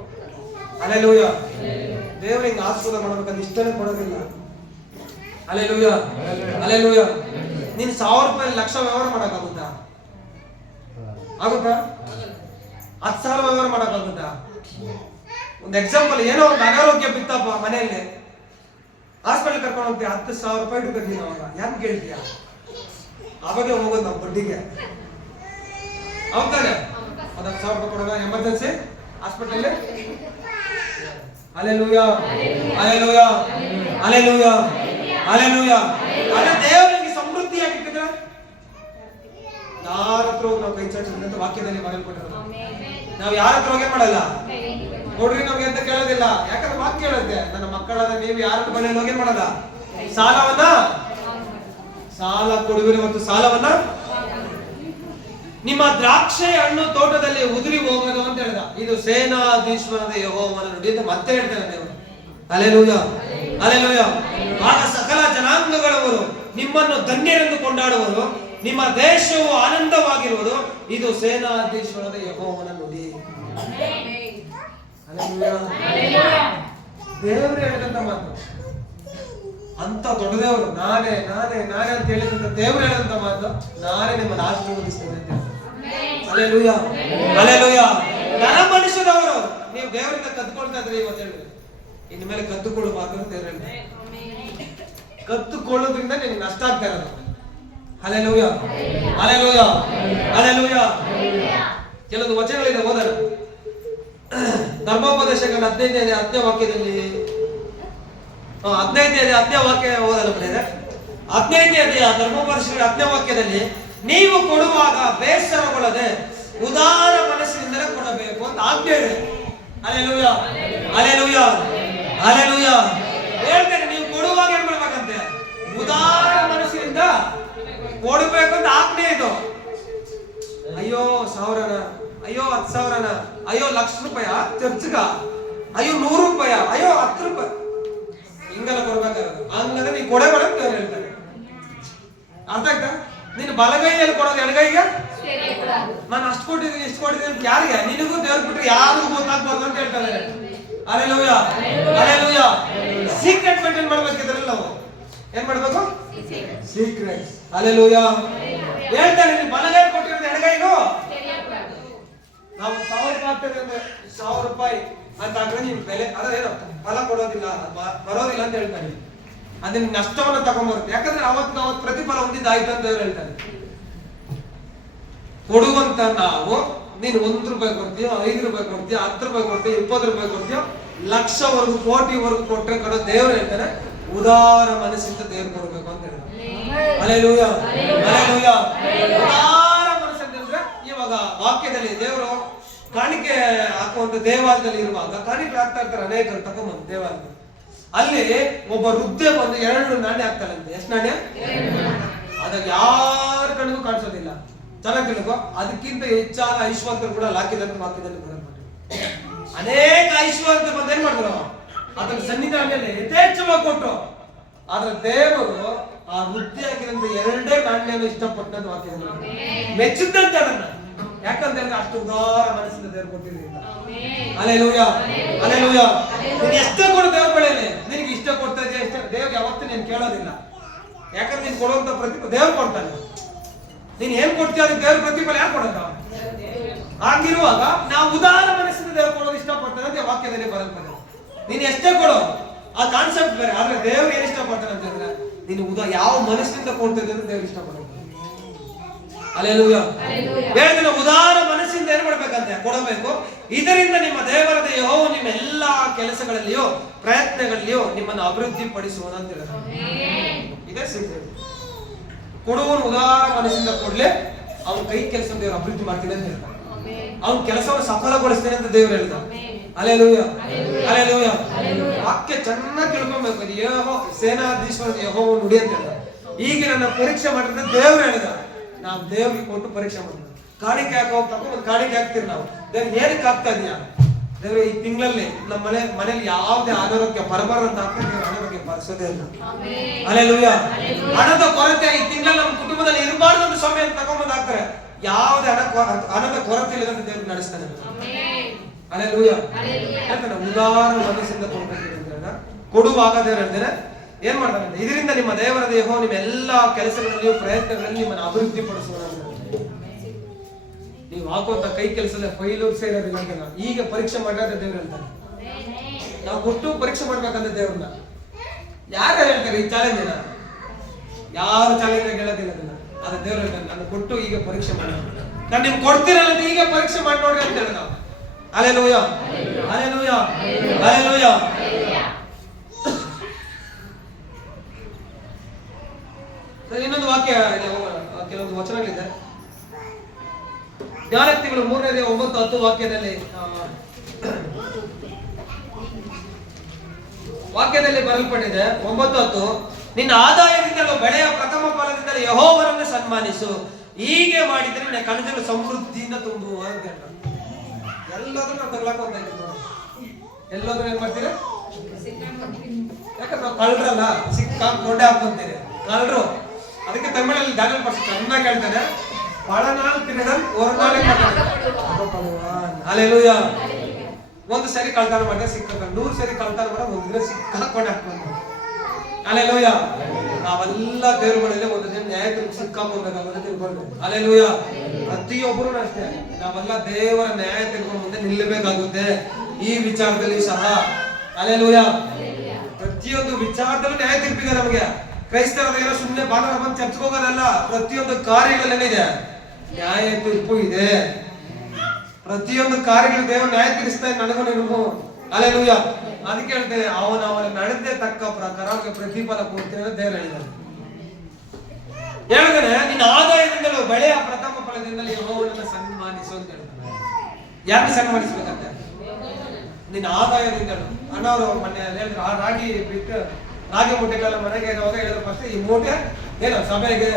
ಹಲ್ಲೆಲೂಯಾ. ದೇವರು ಹಿಂಗೆ ಆಶೀರ್ವಾದ ಮಾಡ್ಬೇಕಂತ ಇಷ್ಟನೇ ಕೊಡೋದಿಲ್ಲ. Hallelujah, hallelujah. ನೀನ್ 1000 ರೂಪಾಯಿ ಲಕ್ಷ ವ್ಯವಹಾರ ಮಾಡಕ್ಕಾಗುತ್ತಾ? ಆಗುತ್ತಾ? 10,000 ವ್ಯವಹಾರ ಮಾಡಕ್ಕಾಗುತ್ತಾ? ಒಂದು ಎಕ್ಸಾಂಪಲ್, ಏನೋ ಒಂದು ಅನಾರೋಗ್ಯ ಬಿತ್ತಪ್ಪ ಮನೆಯಲ್ಲಿ, ಹಾಸ್ಪಿಟಲ್ ಕರ್ಕೊಂಡು ಹೋಗ್ತೀಯ, 10,000 ರೂಪಾಯಿ ಇಟ್ಕೊತೀನಿ. ಅವಾಗ ಯಾಕೆ ಕೇಳ್ತೀಯ? ಅವಾಗೆ ಹೋಗೋದು ನಾವು ಬಡ್ಡಿಗೆ. ಹೌದಾನೆ? 10,000 ರೂಪಾಯಿ ಕೊಡೋಣ emergency hospital. Hallelujah, hallelujah, hallelujah, hallelujah. ಅದೇ ದೇವರಿಗೆ ಸಮೃದ್ಧಿಯಾಗಿಟ್ಟಿದ್ರೆ ಯಾರ ಹತ್ರ ಹೋಗಿ ನಾವು ಕೈ ಚಾಚಿದಂತ ವಾಕ್ಯದಲ್ಲಿ ಬರೆಯಲ್ಪಟ್ಟಿರೋದು. ನಾವು ಯಾರ ಹತ್ರ ಹೋಗಿ ಮಾಡಲ್ಲ, ಕೊಡ್ರಿ ನಮ್ಗೆ ಅಂತ ಕೇಳೋದಿಲ್ಲ. ಯಾಕಂದ್ರೆ ವಾಕ್ಯ ಹೇಳುತ್ತೆ, ನನ್ನ ಮಕ್ಕಳಾದ ನೀವು ಯಾರ ಬಳಿ ಹೋಗಿ ಮಾಡಲ್ಲ, ಸಾಲ ಕೊಡುವಿರಿ ಮತ್ತು ಸಾಲವನ್ನ ನಿಮ್ಮ ದ್ರಾಕ್ಷಿ ಹಣ್ಣು ತೋಟದಲ್ಲಿ ಉದುರಿ ಹೋಗದು ಅಂತ ಹೇಳಿದ. ಇದು ಸೇನಾಧೀಶ್ವರನ ಯೆಹೋವನ ನುಡಿ ಅಂತ ಮತ್ತೆ ಹೇಳ್ತಾನೆ ದೇವರು. Hallelujah, hallelujah. ಆಗ ಸಕಲ ಜನಾಂಗಗಳವರು ನಿಮ್ಮನ್ನು ಧನ್ಯರೆಂದು ಕೊಂಡಾಡುವರು, ನಿಮ್ಮ ದೇಶವು ಆನಂದವಾಗಿರುವುದು. ಇದು ಸೇನಾಧೀಶ್ವರನ ಯೆಹೋವನ ನುಡಿ. ಹಲ್ಲೆಲೂಯಾ. ದೇವರು ಹೇಳಿದಂತ ಮಾತು, ಅಂತ ದೊಡ್ಡ ದೇವರು ನಾನೇ ನಾನೇ ನಾನೇ ಅಂತ ಹೇಳಿದಂತ ದೇವರು ಹೇಳಿದಂತ ಮಾತು, ನಾನೇ ನಿಮ್ಮನ್ನು ಆಶೀರ್ವದಿಸ್ತೇನೆ ಅಂತ. Hallelujah, hallelujah. ನರ ಮನುಷ್ಯದವರು ನೀವು ದೇವರಿಂದ ಕದ್ಕೊಳ್ತಾ ಇದ್ರೆ ಇವತ್ತು ಹೇಳಿದ್ರೆ ಇನ್ನು ಮೇಲೆ ಕದ್ದುಕೊಳ್ಳಬಾರ್ದು ಅಂತ ದೇವರು ಹೇಳಿದ್ರು. ಕದ್ದುಕೊಳ್ಳೋದ್ರಿಂದ ನಿಮ್ಗೆ ನಷ್ಟ ಆಗ್ತಾ ಇರೋದು. Hallelujah, hallelujah, hallelujah. ಕೆಲವೊಂದು ವಚನಗಳಿದೆ, ಓದೋಣ. ಧರ್ಮೋಪದೇಶಗಳ 15ನೇ ವಾಕ್ಯದಲ್ಲಿ 15ನೇ ವಾಕ್ಯ ಓದಲು ಬರೆದಿದೆ. 15ನೇ ಧರ್ಮೋಪದೇಶಗಳ 10ನೇ ವಾಕ್ಯದಲ್ಲಿ ನೀವು ಕೊಡುವಾಗ ಬೇಸರಗೊಳ್ಳದೆ ಉದಾರ ಮನಸ್ಸಿನಿಂದಲೇ ಕೊಡಬೇಕು ಅಂತ ಆಜ್ಞೆ ಇದೆ. Hallelujah, hallelujah, hallelujah. ಹೇಳ್ತೇನೆ, ನೀವು ಕೊಡುವಾಗ ಏನ್ ಮಾಡ್ಬೇಕಂತೆ? ಉದಾರ ಮನಸ್ಸಿನಿಂದ ಕೊಡಬೇಕು ಅಂತ ಆಜ್ಞೆ ಇದು. ಅಯ್ಯೋ 1000ನ, ಅಯ್ಯೋ 10,000ನ, ಅಯ್ಯೋ 1,00,000 ರೂಪಾಯಿ ಚರ್ಚ್ಗ, ಅಯ್ಯೋ 100 ರೂಪಾಯಿ, ಅಯ್ಯೋ 10 ರೂಪಾಯಿ, ಹಿಂಗೆಲ್ಲ ಕೊಡ್ಬೇಕಾಗುತ್ತೆ. ಹಂಗಂದ್ರೆ ನೀ ಕೊಡಬೇಡ ಅಂತ ಹೇಳ್ತಾರೆ. ಅರ್ಥ ಆಯ್ತಾ? ನೀನು ಬಲಗೈಯಲ್ಲಿ ಕೊಡೋದು ಎಡಗೈಗೆ, ನಾನು ಅಷ್ಟು ಕೊಟ್ಟಿದ್ದೀನಿ ಇಷ್ಟು ಕೊಟ್ಟಿದ್ದೀನಿ ಅಂತ ಯಾರಿಗೆ? ನಿನಗೂ ದೇವ್ರು ಬಿಟ್ಟರೆ ಯಾರಿಗೂ ಗೊತ್ತಾಗ್ಬಾರ್ದು ಅಂತ ಹೇಳ್ತಾರೆ. Hallelujah, hallelujah. ಸೀಕ್ರೆಟ್ ಮೇಂಟೈನ್ ಮಾಡ್ಬೇಕಿದ್ರಲ್ಲ ನಾವು ಏನ್ ಮಾಡ್ಬೇಕು? ಸೀಕ್ರೆಟ್. ಹಲ್ಲೆಲೂಯಾ. ಹೇಳ್ತಾರೆ, ನೀನು ಬಲಗೈ ಕೊಟ್ಟಿರೋದು ಎಡಗೈಗೂ, ನಾವು 1,000 ರೂಪಾಯಿ ಆಗ್ತದೆ ಅಂದ್ರೆ 1,000 ರೂಪಾಯಿ ಅಂತ ಹಾಕಿದ್ರೆ ನಿಮ್ ಬೆಲೆ ಅದೇನೋ ಫಲ ಕೊಡೋದಿಲ್ಲ, ಬರೋದಿಲ್ಲ ಅಂತ ಹೇಳ್ತಾರೆ. ಅದನ್ನ ನಷ್ಟವನ್ನು ತಗೊಂಡ್ಬರುತ್ತೆ. ಯಾಕಂದ್ರೆ ಅವತ್ತು ಪ್ರತಿಫಲ ಹೊಂದಿದ್ದಾಯ್ತು ಅಂತ ದೇವರು ಹೇಳ್ತಾನೆ. ಕೊಡುವಂತ ನಾವು ನೀನು 1 ರೂಪಾಯಿ ಕೊಡ್ತೀಯೋ, 5 ರೂಪಾಯಿ ಕೊಡ್ತೀಯೋ, 10 ರೂಪಾಯಿ ಕೊಡ್ತೀಯೋ, 20 ರೂಪಾಯಿ ಕೊಡ್ತೀಯೋ, ಲಕ್ಷವರೆಗೂ ಕೋಟಿವರೆಗೂ ಕೊಟ್ಟರೆ ಕೊಡೋ ದೇವರು ಹೇಳ್ತಾನೆ ಉದಾರ ಮನಸ್ಸಿಂದ ದೇವ್ರು ಕೊಡ್ಬೇಕು ಅಂತ ಹೇಳ್ತಾರೆ. Hallelujah, hallelujah. ಉದಾರ ಮನಸ್ಸಿಂದ ಅಂದ್ರೆ ಇವಾಗ ವಾಕ್ಯದಲ್ಲಿ ದೇವರು ಕಾಣಿಕೆ ಹಾಕುವಂತ ದೇವಾಲಯದಲ್ಲಿ ಇರುವಾಗ ಕಾಣಿಕೆ ಹಾಕ್ತಾ ಇರ್ತಾರೆ ಅನೇಕರು ತಗೊಂಡ್ಬಂದು ದೇವಾಲಯದಲ್ಲಿ. ಅಲ್ಲಿ ಒಬ್ಬ ವೃದ್ಧೆ ಬಂದು 2 ನಾಣ್ಯ ಹಾಕ್ತಾಳಂತೆ. ಎಷ್ಟು ನಾಣ್ಯ? ಅದ ಯಾರ ಕಣ್ಣಿಗೂ ಕಾಣಿಸೋದಿಲ್ಲ. ಚೆನ್ನಾಗಿ ತಿಳ್ಕೊ. ಅದಕ್ಕಿಂತ ಹೆಚ್ಚಾದ ಐಶ್ವರ್ಯರು ಕೂಡ ಹಾಕಿದಂತ ವಾಕ್ಯದಲ್ಲಿ ಬರಲ್ಪಟ್ಟಿದೆ. ಅನೇಕ ಐಶ್ವರ್ಯ ಬಂದು ಏನ್ ಮಾಡಿದ್ರು, ಅದರ ಸನ್ನಿಧಾನ ಮೇಲೆ ಯಥೇಚ್ಛವಾಗಿ ಕೊಟ್ಟರು. ಆದ್ರೆ ದೇವರು ಆ ವೃದ್ಧಿ ಹಾಕಿದಂತ 2 ನಾಣ್ಯನ ಇಷ್ಟಪಟ್ಟಂತ ವಾಕ್ಯದಲ್ಲಿ ಮೆಚ್ಚಿದ್ದಂತೆ ಅದನ್ನ. ಯಾಕಂತಂದ್ರೆ ಅಷ್ಟು ಉದಾರ ಮನಸ್ಸಿಂದ ದೇವರು ಕೊಟ್ಟಿದ್ರಿಂದ. Hallelujah, hallelujah. ನೀನು ಎಷ್ಟೇ ಕೊಡು ದೇವ್ರ ಬೆಳೆಯಲ್ಲಿ ನಿನಗೆ ಇಷ್ಟ ಕೊಡ್ತಾ ಇದೆಯಾ ಇಷ್ಟ ದೇವ್ರಿಗೆ ಯಾವತ್ತೂ ನೀನು ಕೇಳೋದಿಲ್ಲ. ಯಾಕಂದ್ರೆ ನೀನು ಕೊಡುವಂತ ಪ್ರತಿಫಲ ದೇವ್ರು ಕೊಡ್ತಾನೆ. ನೀನ್ ಏನ್ ಕೊಡ್ತೀಯ ಅದಕ್ಕೆ ದೇವ್ರ ಪ್ರತಿಫಲ ಯಾರು ಕೊಡೋದು? ಹಾಗಿರುವಾಗ ನಾವು ಉದಾರ ಮನಸ್ಸಿಂದ ದೇವ್ರು ಕೊಡೋದು ಇಷ್ಟಪಡ್ತಾನೆ ಅಂತ ವಾಕ್ಯದಲ್ಲಿ ಬರಲ್ಪದೆ. ನೀನ್ ಎಷ್ಟೇ ಕೊಡು, ಆ ಕಾನ್ಸೆಪ್ಟ್ ಬೇರೆ. ಆದ್ರೆ ದೇವ್ರು ಏನ್ ಇಷ್ಟಪಡ್ತಾನೆ ಅಂತಂದ್ರೆ ನೀನು ಯಾವ ಮನಸ್ಸಿನಿಂದ ಕೊಡ್ತಾ ಇದ್ದೆ ಅಂತ ದೇವ್ರು ಇಷ್ಟಪಡ್ತಾನೆ. ಹಲ್ಲೆಲೂಯಾ. ಹೇಳ್ತಾನೆ ಉದಾರ ಮನಸ್ಸಿಂದ ಏನ್ ಮಾಡ್ಬೇಕಂತೆ ಕೊಡಬೇಕು. ಇದರಿಂದ ನಿಮ್ಮ ದೇವರಾದ ಯೆಹೋವನು ನಿಮ್ಮ ಎಲ್ಲಾ ಕೆಲಸಗಳಲ್ಲಿಯೋ ಪ್ರಯತ್ನಗಳಲ್ಲಿಯೋ ನಿಮ್ಮನ್ನು ಅಭಿವೃದ್ಧಿ ಪಡಿಸುವನು ಅಂತ ಹೇಳ್ತಾನೆ. ಇದೇ ಸೀಕ್ರೆಟ್. ಕೊಡುವನು ಉದಾರ ಮನಸ್ಸಿಂದ ಕೊಡ್ಲೆ ಅವನ ಕೈ ಕೆಲಸ ದೇವರು ಅಭಿವೃದ್ಧಿ ಮಾಡ್ತೀನಿ ಅಂತ ಹೇಳ್ತಾನೆ. ಅವನ ಕೆಲಸವನ್ನು ಸಫಲಗೊಳಿಸ್ತೇನೆ ಅಂತ ದೇವರು ಹೇಳ್ದ. Hallelujah, hallelujah. ವಾಕ್ಯ ಚೆನ್ನಾಗಿ ತಿಳ್ಕೊಬೇಕು. ಅದು ಯೆಹೋವ ಸೇನಾಧೀಶ್ವರ ಯೆಹೋವ ನುಡಿ ಅಂತ ಹೇಳ್ದ. ಈಗ ನನ್ನ ಪರೀಕ್ಷೆ ಮಾಡಿದ್ರೆ ದೇವ್ರು ಹೇಳಿದ, ನಾವು ದೇವ್ರಿಗೆ ಕೊಟ್ಟು ಪರೀಕ್ಷೆ ಮಾಡಿದ್ವಿ. ಕಾಣಿಕೆ ಹಾಕೋಗ್ತಕ್ಕ ಒಂದು ಕಾಣಿಕೆ ಹಾಕ್ತೀರಿ ನಾವು. ದೇವ್ರು ಏನಕ್ಕೆ ಆಗ್ತಾ ಇದೆಯಾ ದೇವ್ರೆ ಈ ತಿಂಗಳಲ್ಲಿ ನಮ್ಮ ಮನೇಲಿ ಯಾವುದೇ ಅನಾರೋಗ್ಯ ಬರಬಾರದು ಅಂತ ಹಾಕ್ತಾರೆ. ಅನಾರೋಗ್ಯ ಬರಿಸೋದೇ ಇಲ್ಲ. ಹಲ್ಲೆಲೂಯಾ. ಹಣದ ಕೊರತೆ ಈ ತಿಂಗಳಲ್ಲಿ ನಮ್ಮ ಕುಟುಂಬದಲ್ಲಿ ಇರಬಾರ್ದು ಅಂತ ಸ್ವಾಮಿ ಅಂತ ತಗೊಂಡ್ಬಂದು ಹಾಕ್ತಾರೆ. ಯಾವುದೇ ಹಣದ ಕೊರತೆ ಇಲ್ಲದಂತ ದೇವ್ರು ನಡೆಸ್ತಾನೆ. ಹಲ್ಲೆಲೂಯಾ. ಯಾಕಂದ್ರೆ ಉದಾರ ಮನಸ್ಸಿಂದ ಕೊಡ್ಬೇಕು. ಕೊಡುವಾಗ ದೇವ್ರು ಹೇಳ್ತಾರೆ ಏನ್ ಮಾಡ್ತಾರೆ, ಇದರಿಂದ ನಿಮ್ಮ ದೇವರಾದ ಯೆಹೋವನು ನಿಮ್ಮ ಎಲ್ಲಾ ಕೆಲಸಗಳಲ್ಲಿಯೂ ಪ್ರಯತ್ನಗಳಲ್ಲಿ ನಿಮ್ಮನ್ನು ಅಭಿವೃದ್ಧಿ ಪಡಿಸುವ. ನೀವು ಹಾಕುವಂತ ಕೈ ಕೆಲಸದ ಫೈಲೂರ್ ಸೇರೋದಿಲ್ಲ ಅಂತ ಈಗ ಪರೀಕ್ಷೆ ಮಾಡಿದ್ರೆ ದೇವ್ರು ಹೇಳ್ತಾರೆ. ನಾವು ಕೊಟ್ಟು ಪರೀಕ್ಷೆ ಮಾಡ್ಬೇಕಂತ ದೇವ್ರನ್ನ ಯಾರು ಹೇಳ್ತಾರೆ ಈ ಚಾಲೆಂಜ್? ಯಾರು ಚಾಲೆಂಜ್ ಹೇಳೋದಿಲ್ಲ. ಅದ ದೇವ್ರು ಹೇಳ್ತಾರೆ ನಾನು ಕೊಟ್ಟು ಈಗ ಪರೀಕ್ಷೆ ಮಾಡಿ ನಾನು ನಿಮ್ಗೆ ಕೊಡ್ತೀರಲ್ಲ ಈಗ ಪರೀಕ್ಷೆ ಮಾಡಿ ನೋಡ್ರಿ ಅಂತ ಹೇಳಿ ನಾವು. Hallelujah, hallelujah, hallelujah. ಇನ್ನೊಂದು ವಾಕ್ಯ ಕೆಲವೊಂದು ವಚನಗಳಿದೆ. ಜ್ಞಾನೋಕ್ತಿಗಳು 3ನೇ 9-10 ವಾಕ್ಯದಲ್ಲಿ ಬರಲ್ಪಟ್ಟಿದೆ. 9-10 ನಿನ್ನ ಆದಾಯದಿಂದಲೂ ಬೆಳೆಯ ಪ್ರಥಮ ಫಲದಿಂದಲೂ ಯೆಹೋವನನ್ನು ಸನ್ಮಾನಿಸು. ಹೀಗೆ ಮಾಡಿದ್ರೆ ನಿನ್ನ ಕಣಜಗಳು ಸಮೃದ್ಧಿಯಿಂದ ತುಂಬುವ ಅಂತ ಹೇಳ್ತಾರೆ. ಎಲ್ಲಾದ್ರೂ ನಾವು ತಗೊಳಕೊಂತ ಎಲ್ಲಾದ್ರೂ ಏನ್ ಮಾಡ್ತೀರಾ? ಯಾಕಂದ್ರೆ ನಾವು ಕಳ್ರಲ್ಲ, ಸಿಕ್ಕಾಕೊಂಡೆ ಹಾಕೊಂತೀರಿ ಕಳ್ರು. ಅದಕ್ಕೆ ತಮಿಳಲ್ಲಿ ದಾಖಲೆ ಪಡಿಸಿ ಚೆನ್ನಾಗಿ ಹೇಳ್ತಾನೆ, பல நாள் திருடன் ஒரு நாளைக்கு ಹಲ್ಲೆಲೂಯಾ. ಒಂದು ಸರಿ ಕಳ್ತನ ಮಾಡಿದ್ರೆ ಸಿಕ್ಕಾಕ, 100 ಸರಿ ಕಳ್ತನ ಮಾಡಿದ್ರೆ ಒಂದು ದಿನ ಸಿಕ್ಕಾಕೊಂಡು ಹಾಕ್ಕೊಂಡು. ಹಲ್ಲೆಲೂಯಾ. ನಾವೆಲ್ಲ ದೇವರುಗಳಲ್ಲಿ ಒಂದು ದಿನ ನ್ಯಾಯಕ್ಕೆ ಸಿಕ್ಕಾಕೊಂಡಾಗ ತಿಳ್ಕೊಂಡು. ಹಲ್ಲೆಲೂಯಾ. ಪ್ರತಿಯೊಬ್ಬರು ಅಷ್ಟೇ ನಾವೆಲ್ಲ ದೇವರ ನ್ಯಾಯ ತಿಳ್ಕೊಂಡು ಮುಂದೆ ನಿಲ್ಲಬೇಕಾಗುತ್ತೆ ಈ ವಿಚಾರದಲ್ಲಿ ಸಹ. ಹಲ್ಲೆಲೂಯಾ. ಪ್ರತಿಯೊಂದು ವಿಚಾರದಲ್ಲೂ ನ್ಯಾಯ ತೀರ್ಪಿದೆ ನಮಗೆ. ಕ್ರೈಸ್ತರದೇನೋ ಸುಮ್ಮನೆ ಭಾನುವಾರ ಬಂದು ಚರ್ಚೆಗೆ ಹೋಗೋದಲ್ಲ, ಪ್ರತಿಯೊಂದು ಕಾರ್ಯಗಳೇನಿದೆ ನ್ಯಾಯ ತೀರ್ಪು ಇದೆ. ಪ್ರತಿಯೊಂದು ಕಾರ್ಯಗಳು ದೇವರು ನ್ಯಾಯ ತೀರಿಸ್ತಾ ನನಗೂ ನಿನಗೂ. ಹಲ್ಲೆಲೂಯಾ. ಅದಕ್ಕೆ ಹೇಳ್ತೇನೆ ಅವನ ನಡೆದೇ ತಕ್ಕ ಪ್ರಕಾರ ಅವನಿಗೆ ಪ್ರತಿಫಲ ಕೊಡ್ತೀನಿ ಅಂತ ದೇವರು ಹೇಳಿದ್ದಾನೆ. ಹೇಳಿದ್ರೆ ನಿನ್ನ ಆದಾಯದಿಂದಲೂ ಬೆಳೆಯ ಪ್ರಥಮ ಫಲದಿಂದಲೂ ಯೆಹೋವನನ್ನು ಸನ್ಮಾನಿಸು ಅಂತ ಹೇಳ್ತಾನೆ. ಯಾಕೆ ಸನ್ಮಾನಿಸ್ಬೇಕಂತ? ನಿನ್ನ ಆದಾಯದಿಂದಲೂ. ಅಣ್ಣವರು ಮೊನ್ನೆ ಹೇಳಿದ್ರು ಆ ರಾಗಿ ಬಿಟ್ಟು ರಾಗಿ ಮೂಟೆಗಳೆಲ್ಲ ಮನೆಗೆ ಇರುವಾಗ ಹೇಳಿದ್ರು ಫಸ್ಟ್ ಈ ಮೂಟೆ ಏನು ಸಭೆಗೆ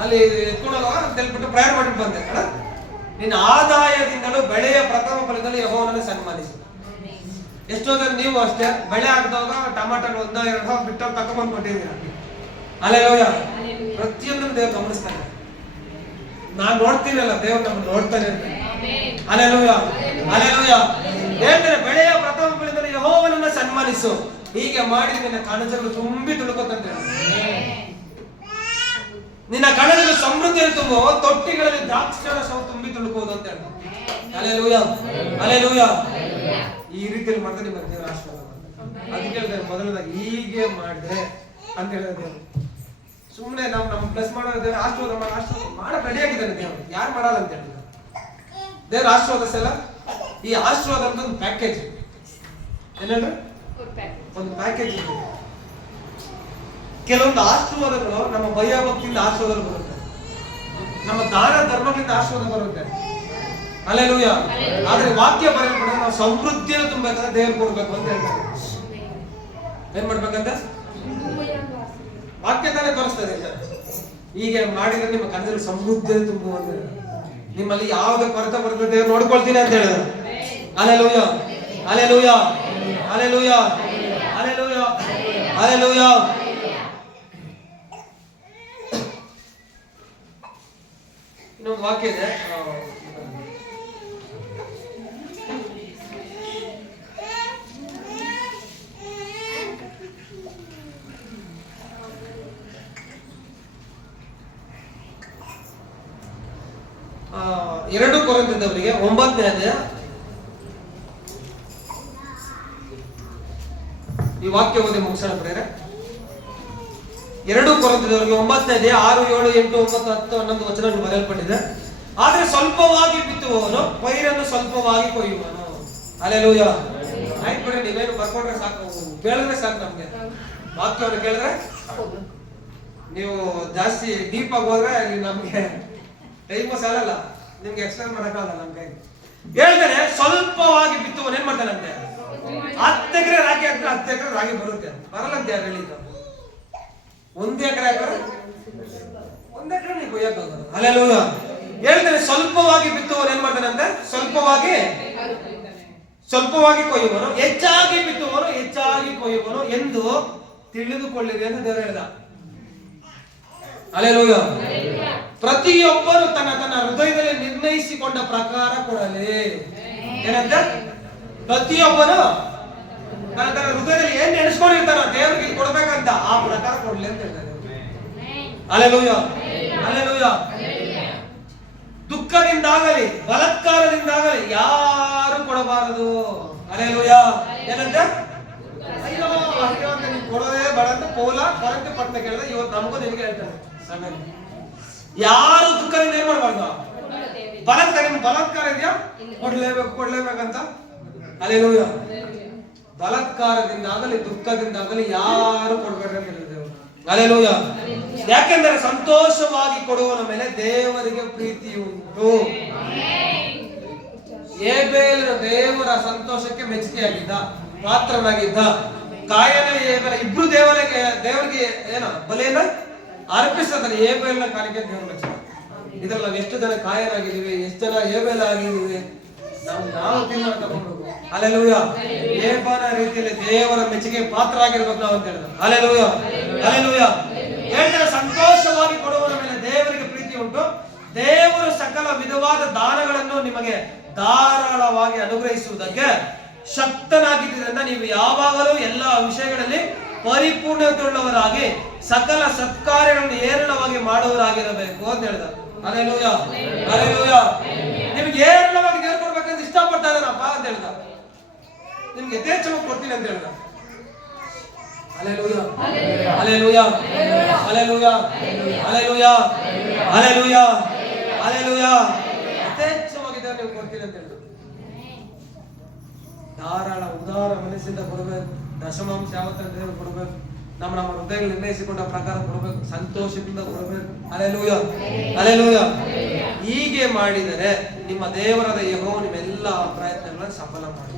ಅಲ್ಲಿ ಎತ್ಕೊಂಡು ಹೋಗುವಾಗ ಅಂತ ಹೇಳ್ಬಿಟ್ಟು ಪ್ರೇಯರ್ ಮಾಡಿಟ್ಟು ಬಂದೆ. ನಿನ್ನ ಆದಾಯದಿಂದಲೂ ಬೆಳೆಯ ಪ್ರಥಮ ಫಲದಲ್ಲಿ ಯೆಹೋವನನ್ನು ಸನ್ಮಾನಿಸು. ಎಷ್ಟೋ ಜನ ನೀವು ಅಷ್ಟೇ ಬೆಳೆ ಹಾಕಿದಾಗ ಟಮಾಟೋ 1-2 ಬಿಟ್ಟು ತಗೊಂಡ್ಬಂದು ಕೊಟ್ಟಿದ್ದೀರ. ಹಲ್ಲೆಲೂಯಾ. ಪ್ರತಿಯೊಂದನ್ನು ದೇವ್ರು ಗಮನಿಸ್ತಾನೆ. ನಾನ್ ನೋಡ್ತೀನಲ್ಲ ದೇವ್ರು ನಮ್ಮನ್ನು ನೋಡ್ತಾನೆ ಇರ್ತಾನೆ. Hallelujah, hallelujah. ಹೇಳ್ತಾರೆ ಬೆಳೆಯ ಪ್ರಥಮ ಫಲದಲ್ಲಿ ಯೆಹೋವನನ್ನು ಸನ್ಮಾನಿಸು. ಹೀಗೆ ಮಾಡಿ ನಿನ್ನ ಕಣಜಗಳು ತುಂಬಿ ತುಳುಕುತ್ತಂತೆ. ನಿನ್ನ ಕಣಜಗಳು ಸಮೃದ್ಧಿಯನ್ನು ತುಂಬು, ತೊಟ್ಟಿಗಳಲ್ಲಿ ದ್ರಾಕ್ಷಾರಸವು ತುಂಬಿ ತುಳುಕುವುದು ಅಂತ ಹೇಳ್ತಾರೆ. Hallelujah, hallelujah. ಈ ರೀತಿಯಲ್ಲಿ ಮಾಡಿದ್ರೆ ನಿಮಗೆ ದೇವರ ಆಶೀರ್ವಾದ. ಅದಕ್ಕೆ ಹೇಳ್ತಾರೆ ಮೊದಲನೇದಾಗಿ ಹೀಗೆ ಮಾಡಿದ್ರೆ ಅಂತ ಹೇಳಿದ ದೇವರು. ಸುಮ್ಮನೆ ನಮ್ಮ ಪ್ಲಸ್ ಮಾಡೋದು ಆಶೀರ್ವಾದ ಮಾಡಕ್ ರೆಡಿ ಆಗಿದ್ದಾನೆ ದೇವರು. ಯಾರು ಮಾಡಲ್ಲ ಅಂತ ಹೇಳಿದ ದೇವ್ರ ಆಶೀರ್ವಾದ. ಈ ಆಶೀರ್ವಾದ ಅಂತ ಒಂದು ಪ್ಯಾಕೇಜ್. ಏನೇಳ್ರಿ? ಒಂದು ಪ್ಯಾಕೇಜ್ ಇದೆ. ಕೆಲವೊಂದು ಆಶೀರ್ವಾದಗಳು ನಮ್ಮ ಭಯಭಕ್ತಿಯಿಂದ ಆಶೀರ್ವಾದ ಬರುತ್ತೆ, ನಮ್ಮ ದಾನ ಧರ್ಮಗಳಿಂದ ಆಶೀರ್ವಾದ ಬರುತ್ತೆ. ಹಲ್ಲೆಲೂಯಾ. ಆದ್ರೆ ವಾಕ್ಯ ಬರೆಯಲ್ಪಟ್ಟರೆ ನಾವು ಸಮೃದ್ಧಿಯನ್ನು ತುಂಬಬೇಕಾದ್ರೆ ದೇವ್ರು ಕೊಡ್ಬೇಕು ಅಂತ ಹೇಳ್ತಾರೆ. ಏನ್ ಮಾಡ್ಬೇಕಂತ ವಾಕ್ಯ ತಾನೇ ತೋರಿಸ್ತದೆ. ಹೀಗೆ ಮಾಡಿದ್ರೆ ನಿಮ್ಮ ಕನಸಲ್ಲಿ ಸಮೃದ್ಧಿಯನ್ನು ತುಂಬುವಂತ, ನಿಮ್ಮಲ್ಲಿ ಯಾವುದೇ ಕೊರತೆ ಬರ್ತದೆ ದೇವ್ರು ನೋಡ್ಕೊಳ್ತೀನಿ ಅಂತ ಹೇಳಿದ್ರು. Hallelujah, hallelujah, hallelujah, hallelujah, hallelujah. ಇನ್ನೊಂದು ವಾಕ್ಯ ಇದೆ, ಎರಡು ಕೊರಿಂಥದವರಿಗೆ 9ನೇ ಅಧ್ಯಾಯ. ಈ ವಾಕ್ಯ ಓದಿ ಮುಗಿಸೋಣ ಪ್ರೇರೆ. 2 ಕೊರಿಂಥದವರಿಗೆ 9ನೇ ಅಧ್ಯಾಯ 6, 7, 8, 9, 10, 11 ವಚನಗಳು ಬರೆಯಲ್ಪಟ್ಟಿದೆ. ಆದ್ರೆ ಸ್ವಲ್ಪವಾಗಿ ಬಿತ್ತುವವನು ಪೈರನ್ನು ಸ್ವಲ್ಪವಾಗಿ ಕೊಯ್ಯುವನು. ಹಲ್ಲೆಲೂಯಾ. ಆಯ್ತು ಬಿಡಿ, ನೀವೇನು ಬರ್ಕೊಂಡ್ರೆ ಸಾಕು, ಕೇಳಿದ್ರೆ ಸಾಕು. ನಮ್ಗೆ ವಾಕ್ಯವನ್ನು ಕೇಳಿದ್ರೆ ನೀವು ಜಾಸ್ತಿ ಡೀಪ್ ಆಗಿ ಹೋದ್ರೆ ನಮ್ಗೆ ಟೈಮ್ ಸಾಲಲ್ಲ, ನಿಮ್ಗೆ ಎಕ್ಸ್ಪ್ಲೇನ್ ಮಾಡಕ್ಕಾಗಲ್ಲ ನಮ್ ಕೈ. ಹೇಳ್ತಾನೆ ಸ್ವಲ್ಪವಾಗಿ ಬಿತ್ತುವನು ಏನ್ ಮಾಡ್ತಾನಂತೆ? 10 ಎಕರೆ ರಾಗಿ ಹಾಕಿದ್ರೆ 10 ಎಕರೆ ರಾಗಿ ಬರುತ್ತೆ. ಬರಲ್ಲ ಅಂತ ಯಾರು ಹೇಳಿದ್ದು? 1 ಎಕರೆ ಹಾಕಿದ್ರೆ 1 ಎಕರೆ ನೀವು ಕೊಯ್ಯಕ್ಕಾಗಲ್ಲ. ಹಲ್ಲೆಲೂಯಾ. ಹೇಳ್ತಾನೆ ಸ್ವಲ್ಪವಾಗಿ ಬಿತ್ತುವನು ಏನ್ ಮಾಡ್ತಾನಂತೆ? ಸ್ವಲ್ಪವಾಗಿ ಕೊಯ್ಯುವನು, ಹೆಚ್ಚಾಗಿ ಬಿತ್ತುವನು ಹೆಚ್ಚಾಗಿ ಕೊಯ್ಯುವನು ಎಂದು ತಿಳಿದುಕೊಳ್ಳಿರಿ ಅಂತ ದೇವರು ಹೇಳಿದ. ಹಲ್ಲೆಲೂಯಾ. ಪ್ರತಿಯೊಬ್ಬರು ತನ್ನ ಹೃದಯದಲ್ಲಿ ನಿರ್ಣಯಿಸಿಕೊಂಡ ಪ್ರಕಾರ ಕೊಡಲಿ. ಏನಂತ? ಪ್ರತಿಯೊಬ್ಬನು ತನ್ನ ಹೃದಯದಲ್ಲಿ ಏನ್ ನೆನೆಸ್ಕೊಂಡಿರ್ತಾನ ದೇವರಿಗೆ ಕೊಡ್ಬೇಕಂತ ಆ ಪ್ರಕಾರ ಕೊಡ್ಲಿ ಅಂತ ಹೇಳ್ತಾರೆ. Hallelujah, hallelujah. ದುಃಖದಿಂದಾಗಲಿ ಬಲಾತ್ಕಾರದಿಂದಾಗಲಿ ಯಾರು ಕೊಡಬಾರದು. ಹಲ್ಲೆಲೂಯಾ. ಏನಂತ? ಅಯ್ಯೋ ಅಯ್ಯೋ ಅಂತ ನೀವು ಕೊಡೋದೇ ಬೇಡ ಅಂತ ಪೌಲ ಕೊರಿಂಥ ಪಟ್ಟಣ ಕೇಳಿದ. ಇವತ್ತು ನಮಗೂ ನಿಮಗೆ ಹೇಳ್ತಾನೆ, ಯಾರು ದುಃಖದಿಂದ ಏನ್ ಮಾಡಬಾರ್ದು? ಬಲಾತ್ಕಾರ ಇದೆಯಾ? ಕೊಡ್ಲೇಬೇಕಂತ. ಹಲ್ಲೆಲೂಯಾ. ಬಲಾತ್ಕಾರದಿಂದಾಗಲಿ ದುಃಖದಿಂದಾಗಲಿ ಯಾರು ಕೊಡ್ಬೇಕಂತ ಹೇಳಿದ್ದೇವೆ. ಹಲ್ಲೆಲೂಯಾ. ಯಾಕೆಂದರೆ ಸಂತೋಷವಾಗಿ ಕೊಡುವನ ಮೇಲೆ ದೇವರಿಗೆ ಪ್ರೀತಿ ಉಂಟು. ಏಬೇಲನ ದೇವರ ಸಂತೋಷಕ್ಕೆ ಮೆಚ್ಚುಗೆಯಾಗಿದ್ದ, ಪಾತ್ರನಾಗಿದ್ದ. ಕಾಯನ ಏಬೇಲ ಇಬ್ರು ದೇವರಿಗೆ ಬಲಿಯನ್ನ ಅರ್ಪಿಸ್ತಾನೆ. ಏಬೇಲನ ಕಾಣಿಕೆ ದೇವರ ಮೆಚ್ಚ. ಇದ್ರಲ್ಲಿ ನಾವು ಎಷ್ಟು ಜನ ಕಾಯನಾಗಿದ್ದೀವಿ, ಎಷ್ಟು ಜನ ಏಬೇಲ ಆಗಿದ್ದೀವಿ, ನಾವು ತಿನ್ನ ತಗೊಂಡು. ಹಲ್ಲೆಲೂಯಾ. ಏಬನ ರೀತಿಯಲ್ಲಿ ದೇವರ ಮೆಚ್ಚುಗೆ ಪಾತ್ರರಾಗಿರ್ಬೇಕು ನಾವು ಅಂತ ಹೇಳಿದ್ರು. Hallelujah, hallelujah. ಹೇಳ್ತಾರೆ ಸಂತೋಷವಾಗಿ ಕೊಡುವವರ ಮೇಲೆ ದೇವರಿಗೆ ಪ್ರೀತಿ ಉಂಟು. ದೇವರು ಸಕಲ ವಿಧವಾದ ದಾನಗಳನ್ನು ನಿಮಗೆ ಧಾರಾಳವಾಗಿ ಅನುಗ್ರಹಿಸುವುದಕ್ಕೆ ಶಕ್ತನಾಗಿದ್ದರಿಂದ ನೀವು ಯಾವಾಗಲೂ ಎಲ್ಲ ವಿಷಯಗಳಲ್ಲಿ ಪರಿಪೂರ್ಣತೆಯುಳ್ಳವರಾಗಿ ಸಕಲ ಸತ್ಕಾರ್ಯಗಳನ್ನು ಹೇರಳವಾಗಿ ಮಾಡುವವರಾಗಿರಬೇಕು ಅಂತ ಹೇಳಿದ. Hallelujah, hallelujah. ನಿಮ್ಗೆ ಹೇರಳವಾಗಿ ದೇವರು ಕೊಡ್ಬೇಕಂತ ಇಷ್ಟಪಡ್ತಾ ಇದ್ದಾನಪ್ಪ ಅಂತ ಹೇಳ್ದ. ನಿಮ್ಗೆ ಯಥೇಚ್ಛವಾಗಿ ಕೊಡ್ತೀನಿ ಅಂತ ಹೇಳ್ದ. Hallelujah, hallelujah, hallelujah, hallelujah, hallelujah, hallelujah. ಯಥೇಚ್ಛವಾಗಿ ದೇವರು ನೀವು ಕೊಡ್ತೀನಿ ಅಂತ ಹೇಳ್ದ. ಧಾರಾಳ ಉದಾರ ಮನಸ್ಸಿಂದ ಕೊಡಬೇಕು. ದಶಮಾಂಶ ಯಾವತ್ತ ದೇವರು ಕೊಡಬೇಕು. ನಮ್ಮ ಹೃದಯಗಳು ನಿರ್ಣಯಿಸಿಕೊಂಡ ಪ್ರಕಾರ ಕೊಡಬೇಕು. ಸಂತೋಷದಿಂದ ಕೊಡಬೇಕು. Hallelujah, hallelujah. ಹೀಗೆ ಮಾಡಿದರೆ ನಿಮ್ಮ ದೇವರಾದ ಯೆಹೋವನು ನಿಮ್ಮೆಲ್ಲ ಪ್ರಯತ್ನಗಳನ್ನು ಸಫಲ ಮಾಡಿ.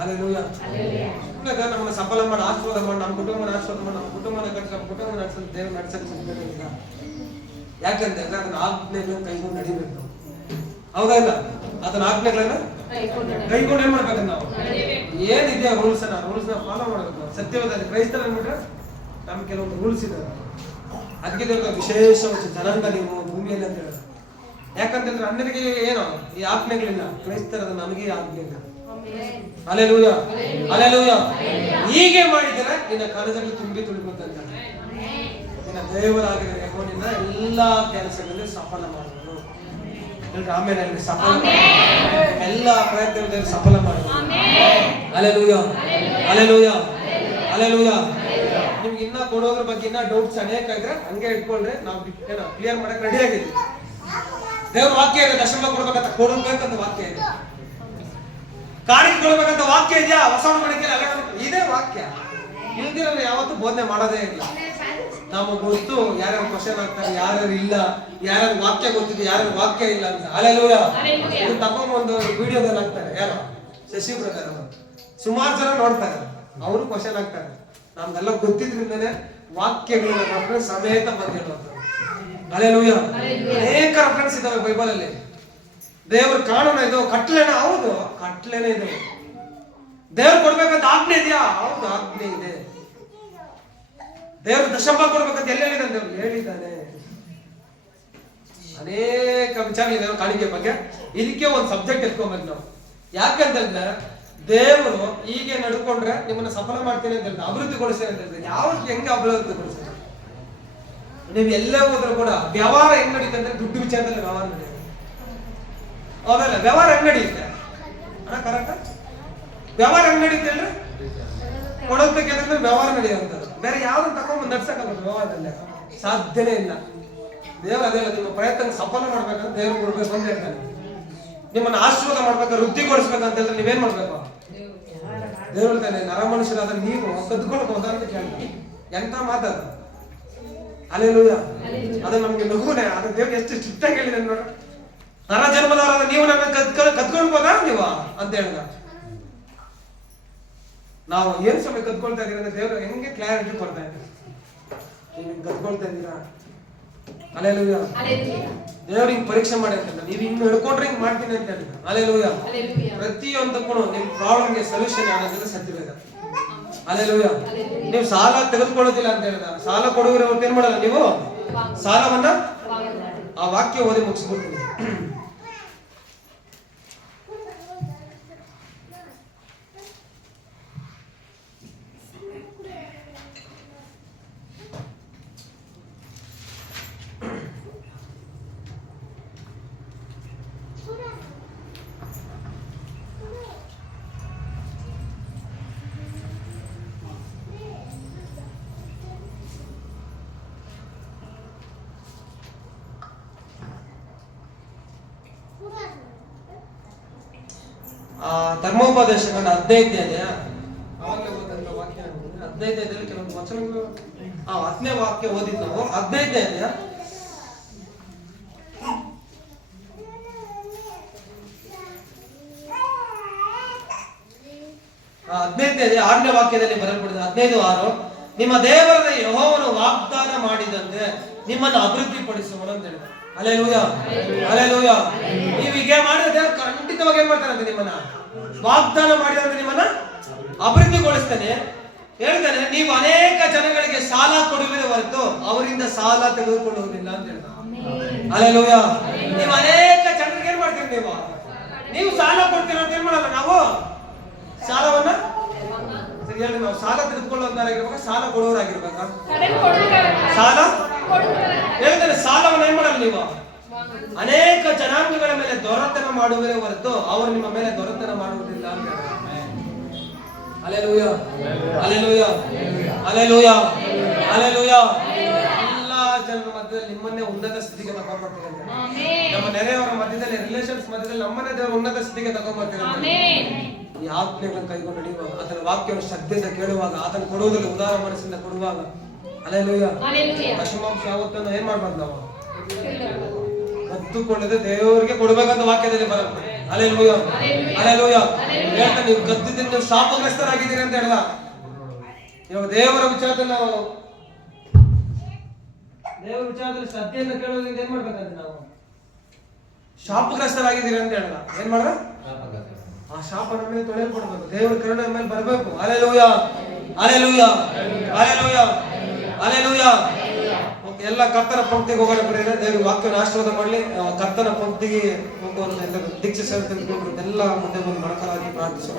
ಹಲ್ಲೆಲೂಯಾ. ನಮ್ಮನ್ನ ಸಫಲ ಮಾಡಿ ಆಶೀರ್ವಾದ ಮಾಡಿ, ನಮ್ಮ ಕುಟುಂಬನ ಆಶೀರ್ವಾದ ಮಾಡಿ, ನಮ್ಮ ಕುಟುಂಬನ ಕಟ್ಟಿ, ನಮ್ಮ ಕುಟುಂಬ ನಡೆಸಲು ದೇವರು ನಡೆಸಕ್ಕೆ ಸಿಗ್ತೇನೆ. ಯಾಕಂತಂದ್ರೆ ಅದನ್ನ ಆಜ್ಞೆಗಳನ್ನು ಕೈಗೊಂಡು ನಡಿಬೇಕು. ಹೌದಾ ಇಲ್ಲ? ಅದನ್ನ ಆಜ್ಞೆಗಳನ್ನ ಕೈಗೊಂಡು ಏನ್ ಮಾಡ್ಬೇಕಂತ ನಾವು ಏನಿದೆ ರೂಲ್ಸ್ ನ ಫಾಲೋ ಮಾಡಬೇಕು. ಸತ್ಯವಾದಲ್ಲಿ ಕ್ರೈಸ್ತರ ಅಂದ್ಬಿಟ್ರೆ ನಮ್ಗೆ ಕೆಲವೊಂದು ರೂಲ್ಸ್ ಇದೆ. ಅದಕ್ಕೆ ವಿಶೇಷವಾದ ಜನಾಂಗ ನೀವು ಭೂಮಿಯಲ್ಲಿ ಅಂತ ಹೇಳಿದ್ರು. ಯಾಕಂತಂದ್ರೆ ಅನ್ಯರಿಗೆ ಏನೋ ಈ ಆಜ್ಞೆಗಳಿಲ್ಲ, ಕ್ರೈಸ್ತರದ ನಮಗೆ ಆಜ್ಞೆ ಇಲ್ಲ. Hallelujah, hallelujah. ಹೀಗೆ ಮಾಡಿದರೆ ನಿನ್ನ ಕನಸಲ್ಲಿ ತುಂಬಿ ತುಳುಕುತ್ತಂತ ನಿನ್ನ ದೇವರಾಗಿರುವ ಯೆಹೋವನಿಂದ ಎಲ್ಲಾ ಕೆಲಸಗಳಲ್ಲಿ ಸಫಲ ಮಾಡುವನು. ಆಮೇಲೆ ಸಫಲ ಎಲ್ಲ ಪ್ರಯತ್ನದಲ್ಲಿ ಸಫಲ ಮಾಡುವನು. Hallelujah, hallelujah, hallelujah. ನಿಮ್ಗೆ ಇನ್ನ ಕೊಡೋದ್ರ ಬಗ್ಗೆ ಇನ್ನ ಡೌಟ್ಸ್ ಅನೇಕ ಇದ್ರೆ ಹಂಗೆ ಇಟ್ಕೊಳ್ರಿ, ನಾವು ಕ್ಲಿಯರ್ ಮಾಡಕ್ ರೆಡಿ ಆಗಿದ್ದೀವಿ. ದೇವ್ರ ವಾಕ್ಯ ಇದೆ, ದಶಮ ಕೊಡ್ಬೇಕಂತ ಕೊಡಬೇಕಂತ ವಾಕ್ಯ ಇದೆ, ಕಾಣಿಕೆ ಕೊಡ್ಬೇಕಂತ ವಾಕ್ಯ ಇದೆಯಾ? ಹೊಸ ಒಡಂಬಡಿಕೆ ಇದೇ ವಾಕ್ಯ. ಇಲ್ದಿರ ಯಾವತ್ತೂ ಬೋಧನೆ ಮಾಡೋದೇ ಇಲ್ಲ. ನಮಗೆ ಗೊತ್ತು ಯಾರ್ಯಾರು ಕ್ವಶನ್ ಆಗ್ತಾರೆ, ಯಾರ್ಯಾರು ಇಲ್ಲ, ಯಾರ್ಯಾರು ವಾಕ್ಯ ಗೊತ್ತಿದೆ, ಯಾರ್ಯಾರು ವಾಕ್ಯ ಇಲ್ಲ ಅಂತ. ಅಲ್ಲೆಲ್ಲೂಯ. ಇದು ತಗೊಂಡು ವಿಡಿಯೋದಲ್ಲಿ ಹಾಕ್ತಾರೆ, ಯಾರು ಶಶಿ ಬ್ರದರ್ ಅವರು ಸುಮಾರು ಜನ ನೋಡ್ತಾರೆ, ಅವರು ಕ್ವಶನ್ ಆಗ್ತಾರೆ. ನಮ್ಗೆಲ್ಲ ಗೊತ್ತಿದ್ರಿಂದನೇ ವಾಕ್ಯಗಳು ರೆಫರೆನ್ಸ್ ಸಮೇತ ಬಂದಿರೋದು. ಅಲ್ಲೆಲ್ಲೂಯ. ಅನೇಕ ರೆಫರೆನ್ಸ್ ಇದಾವೆ ಬೈಬಲ್ ಅಲ್ಲಿ. ದೇವ್ರ ಕಾನೂನು ಇದು, ಕಟ್ಲೆನ, ಹೌದು ಕಟ್ಲೆನೇ ಇದೆ. ದೇವ್ರು ಕೊಡ್ಬೇಕಂತ ಆಜ್ಞೆ ಇದೆಯಾ? ಹೌದು ಆಜ್ಞೆ ಇದೆ. ದೇವ್ರು ದಶಮ ಕೊಡ್ಬೇಕಂತ ಎಲ್ಲ ಹೇಳಿದಾನೆ, ದೇವ್ರು ಹೇಳಿದ್ದಾನೆ. ಅನೇಕ ವಿಚಾರಗಳಿದೆ ಕಾಣಿಕೆ ಬಗ್ಗೆ. ಇದಕ್ಕೆ ಒಂದು ಸಬ್ಜೆಕ್ಟ್ ಎತ್ಕೊಂಡ್ಬಂದು ನಾವು, ಯಾಕಂತಂದ್ರೆ ದೇವರು ಹೀಗೆ ನಡ್ಕೊಂಡ್ರೆ ನಿಮ್ಮನ್ನ ಸಫಲ ಮಾಡ್ತೇನೆ ಅಂತ ಹೇಳ್ತಾರೆ, ಅಭಿವೃದ್ಧಿಗೊಳಿಸ್ತೇನೆ ಅಂತ ಹೇಳ್ತಾರೆ. ಯಾವ ಹೆಂಗೆ ಅಭಿವೃದ್ಧಿಗೊಳಿಸ್ತೇನೆ? ನೀವು ಎಲ್ಲೇ ಹೋದ್ರು ಕೂಡ ವ್ಯವಹಾರ ಹೆಂಗ್ ನಡೀತೆ ಅಂದ್ರೆ ದುಡ್ಡು ವಿಚಾರದಲ್ಲಿ ವ್ಯವಹಾರ ನಡೆಯುತ್ತೆ. ಹೌದಲ್ಲ? ವ್ಯವಹಾರ ಹೆಂಗ್ ನಡೆಯುತ್ತೆ ಅಣ್ಣ? ಕರೆಕ್ಟ್. ವ್ಯವಹಾರ ಹೆಂಗ್ ನಡೀತೆ ಅಂದ್ರೆ ಕೊಡೋದಕ್ಕೆ ವ್ಯವಹಾರ ನಡೆಯುವಂಥದ್ದು. ಬೇರೆ ಯಾವ್ದನ್ನ ತಗೊಂಡು ನಡ್ಸಕ್ಕಾಗ ವ್ಯವಹಾರದಲ್ಲಿ ಸಾಧ್ಯನೇ ಇಲ್ಲ. ದೇವ್ರು ಅದೇ ನಿಮ್ಮ ಪ್ರಯತ್ನ ಸಫಲ ಮಾಡ್ಬೇಕಂತ ದೇವ್ರು ಕೊಡ್ಬೇಕು ಅಂತ ಹೇಳ್ತಾನೆ. ನಿಮ್ಮನ್ನ ಆಶೀರ್ವಾದ ಮಾಡ್ಬೇಕು, ವೃದ್ಧಿಗೊಳಿಸ್ಬೇಕಂತ ಹೇಳಿದ್ರೆ ನೀವೇನ್ ಮಾಡ್ಬೇಕು? ದೇವ್ರು ಹೇಳ್ತಾನೆ, ನರ ಮನುಷ್ಯರಾದ ನೀವು ಕದ್ಕೊಳ್ಬಹುದಾ ಅಂತ ಕೇಳ್ತಾನೆ. ಎಂತ ಮಾತದ? ಅಲ್ಲೆಲ್ಲೂಯ. ಅದು ನಮ್ಗೆ ನಗುನೆ. ಅದು ದೇವ್ರು ಎಷ್ಟು ಸ್ಟ್ರಿಕ್ಟ್ ಆಗಿ ಹೇಳಿದೆ ನೋಡ್ರಿ. ನರ ಜನ್ಮದವರಾದ ನೀವು ನನ್ನ ಕದ್ಕೊಳ್ಬೋದಾ ನೀವು ಅಂತ ಹೇಳಿದ. ನಾವು ಏನ್ ಸಮಯ ಕದ್ಕೊಳ್ತಾ ಇದೀರ ಅಂದ್ರೆ ದೇವ್ರು ಹೆಂಗೆ ಕ್ಲಾರಿಟಿ ಕೊಡ್ತಾ ಇದ್ದಾರೆ. ನೀವು ಕದ್ಕೊಳ್ತಾ ಇದ್ದೀರಾ? ಅಲ್ಲೆಲ್ಲೂಯ. ದೇವ್ರು ಹಿಂಗ್ ಪರೀಕ್ಷೆ ಮಾಡಿ ಅಂತ ನೀವು ಹಿಂಗ್ ಹಿಡ್ಕೊಂಡ್ರೆ ಹಿಂಗ್ ಮಾಡ್ತೀನಿ ಅಂತ ಹೇಳಿದ. ಅಲ್ಲೆಲ್ಲೂಯ. ಪ್ರತಿಯೊಂದಕ್ಕೂ ನಿಮ್ ಪ್ರಾಬ್ಲಮ್ಗೆ ಸೊಲ್ಯೂಷನ್ ಯಾವ್ದಂದ್ರೆ ಸತ್ಯವೇದ. ಅಲ್ಲೆಲ್ಲೂಯ. ನೀವು ಸಾಲ ತೆಗೆದುಕೊಳ್ಳೋದಿಲ್ಲ ಅಂತ ಹೇಳಿದ. ಸಾಲ ಕೊಡುವರೆ ಏನ್ ಮಾಡಲ್ಲ, ನೀವು ಸಾಲವನ್ನ ಆ ವಾಕ್ಯ ಓದಿ ಮುಗಿಸ್ಬಿಡ್ತೀನಿ. ಧರ್ಮೋಪದೇಶಗಳ 15ನೇ ಅಧ್ಯಾಯ, ಅವಾಗಲೇ ಓದಂತ ವಾಕ್ಯ 15ನೇ ಅಧ್ಯಾಯದಲ್ಲಿ ಕೆಲವೊಂದು ವಚನಗಳು 10ನೇ ವಾಕ್ಯ ಓದಿದ್ ನಾವು. 15ನೇ ಅಧ್ಯಾಯ 6ನೇ ವಾಕ್ಯದಲ್ಲಿ ಬರೆಯಲ್ಪಡಿದೆ. 15:6, ನಿಮ್ಮ ದೇವರಾದ ಯೆಹೋವನು ವಾಗ್ದಾನ ಮಾಡಿದಂತೆ ನಿಮ್ಮನ್ನು ಅಭಿವೃದ್ಧಿಪಡಿಸುವನು ಅಂತ ಹೇಳಿದ. ಹಲ್ಲೆಲೂಯಾ. ಹಲ್ಲೆಲೂಯಾ. ನೀವು ಹೀಗೆ ಮಾಡಿದ್ರೆ ದೇವರು ಖಂಡಿತವಾಗಿ ಏನ್ ಮಾಡ್ತಾರಂತೆ? ನಿಮ್ಮನ್ನ ವಾಗ್ದಾನ ಮಾಡಿದಂತೆ ನಿಮ್ಮನ್ನ ಅಭಿವೃದ್ಧಿಗೊಳಿಸ್ತಾನೆ. ಹೇಳ್ತಾನೆ, ನೀವು ಅನೇಕ ಜನಗಳಿಗೆ ಸಾಲ ಕೊಡುವಿರಿ ಹೊರತು ಅವರಿಂದ ಸಾಲ ತೆಗೆದುಕೊಳ್ಳುವುದಿಲ್ಲ ಅಂತ ಹೇಳ್ತಾನೆ. ಹಲ್ಲೆಲೂಯಾ. ನೀವು ಅನೇಕ ಜನರಿಗೆ ಏನ್ ಮಾಡ್ತೀರಿ? ನೀವು ಸಾಲ ಕೊಡ್ತೀರ ಅಂತ ಏನ್ ಮಾಡಲ್ಲ ನಾವು? ಸಾಲವನ್ನ ಸರಿ ಹೇಳಿ, ನಾವು ಸಾಲ ತೆಗೆದುಕೊಳ್ಳುವಂತಾಗಿರ್ಬೇಕಾ ಸಾಲ ಕೊಡುವವರಾಗಿರ್ಬೇಕಾ? ಸಾಲ ಹೇಳ್ತಾರೆ, ಸಾಲವನ್ನ ಏನ್ ಮಾಡಲ್ಲ ನೀವು? ಅನೇಕ ಜನಾಂಗಗಳ ಮೇಲೆ ದೊರೆತನ ಮಾಡುವರೇ ಹೊರತು ಅವರು ನಿಮ್ಮ ಮೇಲೆ ದೊರೆತನ ಮಾಡುವುದಿಲ್ಲ ಅಂತ ಹೇಳ್ತಾರೆ. ಹಲ್ಲೆಲೂಯಾ. ಹಲ್ಲೆಲೂಯಾ. ಹಲ್ಲೆಲೂಯಾ. ಹಲ್ಲೆಲೂಯಾ. ಎಲ್ಲಾ ಜನರ ಮಧ್ಯದಲ್ಲಿ ನಿಮ್ಮನ್ನೇ ಉನ್ನತ ಸ್ಥಿತಿಗೆ ತಗೊಂಡ್ಬರ್ತೀವಿ ಅಂತ. ನಮ್ಮ ನೆರೆಯವರ ಮಧ್ಯದಲ್ಲಿ, ರಿಲೇಷನ್ಸ್ ಮಧ್ಯದಲ್ಲಿ ನಮ್ಮನ್ನೇ ದೇವರು ಉನ್ನತ ಸ್ಥಿತಿಗೆ ತಗೊಂಡ್ಬರ್ತೀವಿ. ಈ ಆಜ್ಞೆಗಳನ್ನು ಕೈಗೊಂಡು ನಡೆಯುವಾಗ, ಆತನ ವಾಕ್ಯವನ್ನು ಶ್ರದ್ಧೆಯಿಂದ ಕೇಳುವಾಗ, ಆತನ ಕೊಡುವುದರಲ್ಲಿ ಉದಾರ ಮನಸ್ಸಿಂದ ಕೊಡುವಾಗ, ಹಲ್ಲೆಲೂಯಾ, ದಶಮಾಂಶ ಯಾವತ್ತನ್ನು ಏನ್ ಮಾಡ್ಬಾರ್ದು ನಾವು? ಕದ್ದುಕೊಳ್ಳದೆ ದೇವರಿಗೆ ಕೊಡ್ಬೇಕಂತ ವಾಕ್ಯದಲ್ಲಿ ಬರುತ್ತೆ. ಹಲ್ಲೆಲೂಯಾ. ಹಲ್ಲೆಲೂಯಾ. ಹೇಳ್ತಾನೆ, ನೀವು ಕದ್ದಿದ್ದರಿಂದ ನೀವು ಶಾಪಗ್ರಸ್ತರಾಗಿದ್ದೀರಿ ಅಂತ ಹೇಳ್ದ. ಇವಾಗ ದೇವರ ವಿಚಾರದಲ್ಲಿ ಶ್ರದ್ಧೆಯಿಂದ ಕೇಳೋದ್ರಿಂದ ಏನ್ ಮಾಡ್ಬೇಕಂತ ನಾವು? ಶಾಪಗ್ರಸ್ತರಾಗಿದ್ದೀರಿ ಅಂತ ಹೇಳ್ದ. ಏನ್ ಮಾಡ್ದ? ಆ ಶಾಪ ನಮ್ಮ ಮೇಲೆ ತೊಳೆಯಲ್ಪಡ್ಬೇಕು, ದೇವರ ಕರುಣೆ ನಮ್ಮ ಮೇಲೆ ಬರಬೇಕು. ಹಲ್ಲೆಲೂಯಾ. ಹಲ್ಲೆಲೂಯಾ. ಹಲ್ಲೆಲೂಯಾ. ಹಲ್ಲೆಲೂಯಾ. ಎಲ್ಲ ಕರ್ತನ ಪಂಕ್ತಿಗೆ ಹೋಗೋಣ. ಬರೀ ದೇವರ ವಾಕ್ಯವನ್ನು ಆಶೀರ್ವಾದ ಮಾಡಲಿ. ಕರ್ತನ ಪಂಕ್ತಿಗೆ ಹೋಗೋರು ದೀಕ್ಷೆ ತೆಗೆದುಕೊಂಡು ಎಲ್ಲ ಮುಂದೆ ಬಂದು ಮಡಕಲಾಗಿ ಪ್ರಾರ್ಥಿಸೋಣ.